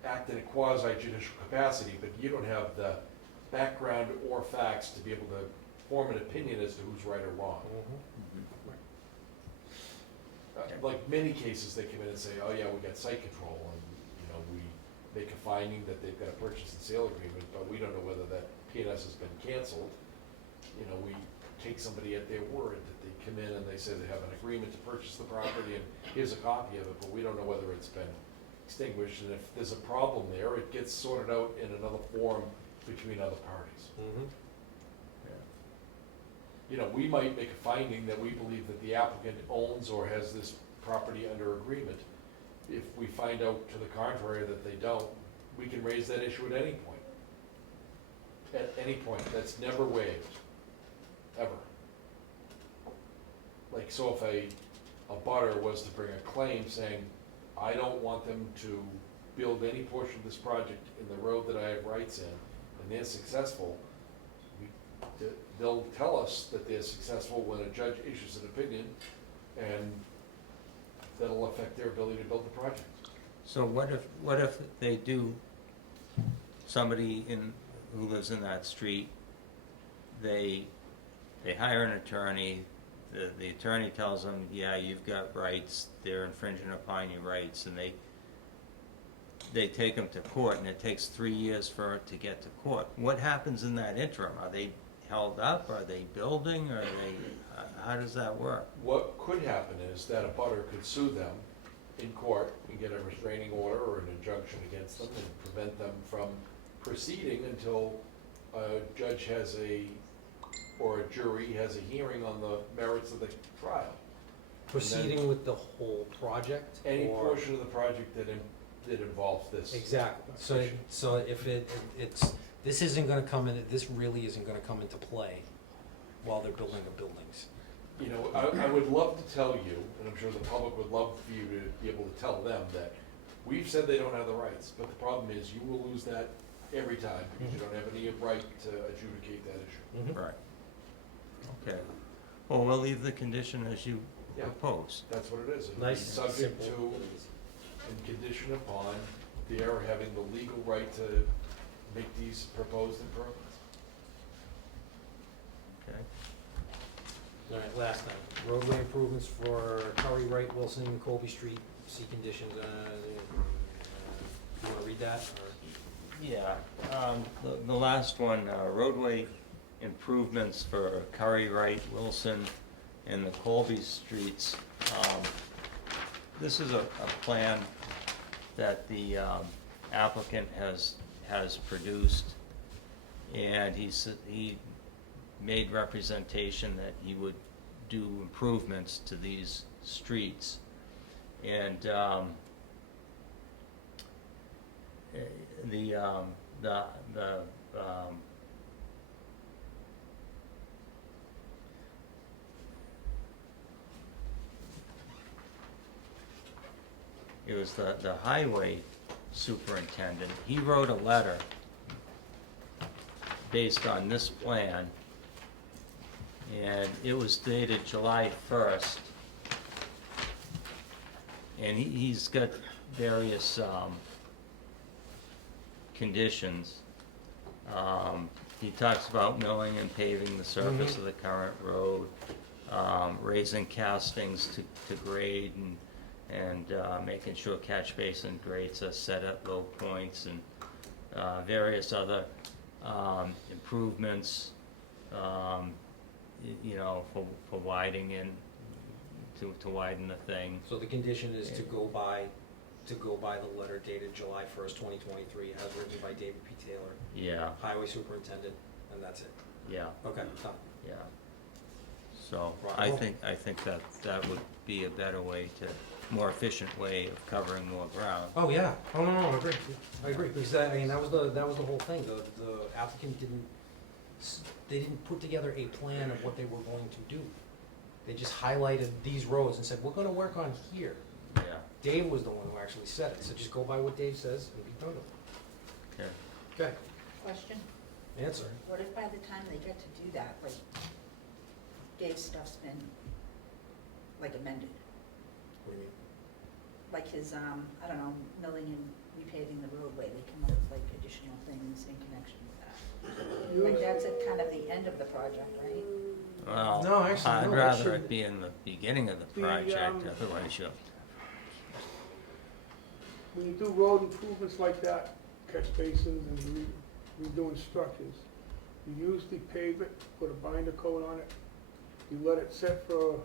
act in a quasi judicial capacity, but you don't have the background or facts to be able to form an opinion as to who's right or wrong. Like many cases, they come in and say, oh yeah, we got site control, and, we make a finding that they've got a purchase and sale agreement, but we don't know whether that P&S has been canceled. We take somebody at their word, that they come in and they say they have an agreement to purchase the property, and here's a copy of it, but we don't know whether it's been extinguished, and if there's a problem there, it gets sorted out in another forum between other parties. mhm. We might make a finding that we believe that the applicant owns or has this property under agreement. If we find out to the contrary that they don't, we can raise that issue at any point. At any point, that's never waived, ever. Like, so if a butter was to bring a claim saying, I don't want them to build any portion of this project in the road that I have rights in, and they're successful, they'll tell us that they're successful when a judge issues an opinion, and that'll affect their ability to build the project. so what if they do, somebody who lives in that street, they hire an attorney, the attorney tells them, yeah, you've got rights, they're infringing upon your rights, and they take them to court, and it takes 3 years for it to get to court. What happens in that interim? Are they held up? Are they building? How does that work? What could happen is that a butter could sue them in court and get a restraining order or an injunction against them and prevent them from proceeding until a judge or a jury has a hearing on the merits of the trial. Proceeding with the whole project? Any or- portion of the project that involves this. Exactly, so if this isn't gonna come in, this really isn't gonna come into play while they're building the buildings. You know, I would love to tell you, and I'm sure the public would love for you to be able to tell them that we've said they don't have the rights, but the problem is you will lose that every time because you don't have any right to adjudicate that issue. Right. Okay. Well, we'll leave the condition as you Yeah. propose. That's what it is. It'll be Nice, subject simple, to and easy. and conditioned upon their having the legal right to make these proposed improvements. Okay. All right, last thing, roadway improvements for Curry, Wright, Wilson, and Colby Street, see conditions, you wanna read that, or? Yeah, the last one, roadway improvements for Curry, Wright, Wilson, and the Colby Streets. This is a plan that the applicant has produced, and he made representation that he would do improvements to these streets. And it was the highway superintendent, he wrote a letter based on this plan, and it was dated July 1st. And he's got various conditions. He talks about milling and paving the surface of the current road, raising castings to grade, and making sure catch basin grades are set at low points, and various other improvements, you know, for widening and to widen the thing. So the condition is to go by the letter dated July 1st, 2023, as written by David P. Taylor, Yeah, highway superintendent, and that's it. yeah, Okay, done. yeah. So Right. I think that would be a better way more efficient way of covering more ground. Oh, yeah, oh, no, I agree, because that was the whole thing, the applicant they didn't put together a plan of what they were going to do. They just highlighted these roads and said, we're gonna work on here. Yeah, Dave was the one who actually said it, so just go by what Dave says and be done with it. okay. Okay, Question, answer. what if by the time they get to do that, like, Dave's stuff's been, like, amended? What do you mean? Like his, I don't know, milling and repaving the roadway, they come up with like additional things in connection with that. Like that's at kind of the end of the project, right? Well, No, actually, I'd no, that rather shouldn't. it be in the beginning of the The, project, otherwise you'll, When you do road improvements like that, catch basins and redoing structures, you usually pave it, put a binder coat on it, you let it set for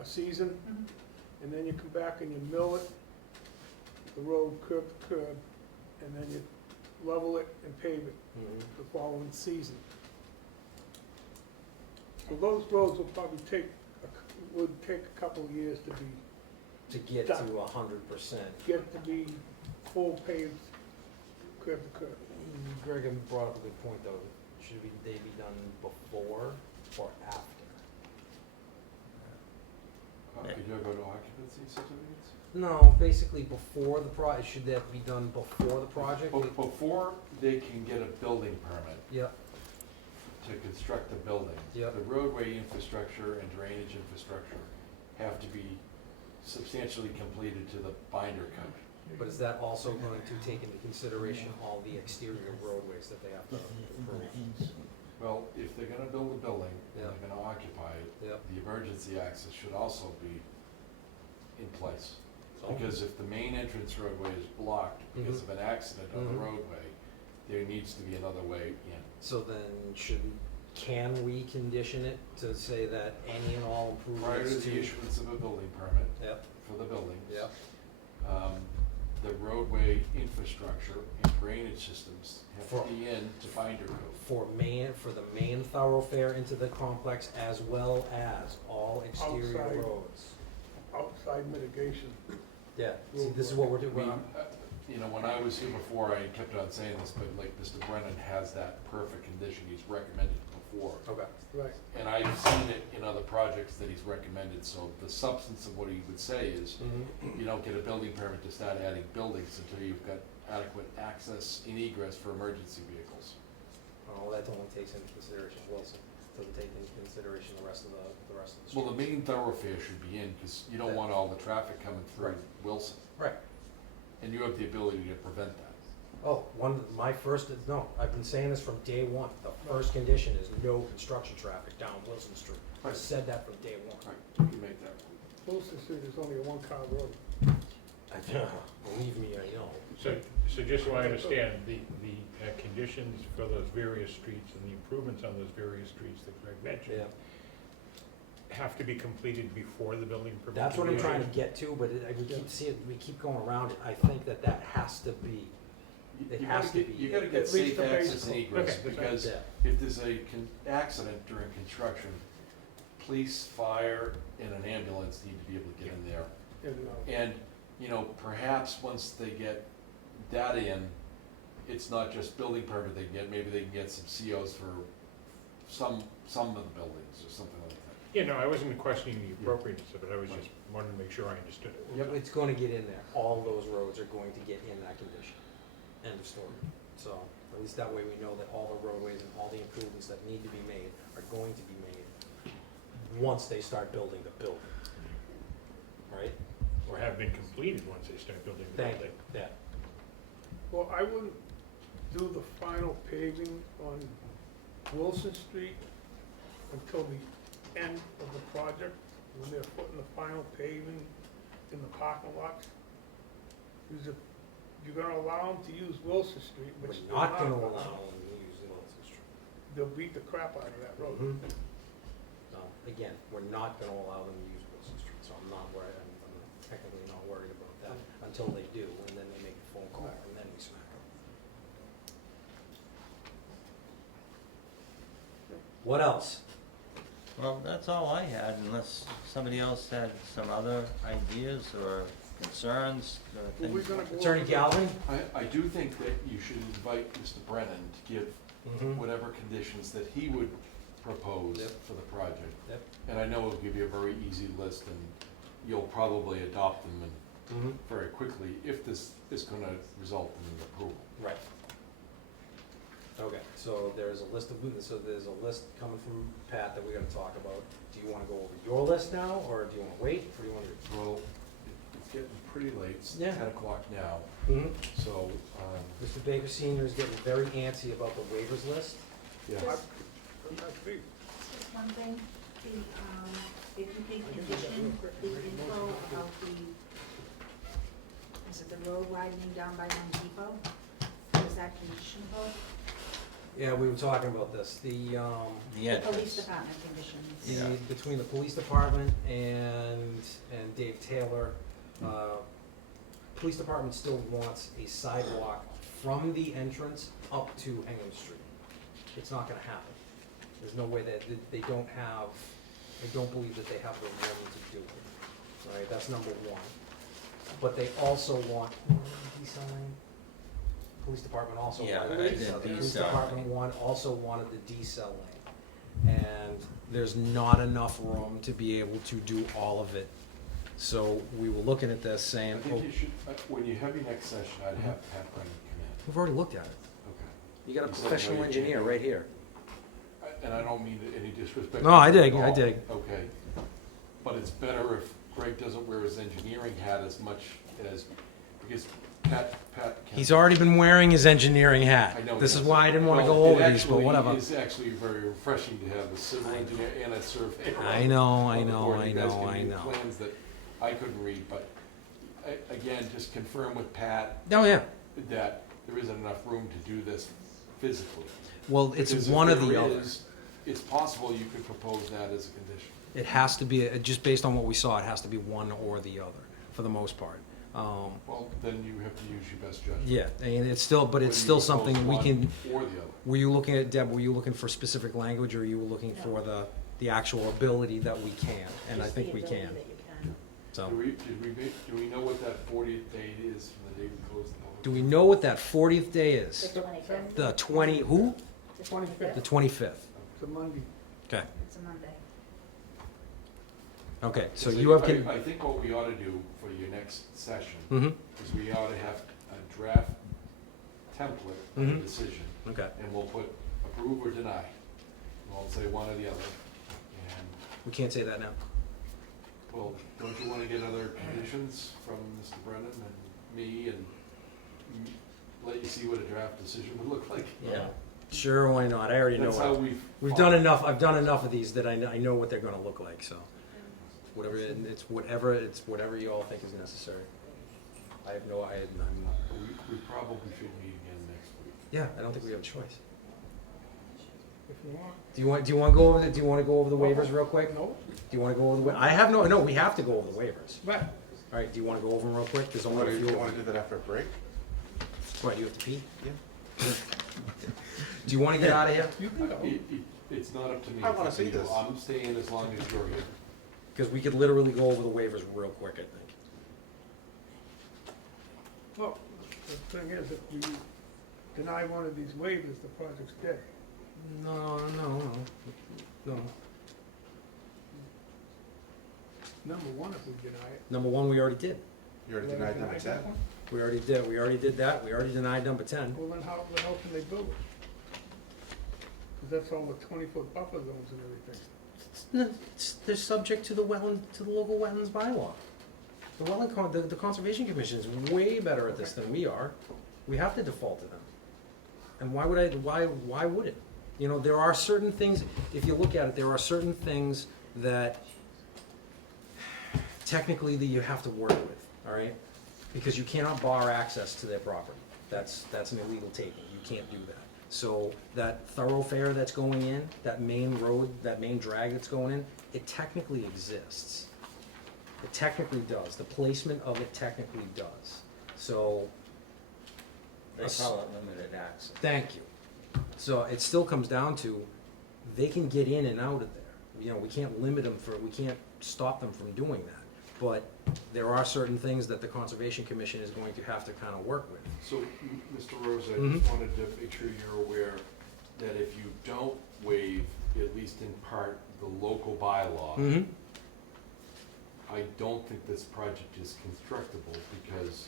a season, and then you come back and you mill it, the road curb to curb, and then you level it and pave it the following season. So those roads will probably would take a couple of years to To get to Done. 100%. get to be full paved curb to curb. Greg brought up a good point, though. Should they be done before or after? Could you go to occupancy certificates? No, basically before the should that be done before the project? Before they can get a building permit Yep, to construct the building, Yep. the roadway infrastructure and drainage infrastructure have to be substantially completed to the binder cut. but is that also going to take into consideration all the exterior roadways that they have to approve? Well, if they're gonna build a building, and Yeah. they're gonna occupy it, Yep. the emergency access should also be in place. So- Because if the main entrance roadway is blocked because of an accident on the Mhm. roadway, there needs to be another way in. So then can we condition it to say that any and all Prior improvements to the issuance of a building permit Yep, for the building, yep, the roadway infrastructure and drainage systems have For- to be in to binder code. for the main thoroughfare into the complex as well as all exterior Outside. roads? Outside mitigation. Yeah, see, this is what we're doing. You know, when I was here before, I kept on saying this, but like Mr. Brennan has that perfect condition, he's recommended it before. Okay. Right. And I've seen it in other projects that he's recommended, so the substance of what he would say is, you don't get a building permit to start adding buildings until you've got adequate access and egress for emergency vehicles. Oh, that only takes into consideration Wilson, doesn't take into consideration the rest of the streets. Well, the main thoroughfare should be in, because you don't want all the traffic coming through Right. Wilson, Right. and you have the ability to prevent that. Oh, no, I've been saying this from day one. The first condition is no construction traffic down Wilson Street. I Right. said that from day one. Right, you can make that. Wilson Street is only a one-car road. Believe me, I know. So just so I understand, the conditions for those various streets and the improvements on those various streets that Greg mentioned have to be completed before the building permit? That's what can I'm be trying to issued? get to, but we keep going around it. I think that has to be, It You has gotta to get- be. You gotta get At least safe the access basic. and egress, Okay. because Yeah. if there's a accident during construction, police, fire, and an ambulance need to be able to get in there. And, perhaps once they get that in, it's not just building permit they can get, maybe they can get some COs for some of the buildings or something like that. Yeah, no, I wasn't questioning the appropriateness of it, I was just wanting to make sure I understood it. Yep, it's gonna get in there. All those roads are going to get in that condition. End of story. So, at least that way we know that all the roadways and all the improvements that need to be made are going to be made once they start building the building. Right? Or have been completed once they start building the Thank building. you. Yeah. Well, I wouldn't do the final paving on Wilson Street until the end of the project, when they're putting the final paving in the parking lots. Because if you're gonna allow them to use Wilson Street, We're which they're not gonna allow them to use Wilson Street. they'll beat the crap out of that road. So, again, we're not gonna allow them to use Wilson Street, so I'm not worried, I'm technically not worried about that until they do, and then they make a phone call, and then we smack them. What else? Well, that's all I had, unless somebody else had some other ideas or concerns or Were we things. gonna go Attorney over Galvin? I do think that you should invite Mr. Brennan to give whatever conditions that he would propose Yep. for the project. Yep. And I know he'll give you a very easy list, and you'll probably adopt them very quickly if this is gonna result in an approval. Right. Okay, so there's a list coming from Pat that we're gonna talk about. Do you wanna go over your list now, or do you wanna wait, or do you wanna do? Well, it's getting pretty late, it's Yeah. 10 o'clock now, so, Mr. Baker Senior is getting very antsy about the waivers list. yeah. That's big. Just one thing, if you can condition the info of is it the road widening down by Home Depot? Is that conditionable? Yeah, we were talking about this, the The police entrance. department conditions. Yeah. between the police department and Dave Taylor, police department still wants a sidewalk from the entrance up to Hingham Street. It's not gonna happen. There's no way that, they don't believe that they have the room to do it. Right, that's number one. But they also want, D-sign? Police department also Yeah, wanted I the did D-cell. The police D-cell. department also wanted the D-cell lane. And there's not enough room to be able to do all of it. So we were looking at this I saying, think you should, when you have your next session, I'd have Pat Brennan we've already looked at it. come in. Okay. You got a You said professional no, you engineer can't. right here. And I don't mean any disrespect. No, I to dig, him at I all. dig. Okay, but it's better if Greg doesn't wear his engineering hat as much as, because Pat can. He's already been wearing his engineering hat. I know This he is is. why I didn't want to Well, go it over these, but actually whatever. It's actually very refreshing to have a civil engineer and a surveyor. I know, on I the know, board. I You guys know, can I read know. plans that I couldn't read, but again, just confirm with Pat Oh, yeah. that there isn't enough room to do this physically. Well, it's Because if one or there the other. is, it's possible you could propose that as a condition. It has to be, just based on what we saw, it has to be one or the other, for the most part. Well, then you have to use your best judgment. Yeah, and it's still, but it's Whether still you propose something we one can, Or the other. were you looking at, Deb, were you looking for specific language, or you were looking for the actual ability that we can? And I Just the think we ability can, that you can. so. Do we know what that 40th date is from the day we close the public? Do we know what that 40th day is? The 25th. The 20, who? The 25th. The 25th. It's a Monday. Okay, It's a Monday. okay, so So you have, I think what we ought to do for your next session mm-hmm, is we ought to have a draft template of Mhm. a decision, okay. and we'll put approve or deny. We'll say one or the other. And, We can't say that now. well, don't you want to get other conditions from Mr. Brennan and me and let you see what a draft decision would look like? Yeah. Sure, why not? I already know That's how what, we've done enough, I've done enough of these that I know what they're gonna look like, so. Whatever, it's whatever you all think is necessary. I'm, We probably should meet again next week. yeah, I don't think we have a choice. If you want. Do you want to go over do you wanna go over the waivers real quick? No? Do you wanna go over the I have no, we have to go over the waivers. Right. Alright, do you wanna go over them real quick? There's only What, a do few you of want to them. do that after a break? What, you have to pee? Yeah. Do you wanna get out of here? You can go. It's not up to me. I wanna It's up to see you. this. I'm staying as long as you're here. Cause we could literally go over the waivers real quick, I think. Well, the thing is, if you deny one of these waivers, the project's dead. No. Number one, if we deny it. Number one, we already did. You already we denied number that 10? one? We already did that. We already denied number 10. Well, then how the hell can they build it? Because that's all the 20-foot buffer zones and everything. They're subject to the local wetlands bylaw. The Conservation Commission is way better at this than we are. We have to default to them. And why would it? You know, there are certain things, if you look at it, there are certain things that technically that you have to work with, all right? Because you cannot bar access to their property. That's an illegal taking. You can't do that. So that thoroughfare that's going in, that main road, that main drag that's going in, it technically exists. It technically does. The placement of it technically does. So. They call it limited access. Thank you. So it still comes down to, they can get in and out of there. You know, we can't limit them we can't stop them from doing that. But there are certain things that the Conservation Commission is going to have to kind of work with. So, Mr. Rose, I Mhm. just wanted to make sure you're aware that if you don't waive, at least in part, the local bylaw, Mm-hmm. I don't think this project is constructible because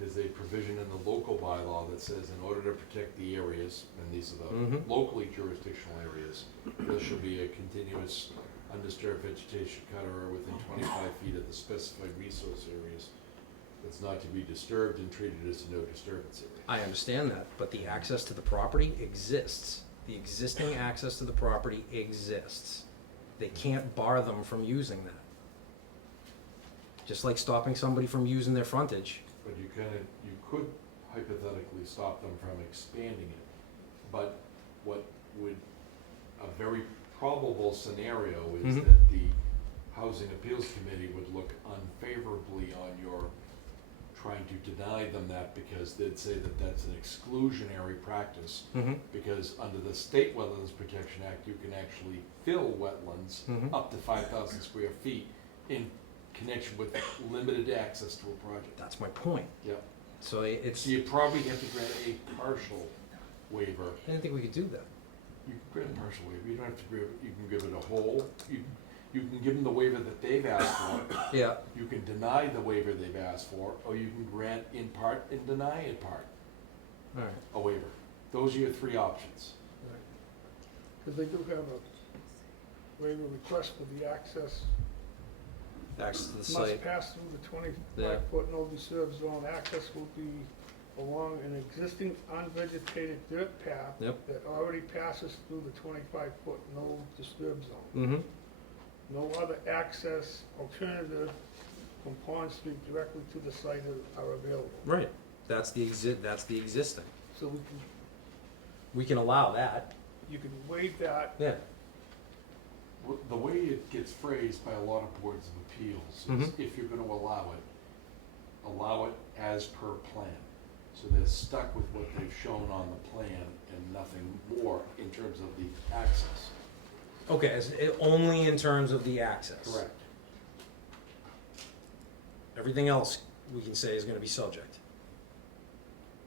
there's a provision in the local bylaw that says in order to protect the areas, and these are the Mhm. locally jurisdictional areas, there should be a continuous undisturbed vegetation cutter within 25 feet of the specified resource areas that's not to be disturbed and treated as a no disturbance area. I understand that, but the access to the property exists. The existing access to the property exists. They can't bar them from using that. Just like stopping somebody from using their frontage. But you could hypothetically stop them from expanding it. But what would, a very probable scenario is Mhm. that the Housing Appeals Committee would look unfavorably on your trying to deny them that because they'd say that that's an exclusionary practice. Mm-hmm. Because under the State Wetlands Protection Act, you can actually fill wetlands Mhm. up to 5,000 square feet in connection with limited access to a project. That's my point. Yep. So it's, So you probably have to grant a partial waiver. I didn't think we could do that. You can grant a partial waiver, you don't have to give, you can give it a whole, you can give them the waiver that they've asked for. Yeah. You can deny the waiver they've asked for, or you can grant in part and deny in part All right. a waiver. Those are your three options. Because they do have a waiver request for the access. Access to the Must site. pass through the Yeah. 25-foot no disturb zone. Access will be along an existing unvegetated dirt path Yep. that already passes through the 25-foot no disturb zone. Mm-hmm. No other access alternative from Pond Street directly to the site are available. Right. That's the existing. So We can allow that. you can waive that. Yeah. The way it gets phrased by a lot of boards of appeals is Mhm. if you're gonna allow it as per plan. So they're stuck with what they've shown on the plan and nothing more in terms of the access. Okay, only in terms of the access. Correct. Everything else we can say is gonna be subject.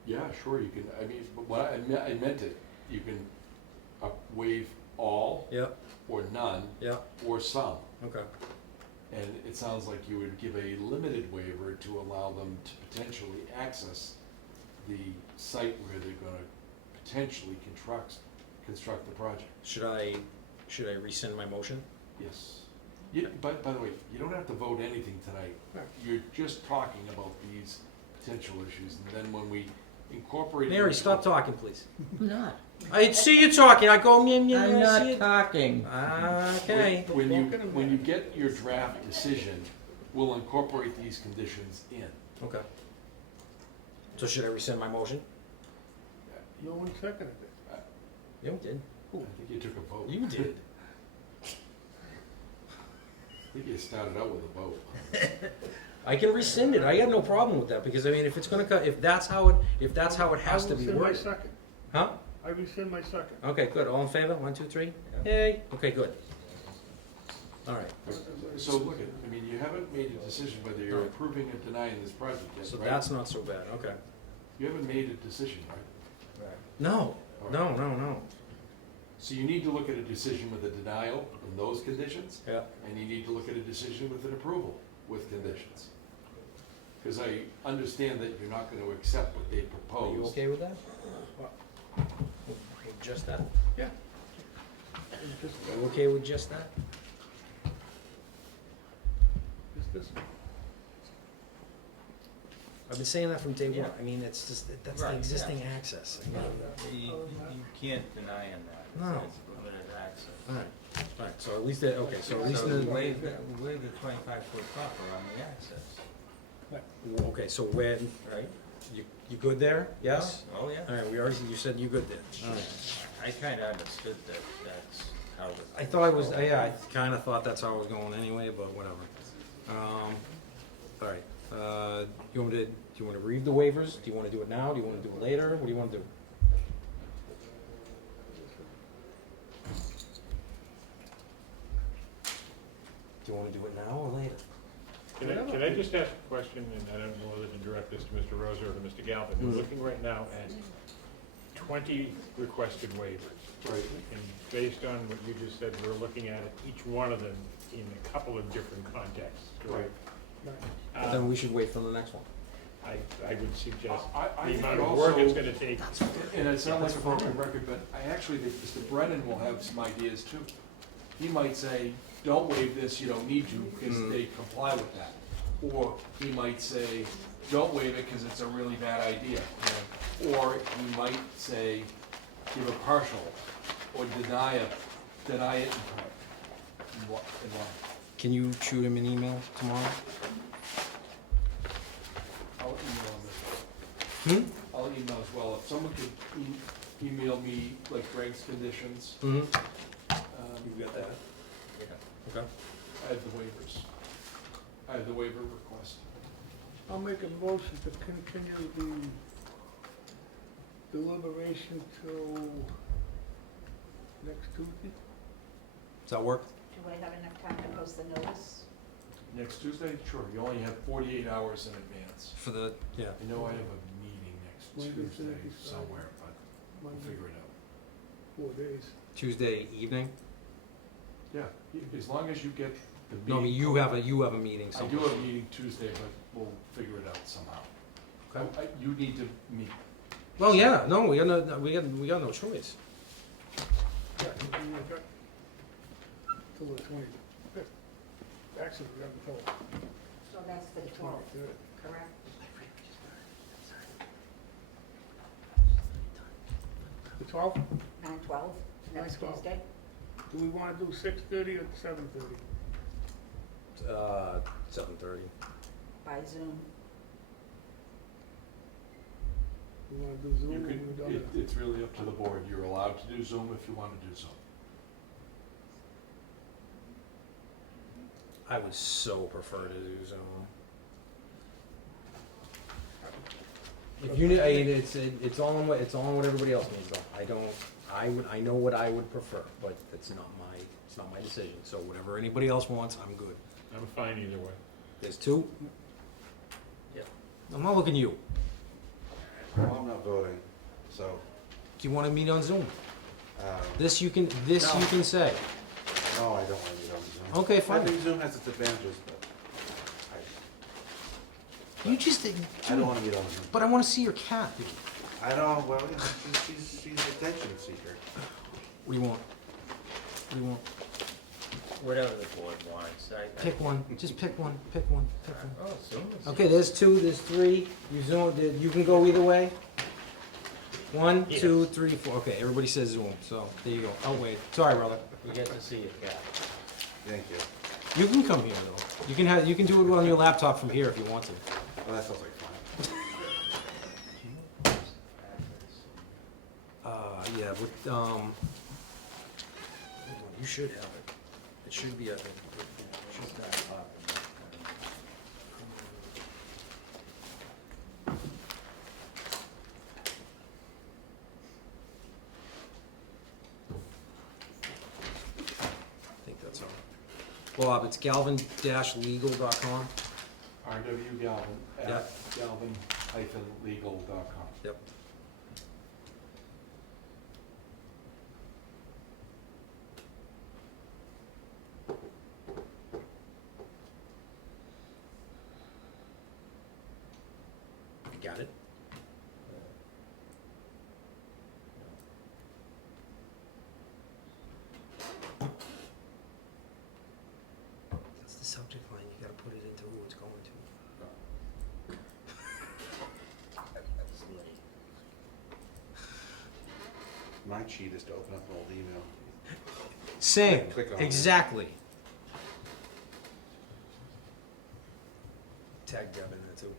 Yeah, sure, you can, I mean, but what I meant it, you can waive all Yep, or none, yep, or some. okay. And it sounds like you would give a limited waiver to allow them to potentially access the site where they're gonna potentially construct the project. Should I rescind my motion? Yes. By the way, you don't have to vote anything tonight. You're just talking about these potential issues, and then when we incorporate. Mary, stop talking, please. I'm not. I see you talking, I go, yeah, yeah, I'm I see not it. talking. Okay. When you get your draft decision, we'll incorporate these conditions in. Okay. So should I rescind my motion? No one seconded it. You did. I think you took a vote. You did. I think you started out with a vote. I can rescind it. I got no problem with that because I mean, if it's gonna cut, if that's how it has to be I rescind my worded. second. Huh? I rescind my second. Okay, good. All in favor? 1, 2, 3. Yay. Okay, good. All right. So look at, I mean, you haven't made a decision whether you're approving or denying this project yet, So right? that's not so bad. Okay. You haven't made a decision, right? No. No. No. No. So you need to look at a decision with a denial in those conditions, Yeah. and you need to look at a decision with an approval with conditions. Because I understand that you're not gonna accept what they Are propose. you okay with that? What? With just that? Yeah. Are you okay with just that? Just this. I've been saying that from day Yeah. one. I mean, it's just that's Right, the yeah. existing access. I mean, You can't deny him that. No. It's limited access. all right. So at least that. Okay. So at least So the. waive the 25-foot buffer on the access. Okay. So when right? You good there? Yes. Oh, yeah. All right. We already. You said you good there. All right. I kinda understood that that's how the. I thought it was. Yeah. I kind of thought that's how it was going anyway. But whatever. All right. Do you want to read the waivers? Do you want to do it now? Do you want to do it later? What do you want to do? Do you want to do it now or later? Can I just ask a question, and I don't know whether to direct this to Mr. Rosa or to Mr. Galvin? We're looking right now at 20 requested waivers. Right. And based on what you just said, we're looking at each one of them in a couple of different contexts. Right. Then we should wait for the next one. I would suggest I the think amount of work also- it's gonna take. And it's not like a broken record, but I actually think Mr. Brennan will have some ideas too. He might say, don't waive this, you don't need to, because they comply with that. Or he might say, don't waive it because it's a really bad idea. Or he might say, give a partial, or deny it in part. In one. Can you shoot him an email tomorrow? I'll email him. I'll email as well. If someone could email me like Greg's conditions. Mm-hmm. You got that? Okay. I have the waivers. I have the waiver request. I'll make a motion to continue the deliberation till next Tuesday. Does that work? Do I have enough time to post the notice? Next Tuesday? Sure. You only have 48 hours in advance. For the yeah. I know I have a meeting next Wednesday, Tuesday Thursday, somewhere, but we'll Monday, figure it out. 4 days. Tuesday evening. Yeah, as long as you get the meeting. No, I mean you have a meeting. I Somewhere. do have a meeting Tuesday, but we'll figure it out somehow. Okay. You need to meet. Well, yeah. No, we got no choice. Yeah, we got till the 25th. Actually, we got until So that's the the 12th, 23rd. correct? The 12th? 9/12, next 9/12. Tuesday? Do we want to do 6:30 or 7:30? 7:30. By Zoom. We want to do Zoom? You or we could, don't? it's really up to the board. You're allowed to do Zoom if you want to do Zoom. I would so prefer to do Zoom. If you need, I mean, it's all in what everybody else needs though. I know what I would prefer, but it's not my decision. So whatever anybody else wants, I'm good. I'm fine either way. There's two. Yeah. I'm not looking at you. Well, I'm not voting, so Do you want to meet on Zoom? This you can say. No, I don't want to meet on Zoom. Okay, I fine. think Zoom has its advantages, but You just, I don't want to meet on Zoom. but I wanna see your cat. I don't, well, you know, she's an attention seeker. What do you want? What do you want? Whatever the board wants. Pick one, just pick one, pick one, pick one. Oh, Zoom is. Okay, there's two, there's three. You zoom, you can go either way. 1, 2, 3, 4. Okay, everybody says Zoom, so there you go. Oh, wait, sorry, brother. You get to see your cat. Thank you. You can come here, though. You can do it on your laptop from here if you want to. Well, that sounds like fun. Yeah, but, you should have it. It should be, I think that's all. Bob, it's galvin-legal.com. R.W. Galvin Yep. at galvin-legal.com. Yep. Got it? That's the subject line, you gotta put it into who it's going to. My cheat is to open up an old email. Same, Click on it. exactly. Tag Deb in there too.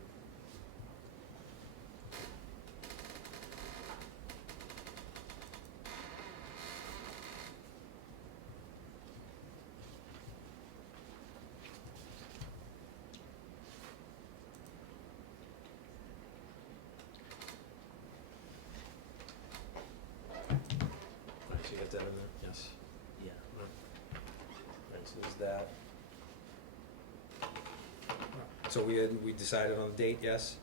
Alright, so you got that in there? Yes. Yeah. Alright, so there's that. So we decided on the date, yes?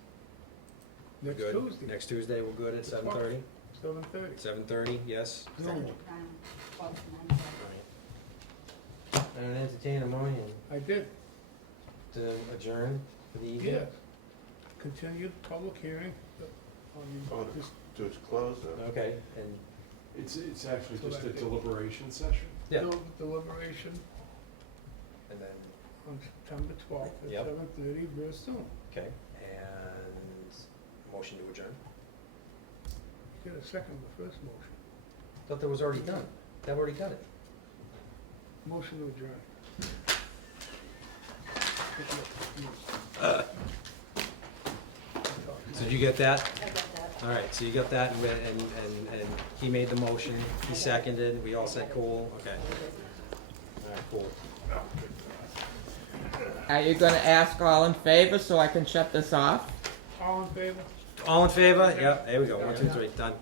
We're Next good. Tuesday, Next Tuesday, we're good at 7:30? 7:30. 7:30, yes? Zoom. 12 to 9. And entertain a motion I did, to adjourn for the evening? yes. Continued public hearing on Oh, this, so it's closed, Okay, and, It's actually So just a that- deliberation session. yeah, deliberation and then, on September 12th at Yep. 7:30 via Zoom. okay, and motion to adjourn? Get a second on the first motion. Thought that was already done. That already done it. Motion to adjourn. So did you get that? I got that. All right, so you got that, and he made the motion, he seconded, we all said cool, okay. All right, cool. Are you gonna ask all in favor so I can shut this off? All in favor? All in favor? Yeah, there we go, 1, 2, 3, done.